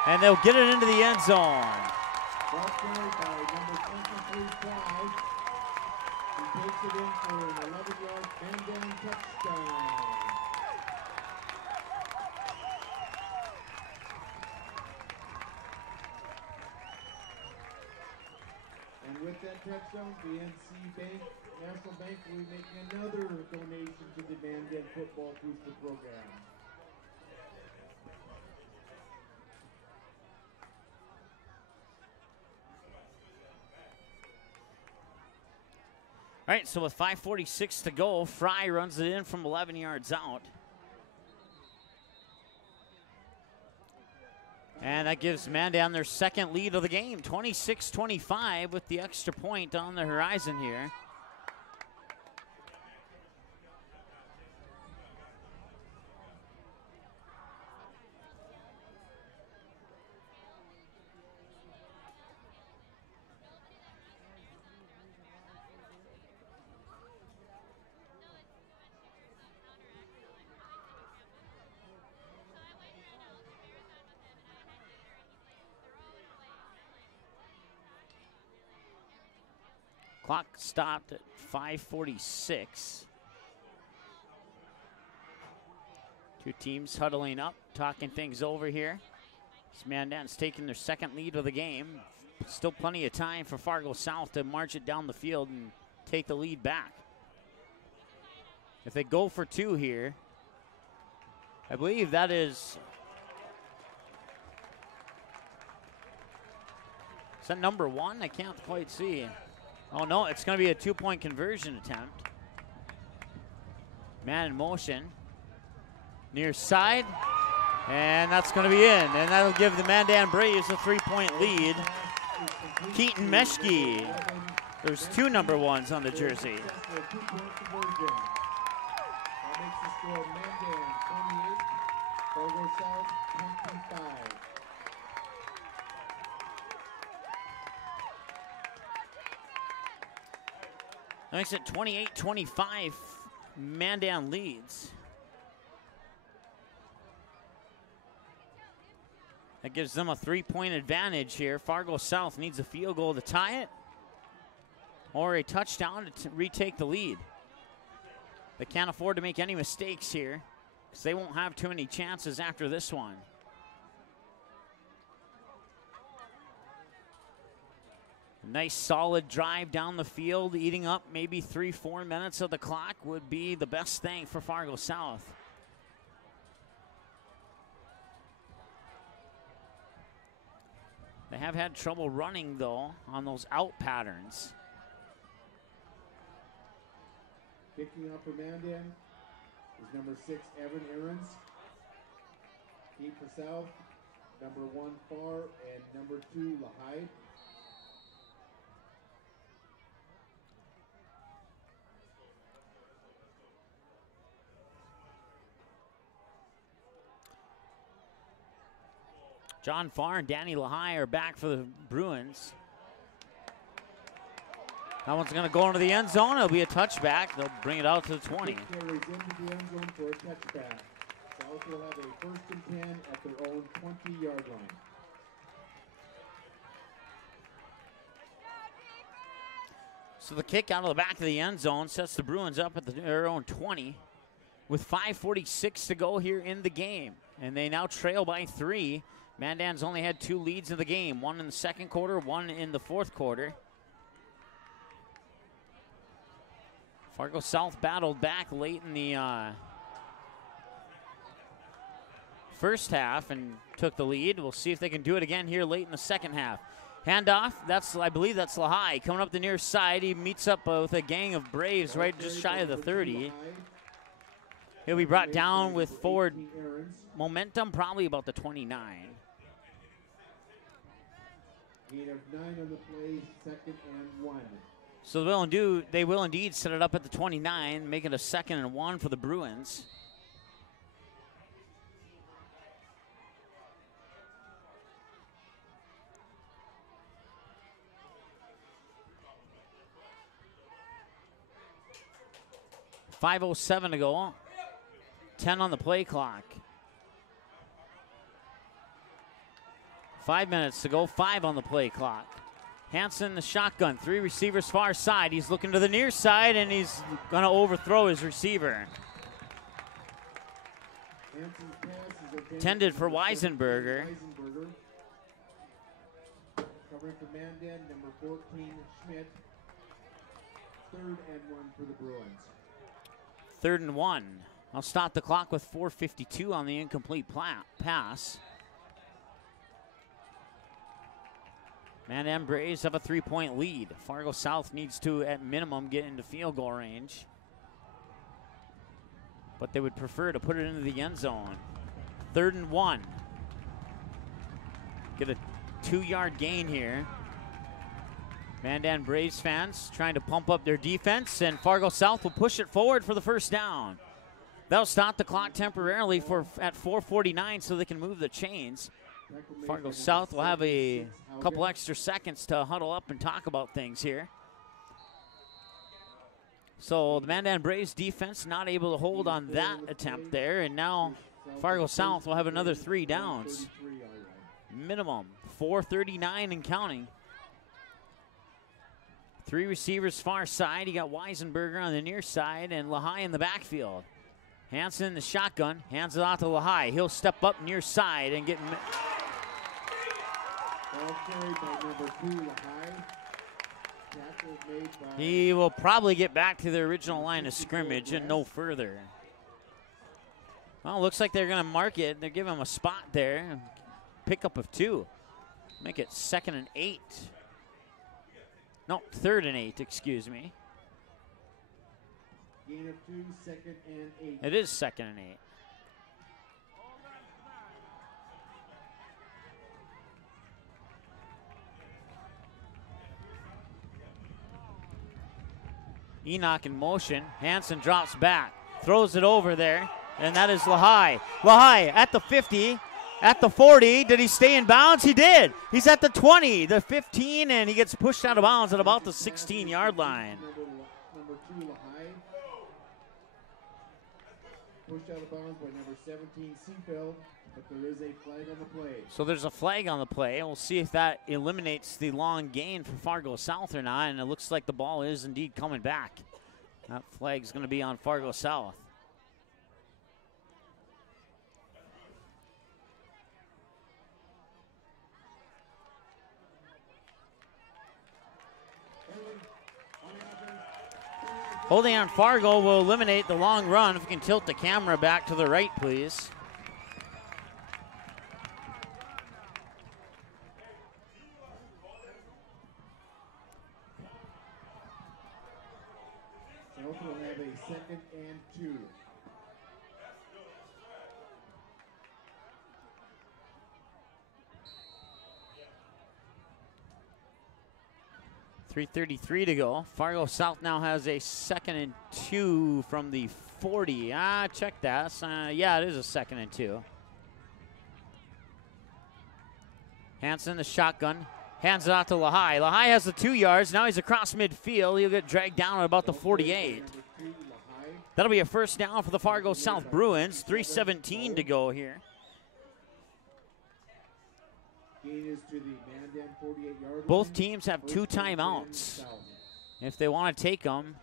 And they'll get it into the end zone. Ball carried by number 23, Clyde. He takes it in for an 11-yard Mandan touchdown. And with that touchdown, the NC Bank, National Bank will be making another donation to the Mandan Football Booster Program. All right, so with 5:46 to go, Fry runs it in from 11 yards out. And that gives Mandan their 2nd lead of the game, 26-25 with the extra point on the horizon here. Clock stopped at 5:46. Two teams huddling up, talking things over here. This Mandan's taking their 2nd lead of the game. Still plenty of time for Fargo South to march it down the field and take the lead back. If they go for 2 here, I believe that is that number 1? I can't quite see. Oh, no, it's going to be a 2-point conversion attempt. Man in motion. Near side. And that's going to be in. And that'll give the Mandan Braves a 3-point lead. Keaton Meshke. There's 2 number 1s on the jersey. That makes the score Mandan 28, Fargo South 25. That makes it 28-25. Mandan leads. That gives them a 3-point advantage here. Fargo South needs a field goal to tie it or a touchdown to retake the lead. They can't afford to make any mistakes here because they won't have too many chances after this one. Nice solid drive down the field, eating up maybe 3-4 minutes of the clock would be the best thing for Fargo South. They have had trouble running, though, on those out patterns. Picking up for Mandan is number 6, Evan Aarons. Keep for South, number 1, Farr, and number 2, Lahide. John Farr and Danny Lahai are back for the Bruins. That one's going to go into the end zone. It'll be a touchback. They'll bring it out to the 20. Carries into the end zone for a touchback. South will have a 1st and 10 at their own 20-yard line. So the kick out of the back of the end zone sets the Bruins up at their own 20 with 5:46 to go here in the game. And they now trail by 3. Mandan's only had 2 leads in the game, 1 in the 2nd quarter, 1 in the 4th quarter. Fargo South battled back late in the first half and took the lead. We'll see if they can do it again here late in the 2nd half. Handoff, I believe that's Lehigh. Coming up the near side, he meets up with a gang of Braves right just shy of the 30. He'll be brought down with forward momentum, probably about the 29. Gain of 9 on the play, 2nd and 1. So they will indeed set it up at the 29, making a 2nd and 1 for the Bruins. .507 to go. 10 on the play clock. 5 minutes to go, 5 on the play clock. Hansen, the shotgun, 3 receivers far side. He's looking to the near side, and he's going to overthrow his receiver. Intended for Weisenberger. Covering for Mandan, number 14, Schmidt. 3rd and 1 for the Bruins. 3rd and 1. I'll stop the clock with 4:52 on the incomplete pass. Mandan Braves have a 3-point lead. Fargo South needs to, at minimum, get into field goal range. But they would prefer to put it into the end zone. 3rd and 1. Get a 2-yard gain here. Mandan Braves fans trying to pump up their defense, and Fargo South will push it forward for the first down. That'll stop the clock temporarily at 4:49 so they can move the chains. Fargo South will have a couple extra seconds to huddle up and talk about things here. So the Mandan Braves defense not able to hold on that attempt there, and now Fargo South will have another 3 downs. Minimum, 4:39 and counting. 3 receivers far side. You got Weisenberger on the near side and Lehigh in the backfield. Hansen in the shotgun, hands it off to Lehigh. He'll step up near side and get... Ball carried by number 2, Lehigh. Tackle made by... He will probably get back to the original line of scrimmage and no further. Well, looks like they're going to mark it. They're giving him a spot there. Pickup of 2. Make it 2nd and 8. No, 3rd and 8, excuse me. Gain of 2, 2nd and 8. It is 2nd and 8. Enoch in motion. Hansen drops back, throws it over there, and that is Lehigh. Lehigh at the 50. At the 40, did he stay in bounds? He did. He's at the 20, the 15, and he gets pushed out of bounds at about the 16-yard line. Number 2, Lehigh. Pushed out of bounds by number 17, Seafeld, but there is a flag on the play. So there's a flag on the play. We'll see if that eliminates the long gain for Fargo South or not, and it looks like the ball is indeed coming back. That flag's going to be on Fargo South. Holding on Fargo will eliminate the long run. If we can tilt the camera back to the right, please. South will have a 2nd and 2. .333 to go. Fargo South now has a 2nd and 2 from the 40. Check that. Yeah, it is a 2nd and 2. Hansen, the shotgun, hands it out to Lehigh. Lehigh has the 2 yards. Now he's across midfield. He'll get dragged down at about the 48. That'll be a first down for the Fargo South Bruins. 3:17 to go here. Gain is to the Mandan 48-yard. Both teams have 2 timeouts if they want to take them.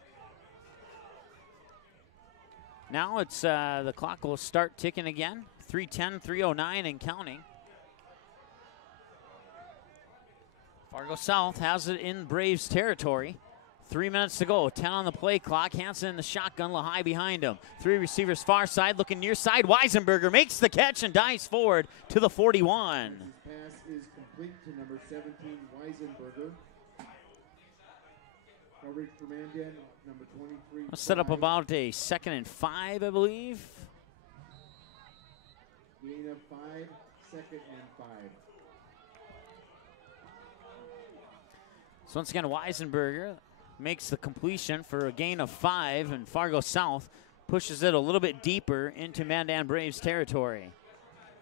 Now it's the clock will start ticking again. 3:10, 3:09 and counting. Fargo South has it in Braves territory. 3 minutes to go, 10 on the play clock. Hansen in the shotgun, Lehigh behind him. 3 receivers far side, looking near side. Weisenberger makes the catch and dives forward to the 41. Pass is complete to number number 17, Weisenberger. Coverage for Mandan, number 23. Let's set up about a 2nd and 5, I believe. Gain of 5, 2nd and 5. So once again, Weisenberger makes the completion for a gain of 5, and Fargo South pushes it a little bit deeper into Mandan Braves territory.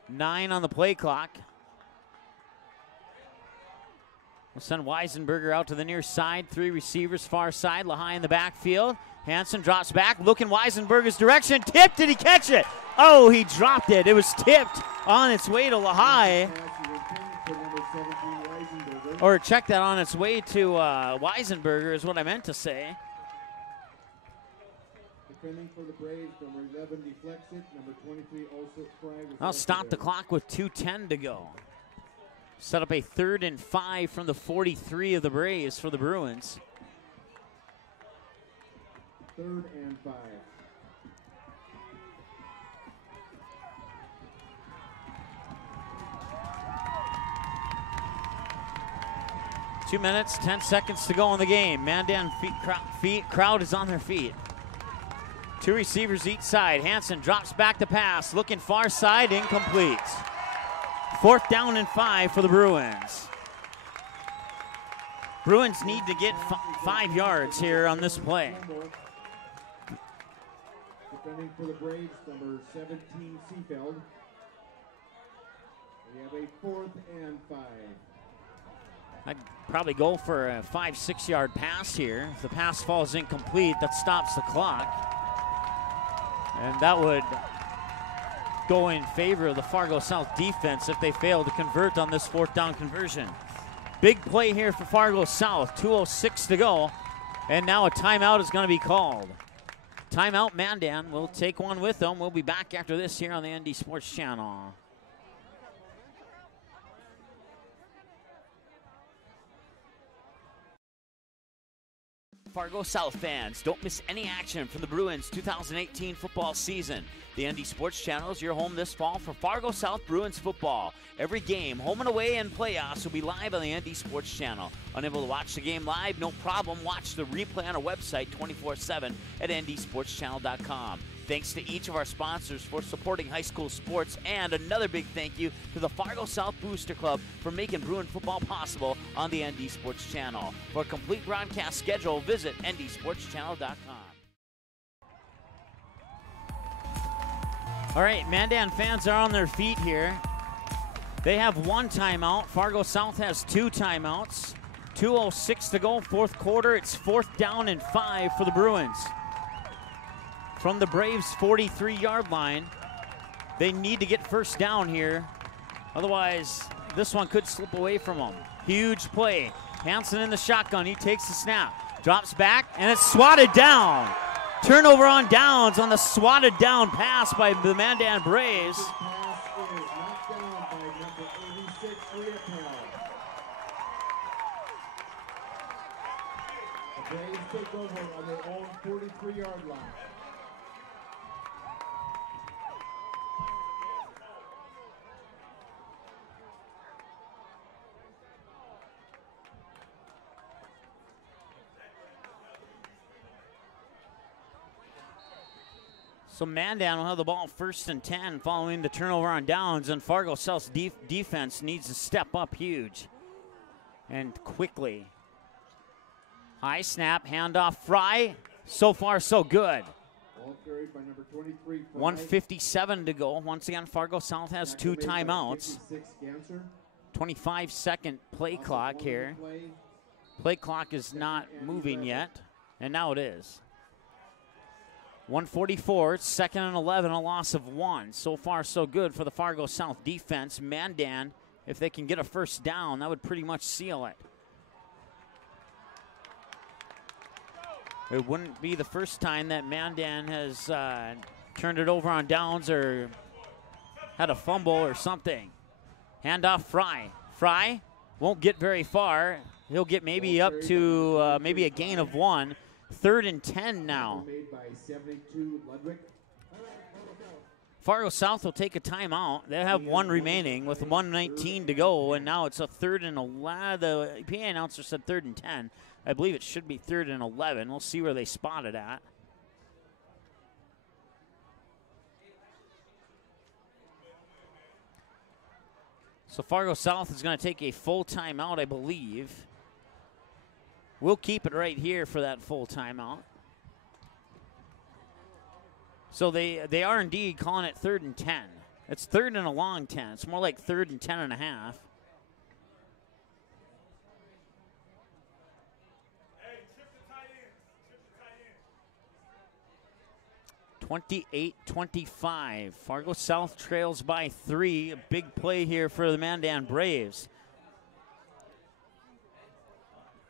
9 on the play clock. We'll send Weisenberger out to the near side. 3 receivers far side. Lehigh in the backfield. Hansen drops back, looking Weisenberger's direction. Tipped, did he catch it? Oh, he dropped it. It was tipped on its way to Lehigh. Or check that, on its way to Weisenberger is what I meant to say. Defending for the Braves, number 11 deflects it. Number 23 also Fry. I'll stop the clock with 2:10 to go. Set up a 3rd and 5 from the 43 of the Braves for the Bruins. 3rd and 5. Two minutes, 10 seconds to go in the game. Mandan crowd is on their feet. 2 receivers each side. Hansen drops back the pass, looking far side, incomplete. 4th down and 5 for the Bruins. Bruins need to get 5 yards here on this play. Defending for the Braves, number 17 Seafeld. We have a 4th and 5. I'd probably go for a 5-6 yard pass here. If the pass falls incomplete, that stops the clock. And that would go in favor of the Fargo South defense if they fail to convert on this 4th down conversion. Big play here for Fargo South. 2:06 to go. And now a timeout is going to be called. Timeout, Mandan will take one with them. We'll be back after this here on the ND Sports Channel. Fargo South fans, don't miss any action from the Bruins 2018 football season. The ND Sports Channel is your home this fall for Fargo South Bruins football. Every game, home and away, and playoffs will be live on the ND Sports Channel. Unable to watch the game live? No problem. Watch the replay on our website 24/7 at ndsportschannel.com. Thanks to each of our sponsors for supporting high school sports, and another big thank you to the Fargo South Booster Club for making Bruin football possible on the ND Sports Channel. For a complete broadcast schedule, visit ndsportschannel.com. All right, Mandan fans are on their feet here. They have 1 timeout. Fargo South has 2 timeouts. 2:06 to go, 4th quarter. It's 4th down and 5 for the Bruins. From the Braves' 43-yard line, they need to get 1st down here. Otherwise, this one could slip away from them. Huge play. Hansen in the shotgun. He takes the snap, drops back, and it's swatted down. Turnover on downs on the swatted down pass by the Mandan Braves. Pass is knocked down by number 86, Leopold. The Braves take over on their own 43-yard line. So Mandan will have the ball 1st and 10 following the turnover on downs, and Fargo South's defense needs to step up huge and quickly. High snap, handoff, Fry. So far, so good. Ball carried by number 23, Fry. 1:57 to go. Once again, Fargo South has 2 timeouts. 25-second play clock here. Play clock is not moving yet, and now it is. 1:44, 2nd and 11, a loss of 1. So far, so good for the Fargo South defense. Mandan, if they can get a 1st down, that would pretty much seal it. It wouldn't be the first time that Mandan has turned it over on downs or had a fumble or something. Handoff, Fry. Fry won't get very far. He'll get maybe up to maybe a gain of 1. 3rd and 10 now. Fargo South will take a timeout. They have one remaining with 1:19 to go, and now it's a 3rd and 11. The PA announcer said 3rd and 10. I believe it should be 3rd and 11. We'll see where they spot it at. So Fargo South is going to take a full timeout, I believe. We'll keep it right here for that full timeout. So they are indeed calling it 3rd and 10. It's 3rd and a long 10. It's more like 3rd and 10 and a half. 28-25. Fargo South trails by 3. A big play here for the Mandan Braves.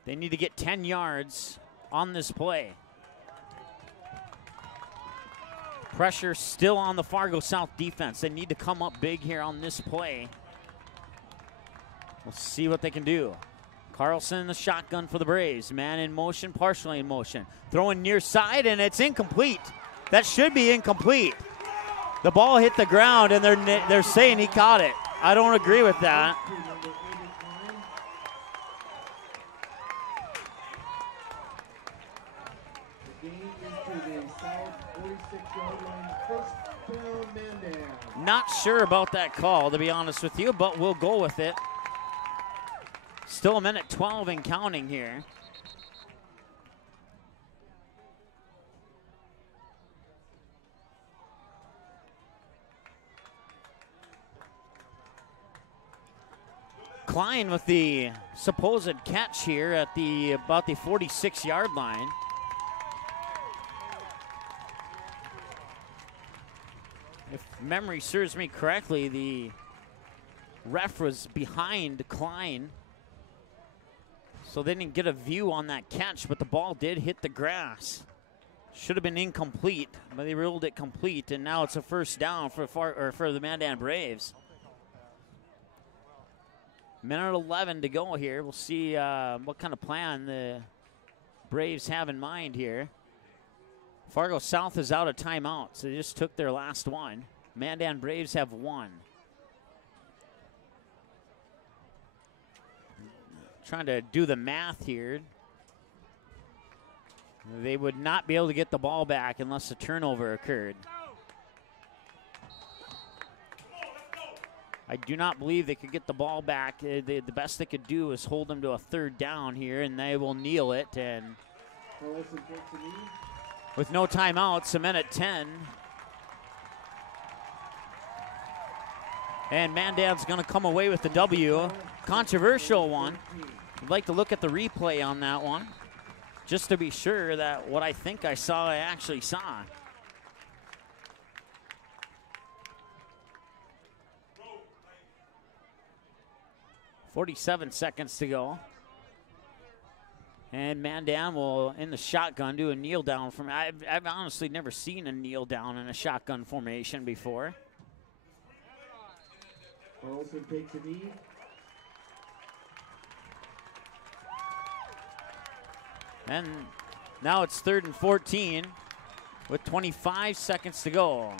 They need to get 10 yards on this play. Pressure still on the Fargo South defense. They need to come up big here on this play. We'll see what they can do. Carlson in the shotgun for the Braves. Man in motion, partially in motion. Throwing near side, and it's incomplete. That should be incomplete. The ball hit the ground, and they're saying he caught it. I don't agree with that. Not sure about that call, to be honest with you, but we'll go with it. Still a minute 12 and counting here. Klein with the supposed catch here at about the 46-yard line. If memory serves me correctly, the ref was behind Klein, so they didn't get a view on that catch, but the ball did hit the grass. Should have been incomplete, but they ruled it complete, and now it's a first down for the Mandan Braves. Minute 11 to go here. We'll see what kind of plan the Braves have in mind here. Fargo South is out of timeout, so they just took their last one. Mandan Braves have one. Trying to do the math here. They would not be able to get the ball back unless a turnover occurred. I do not believe they could get the ball back. The best they could do is hold them to a 3rd down here, and they will kneel it. And with no timeouts, a minute 10. And Mandan's going to come away with the W. Controversial one. I'd like to look at the replay on that one, just to be sure that what I think I saw, I actually saw. 47 seconds to go. And Mandan will, in the shotgun, do a kneel down. I've honestly never seen a kneel down in a shotgun formation before. Carlson takes a knee. And now it's 3rd and 14 with 25 seconds to go.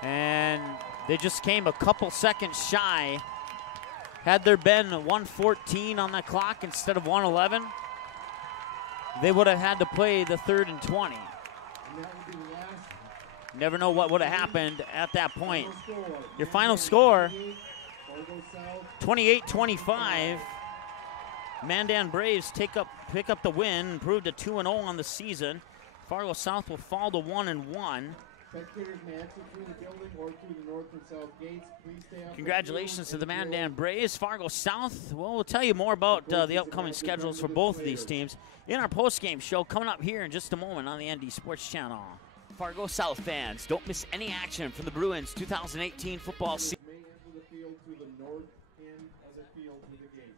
And they just came a couple seconds shy. Had there been 1:14 on the clock instead of 1:11, they would have had to play the 3rd and 20. Never know what would have happened at that point. Your final score, 28-25. Mandan Braves pick up the win, improved to 2-0 on the season. Fargo South will fall to 1-1. Spectators may exit through the building or through the north and south gates. Please stay off. Congratulations to the Mandan Braves. Fargo South, well, we'll tell you more about the upcoming schedules for both of these teams in our postgame show coming up here in just a moment on the ND Sports Channel. Fargo South fans, don't miss any action from the Bruins 2018 football season. May enter the field through the north end of the field through the gate.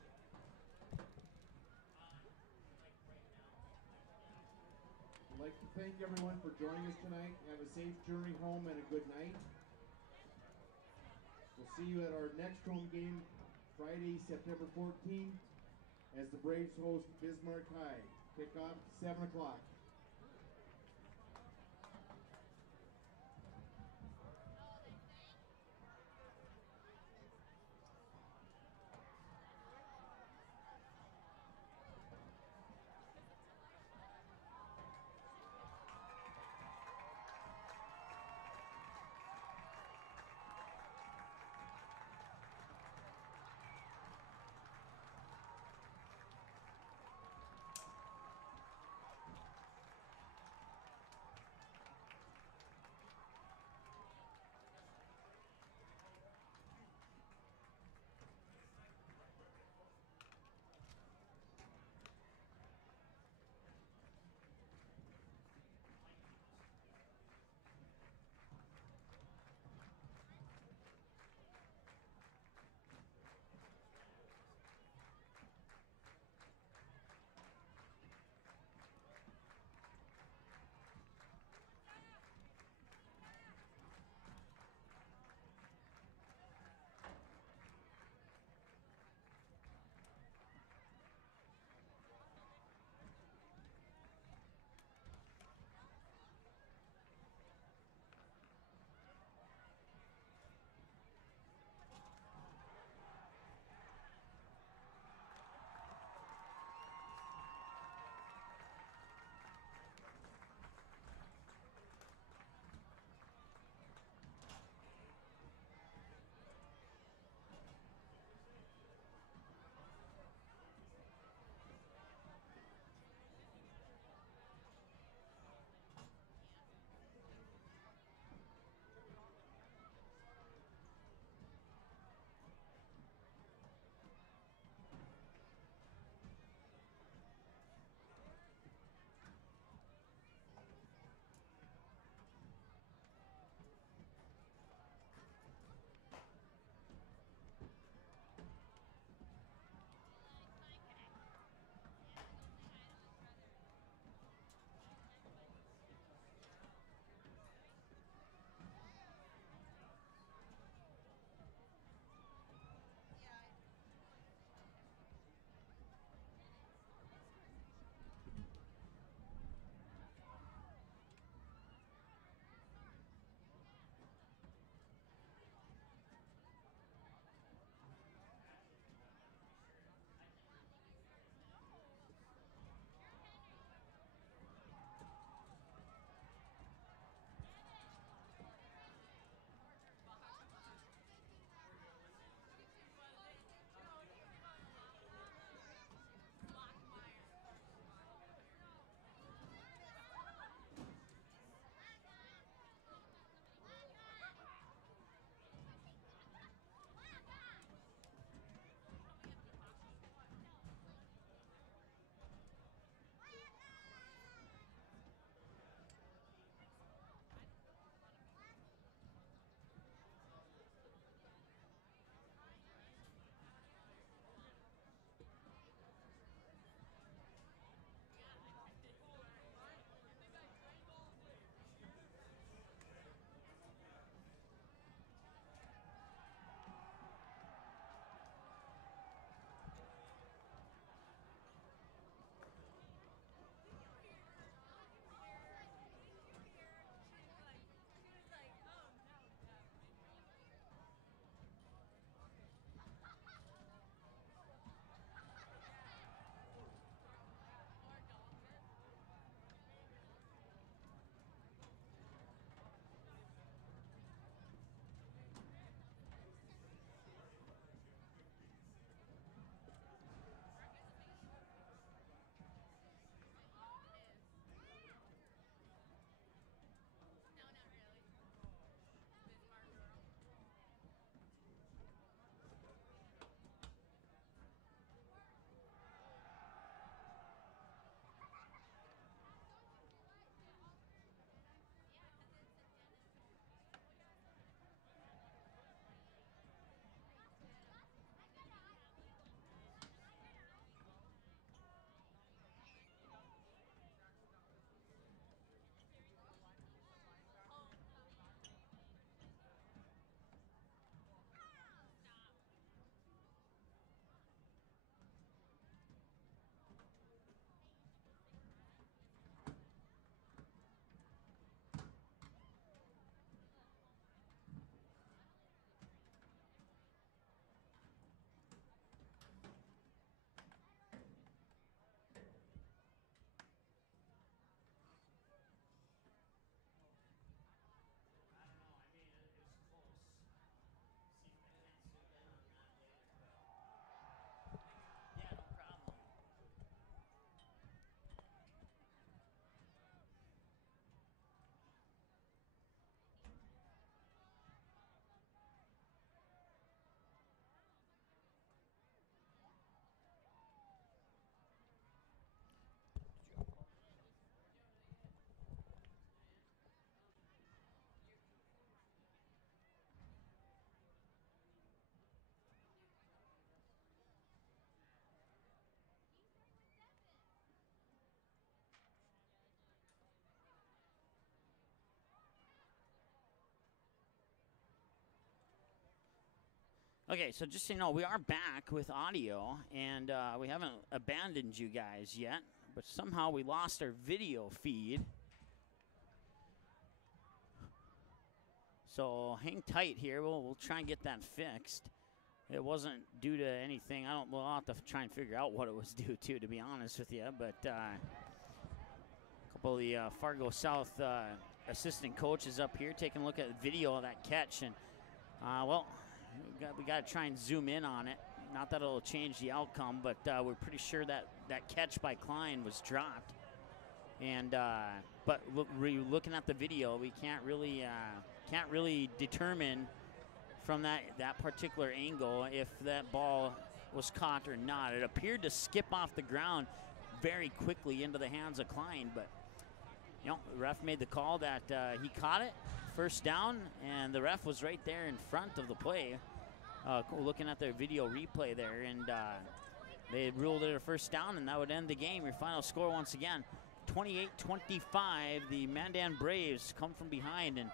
I'd like to thank everyone for joining us tonight. Have a safe journey home and a good night. We'll see you at our next home game Friday, September 14th, as the Braves host Bismarck High. Kickoff 7 o'clock. Okay, so just so you know, we are back with audio, and we haven't abandoned you guys yet, but somehow we lost our video feed. So hang tight here. We'll try and get that fixed. It wasn't due to anything. We'll have to try and figure out what it was due to be honest with you. But a couple of the Fargo South assistant coaches up here taking a look at the video of that catch, and well, we got to try and zoom in on it. Not that it'll change the outcome, but we're pretty sure that that catch by Klein was dropped. And but looking at the video, we can't really determine from that particular angle if that ball was caught or not. It appeared to skip off the ground very quickly into the hands of Klein, but you know, the ref made the call that he caught it, first down, and the ref was right there in front of the play, looking at their video replay there, and they ruled it a first down, and that would end the game. Your final score once again, 28-25. The Mandan Braves come from behind and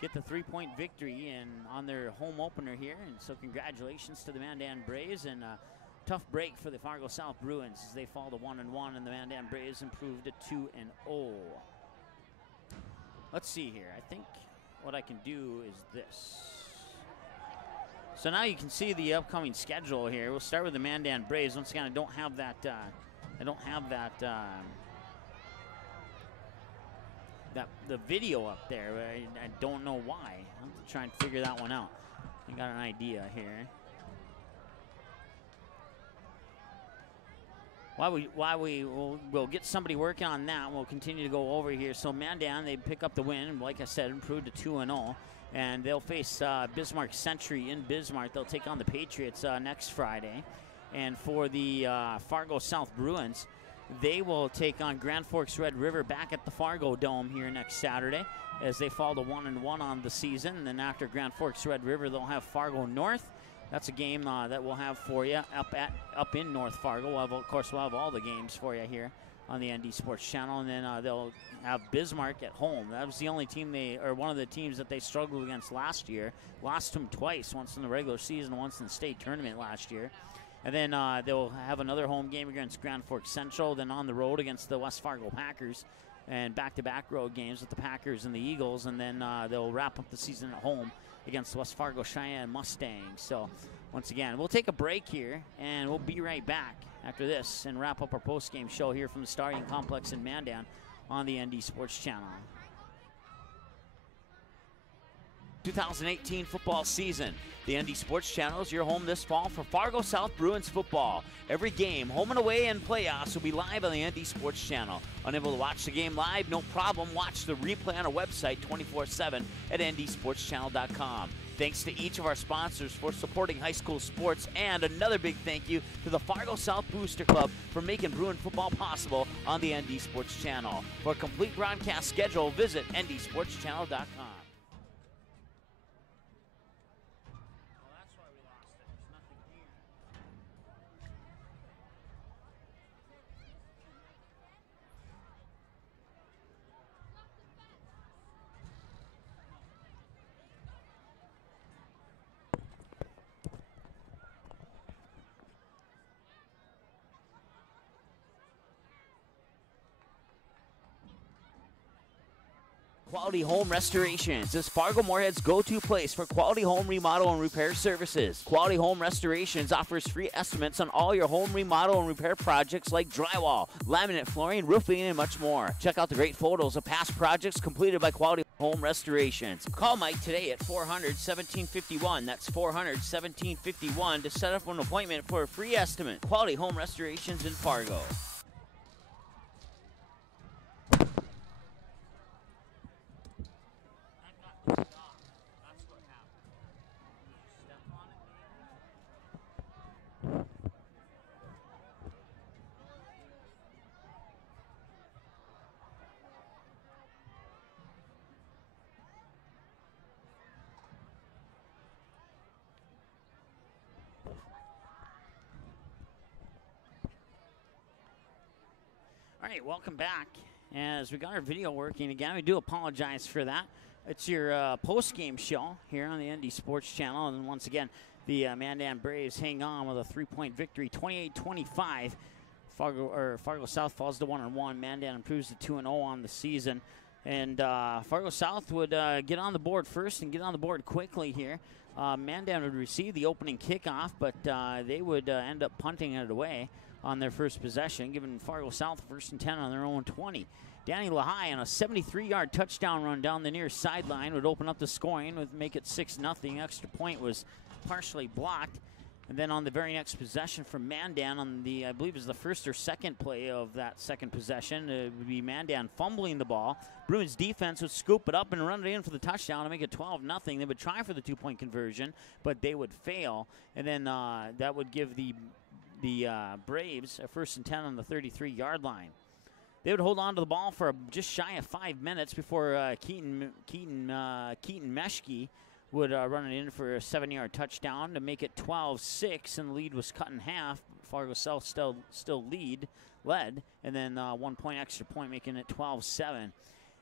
get the 3-point victory and on their home opener here. And so congratulations to the Mandan Braves, and a tough break for the Fargo South Bruins as they fall to 1-1, and the Mandan Braves improved to 2-0. Let's see here. I think what I can do is this. So now you can see the upcoming schedule here. We'll start with the Mandan Braves. Once again, I don't have that the video up there. I don't know why. I'll have to try and figure that one out. I got an idea here. We'll get somebody working on that. We'll continue to go over here. So Mandan, they pick up the win, like I said, improved to 2-0, and they'll face Bismarck Century in Bismarck. They'll take on the Patriots next Friday. And for the Fargo South Bruins, they will take on Grand Forks Red River back at the Fargo Dome here next Saturday as they fall to 1-1 on the season. And then after Grand Forks Red River, they'll have Fargo North. That's a game that we'll have for you up in North Fargo. Of course, we'll have all the games for you here on the ND Sports Channel. And then they'll have Bismarck at home. That was the only team one of the teams that they struggled against last year. Lost them twice, once in the regular season, once in the state tournament last year. And then they'll have another home game against Grand Forks Central, then on the road against the West Fargo Packers, and back-to-back road games with the Packers and the Eagles, and then they'll wrap up the season at home against the West Fargo Cheyenne Mustangs. So, once again, we'll take a break here, and we'll be right back after this and wrap up our post-game show here from the Stadium Complex in Mandan on the ND Sports Channel. 2018 football season. The ND Sports Channel is your home this fall for Fargo South Bruins football. Every game, home and away and playoffs, will be live on the ND Sports Channel. Unable to watch the game live? No problem. Watch the replay on our website 24/7 at ndsportschannel.com. Thanks to each of our sponsors for supporting high school sports, and another big thank you to the Fargo South Booster Club for making Bruin football possible on the ND Sports Channel. For a complete broadcast schedule, visit ndsportschannel.com. Quality Home Restorations is Fargo Moorhead's go-to place for quality home remodel and repair services. Quality Home Restorations offers free estimates on all your home remodel and repair projects like drywall, laminate flooring, roofing, and much more. Check out the great photos of past projects completed by Quality Home Restorations. Call Mike today at 400-1751. That's 400-1751 to set up an appointment for a free estimate. Quality Home Restorations in Fargo. All right, welcome back. As we got our video working again, we do apologize for that. It's your post-game show here on the ND Sports Channel, and once again, the Mandan Braves hang on with a 3-point victory, 28-25. Fargo South falls to 1-1. Mandan improves to 2-0 on the season. And Fargo South would get on the board first and get on the board quickly here. Mandan would receive the opening kickoff, but they would end up punting it away on their first possession, giving Fargo South 1st and 10 on their own 20. Danny Lahai on a 73-yard touchdown run down the near sideline would open up the scoring, would make it 6-0. Extra point was partially blocked. And then on the very next possession from Mandan on the, I believe it was the first or second play of that second possession, it would be Mandan fumbling the ball. Bruins defense would scoop it up and run it in for the touchdown to make it 12-0. They would try for the 2-point conversion, but they would fail. And then that would give the Braves a 1st and 10 on the 33-yard line. They would hold on to the ball for just shy of 5 minutes before Keaton Meshke would run it in for a 7-yard touchdown to make it 12-6, and the lead was cut in half. Fargo South still led, and then 1 point extra point, making it 12-7.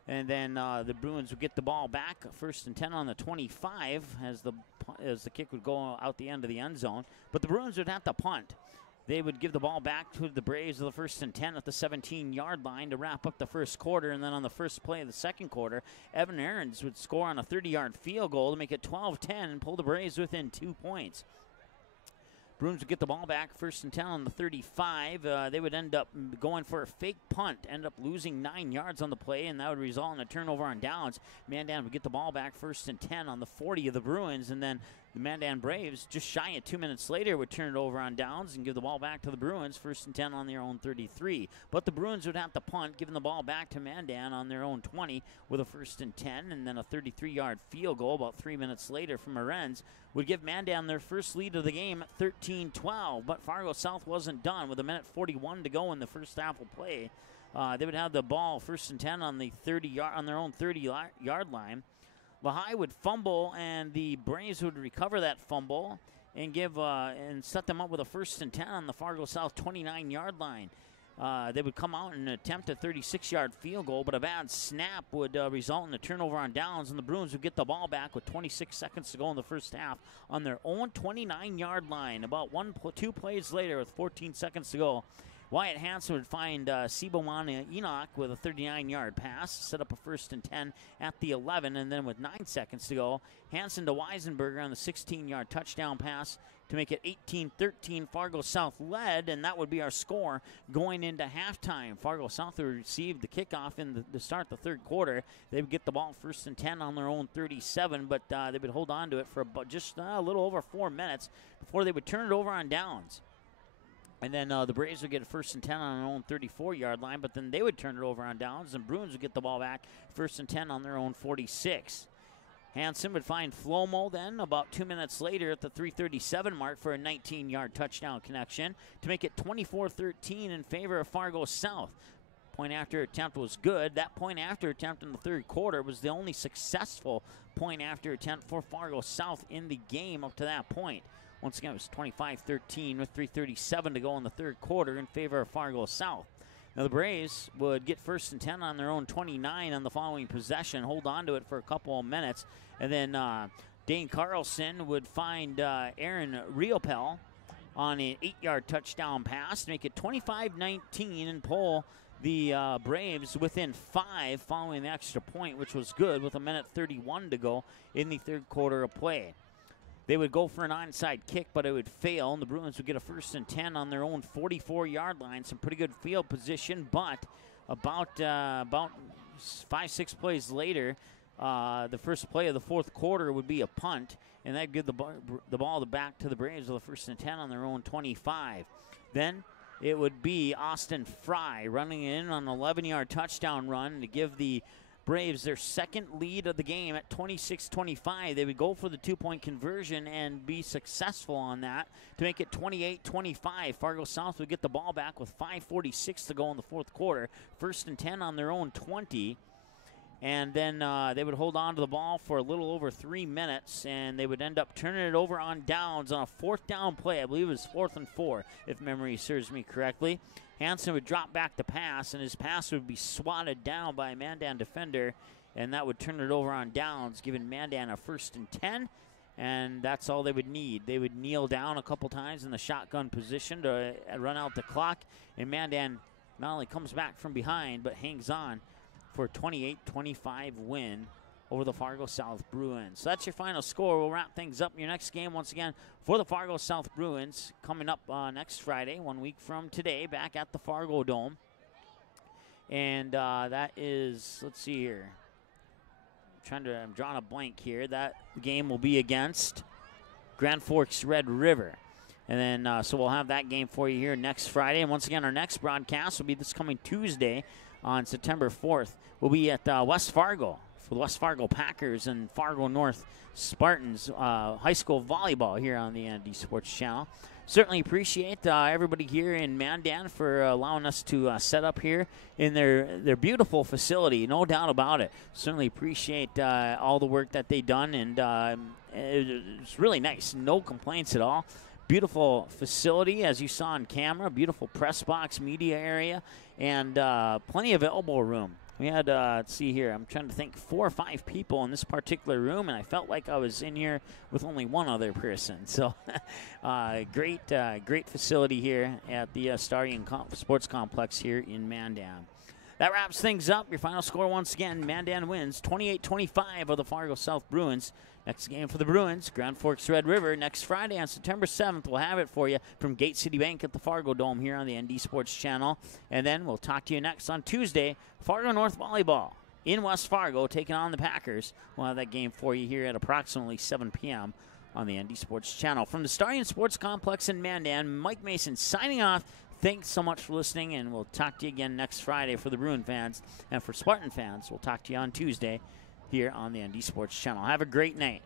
And then the Bruins would get the ball back, 1st and 10 on the 25 as the kick would go out the end of the end zone. But the Bruins would have to punt. They would give the ball back to the Braves of the 1st and 10 at the 17-yard line to wrap up the first quarter. And then on the first play of the second quarter, Evan Aarons would score on a 30-yard field goal to make it 12-10 and pull the Braves within 2 points. Bruins would get the ball back, 1st and 10 on the 35. They would end up going for a fake punt, end up losing 9 yards on the play, and that would result in a turnover on downs. Mandan would get the ball back, 1st and 10 on the 40 of the Bruins, and then the Mandan Braves, just shy of 2 minutes later, would turn it over on downs and give the ball back to the Bruins, 1st and 10 on their own 33. But the Bruins would have to punt, giving the ball back to Mandan on their own 20 with a 1st and 10, and then a 33-yard field goal about 3 minutes later from Aarons would give Mandan their first lead of the game at 13-12. But Fargo South wasn't done with 1:41 to go in the first half of play. They would have the ball 1st and 10 on the 30-yard on their own 30-yard line. Lahai would fumble, and the Braves would recover that fumble and and set them up with a 1st and 10 on the Fargo South 29-yard line. They would come out and attempt a 36-yard field goal, but a bad snap would result in a turnover on downs, and the Bruins would get the ball back with 26 seconds to go in the first half on their own 29-yard line. About 2 plays later with 14 seconds to go, Wyatt Hansen would find Sibomana Enoch with a 39-yard pass, set up a 1st and 10 at the 11, and then with 9 seconds to go, Hansen to Weisenberger on the 16-yard touchdown pass to make it 18-13. Fargo South led, and that would be our score going into halftime. Fargo South would receive the kickoff in the start of the third quarter. They would get the ball 1st and 10 on their own 37, but they would hold on to it for about just a little over 4 minutes before they would turn it over on downs. And then the Braves would get a 1st and 10 on their own 34-yard line, but then they would turn it over on downs, and Bruins would get the ball back 1st and 10 on their own 46. Hansen would find Flomo then about 2 minutes later at the 3:37 mark for a 19-yard touchdown connection to make it 24-13 in favor of Fargo South. Point after attempt was good. That point after attempt in the third quarter was the only successful point after attempt for Fargo South in the game up to that point. Once again, it was 25-13 with 3:37 to go in the third quarter in favor of Fargo South. Now the Braves would get 1st and 10 on their own 29 on the following possession, hold on to it for a couple of minutes, and then Dane Carlson would find Aaron Riopel on an 8-yard touchdown pass to make it 25-19 and pull the Braves within 5 following the extra point, which was good with 1:31 to go in the third quarter of play. They would go for an onside kick, but it would fail, and the Bruins would get a 1st and 10 on their own 44-yard line. Some pretty good field position, but about 5-6 plays later, the first play of the fourth quarter would be a punt, and that'd give the ball back to the Braves with a 1st and 10 on their own 25. Then it would be Austin Fry running in on an 11-yard touchdown run to give the Braves their second lead of the game at 26-25. They would go for the 2-point conversion and be successful on that to make it 28-25. Fargo South would get the ball back with 5:46 to go in the fourth quarter. 1st and 10 on their own 20. And then they would hold on to the ball for a little over 3 minutes, and they would end up turning it over on downs on a 4th down play. I believe it was 4th and 4, if memory serves me correctly. Hansen would drop back to pass, and his pass would be swatted down by a Mandan defender, and that would turn it over on downs, giving Mandan a 1st and 10 and that's all they would need. They would kneel down a couple times in the shotgun position to run out the clock, and Mandan not only comes back from behind, but hangs on for a 28-25 win over the Fargo South Bruins. So that's your final score. We'll wrap things up. Your next game, once again, for the Fargo South Bruins, coming up next Friday, 1 week from today, back at the Fargo Dome. And that is, let's see here. I'm drawing a blank here. That game will be against Grand Forks Red River. And then, so we'll have that game for you here next Friday. And once again, our next broadcast will be this coming Tuesday on September 4th. We'll be at West Fargo for the West Fargo Packers and Fargo North Spartans high school volleyball here on the ND Sports Channel. Certainly appreciate everybody here in Mandan for allowing us to set up here in their beautiful facility, no doubt about it. Certainly appreciate all the work that they've done, and it's really nice. No complaints at all. Beautiful facility, as you saw on camera, beautiful press box, media area, and plenty of elbow room. We had, let's see here, I'm trying to think, 4 or 5 people in this particular room, and I felt like I was in here with only one other person. So great facility here at the Stadion Sports Complex here in Mandan. That wraps things up. Your final score, once again, Mandan wins 28-25 of the Fargo South Bruins. Next game for the Bruins, Grand Forks Red River, next Friday on September 7th. We'll have it for you from Gate City Bank at the Fargo Dome here on the ND Sports Channel. And then we'll talk to you next on Tuesday, Fargo North Volleyball in West Fargo taking on the Packers. We'll have that game for you here at approximately 7 p.m. on the ND Sports Channel. From the Stadion Sports Complex in Mandan, Mike Mason signing off. Thanks so much for listening, and we'll talk to you again next Friday for the Bruin fans. And for Spartan fans, we'll talk to you on Tuesday here on the ND Sports Channel. Have a great night.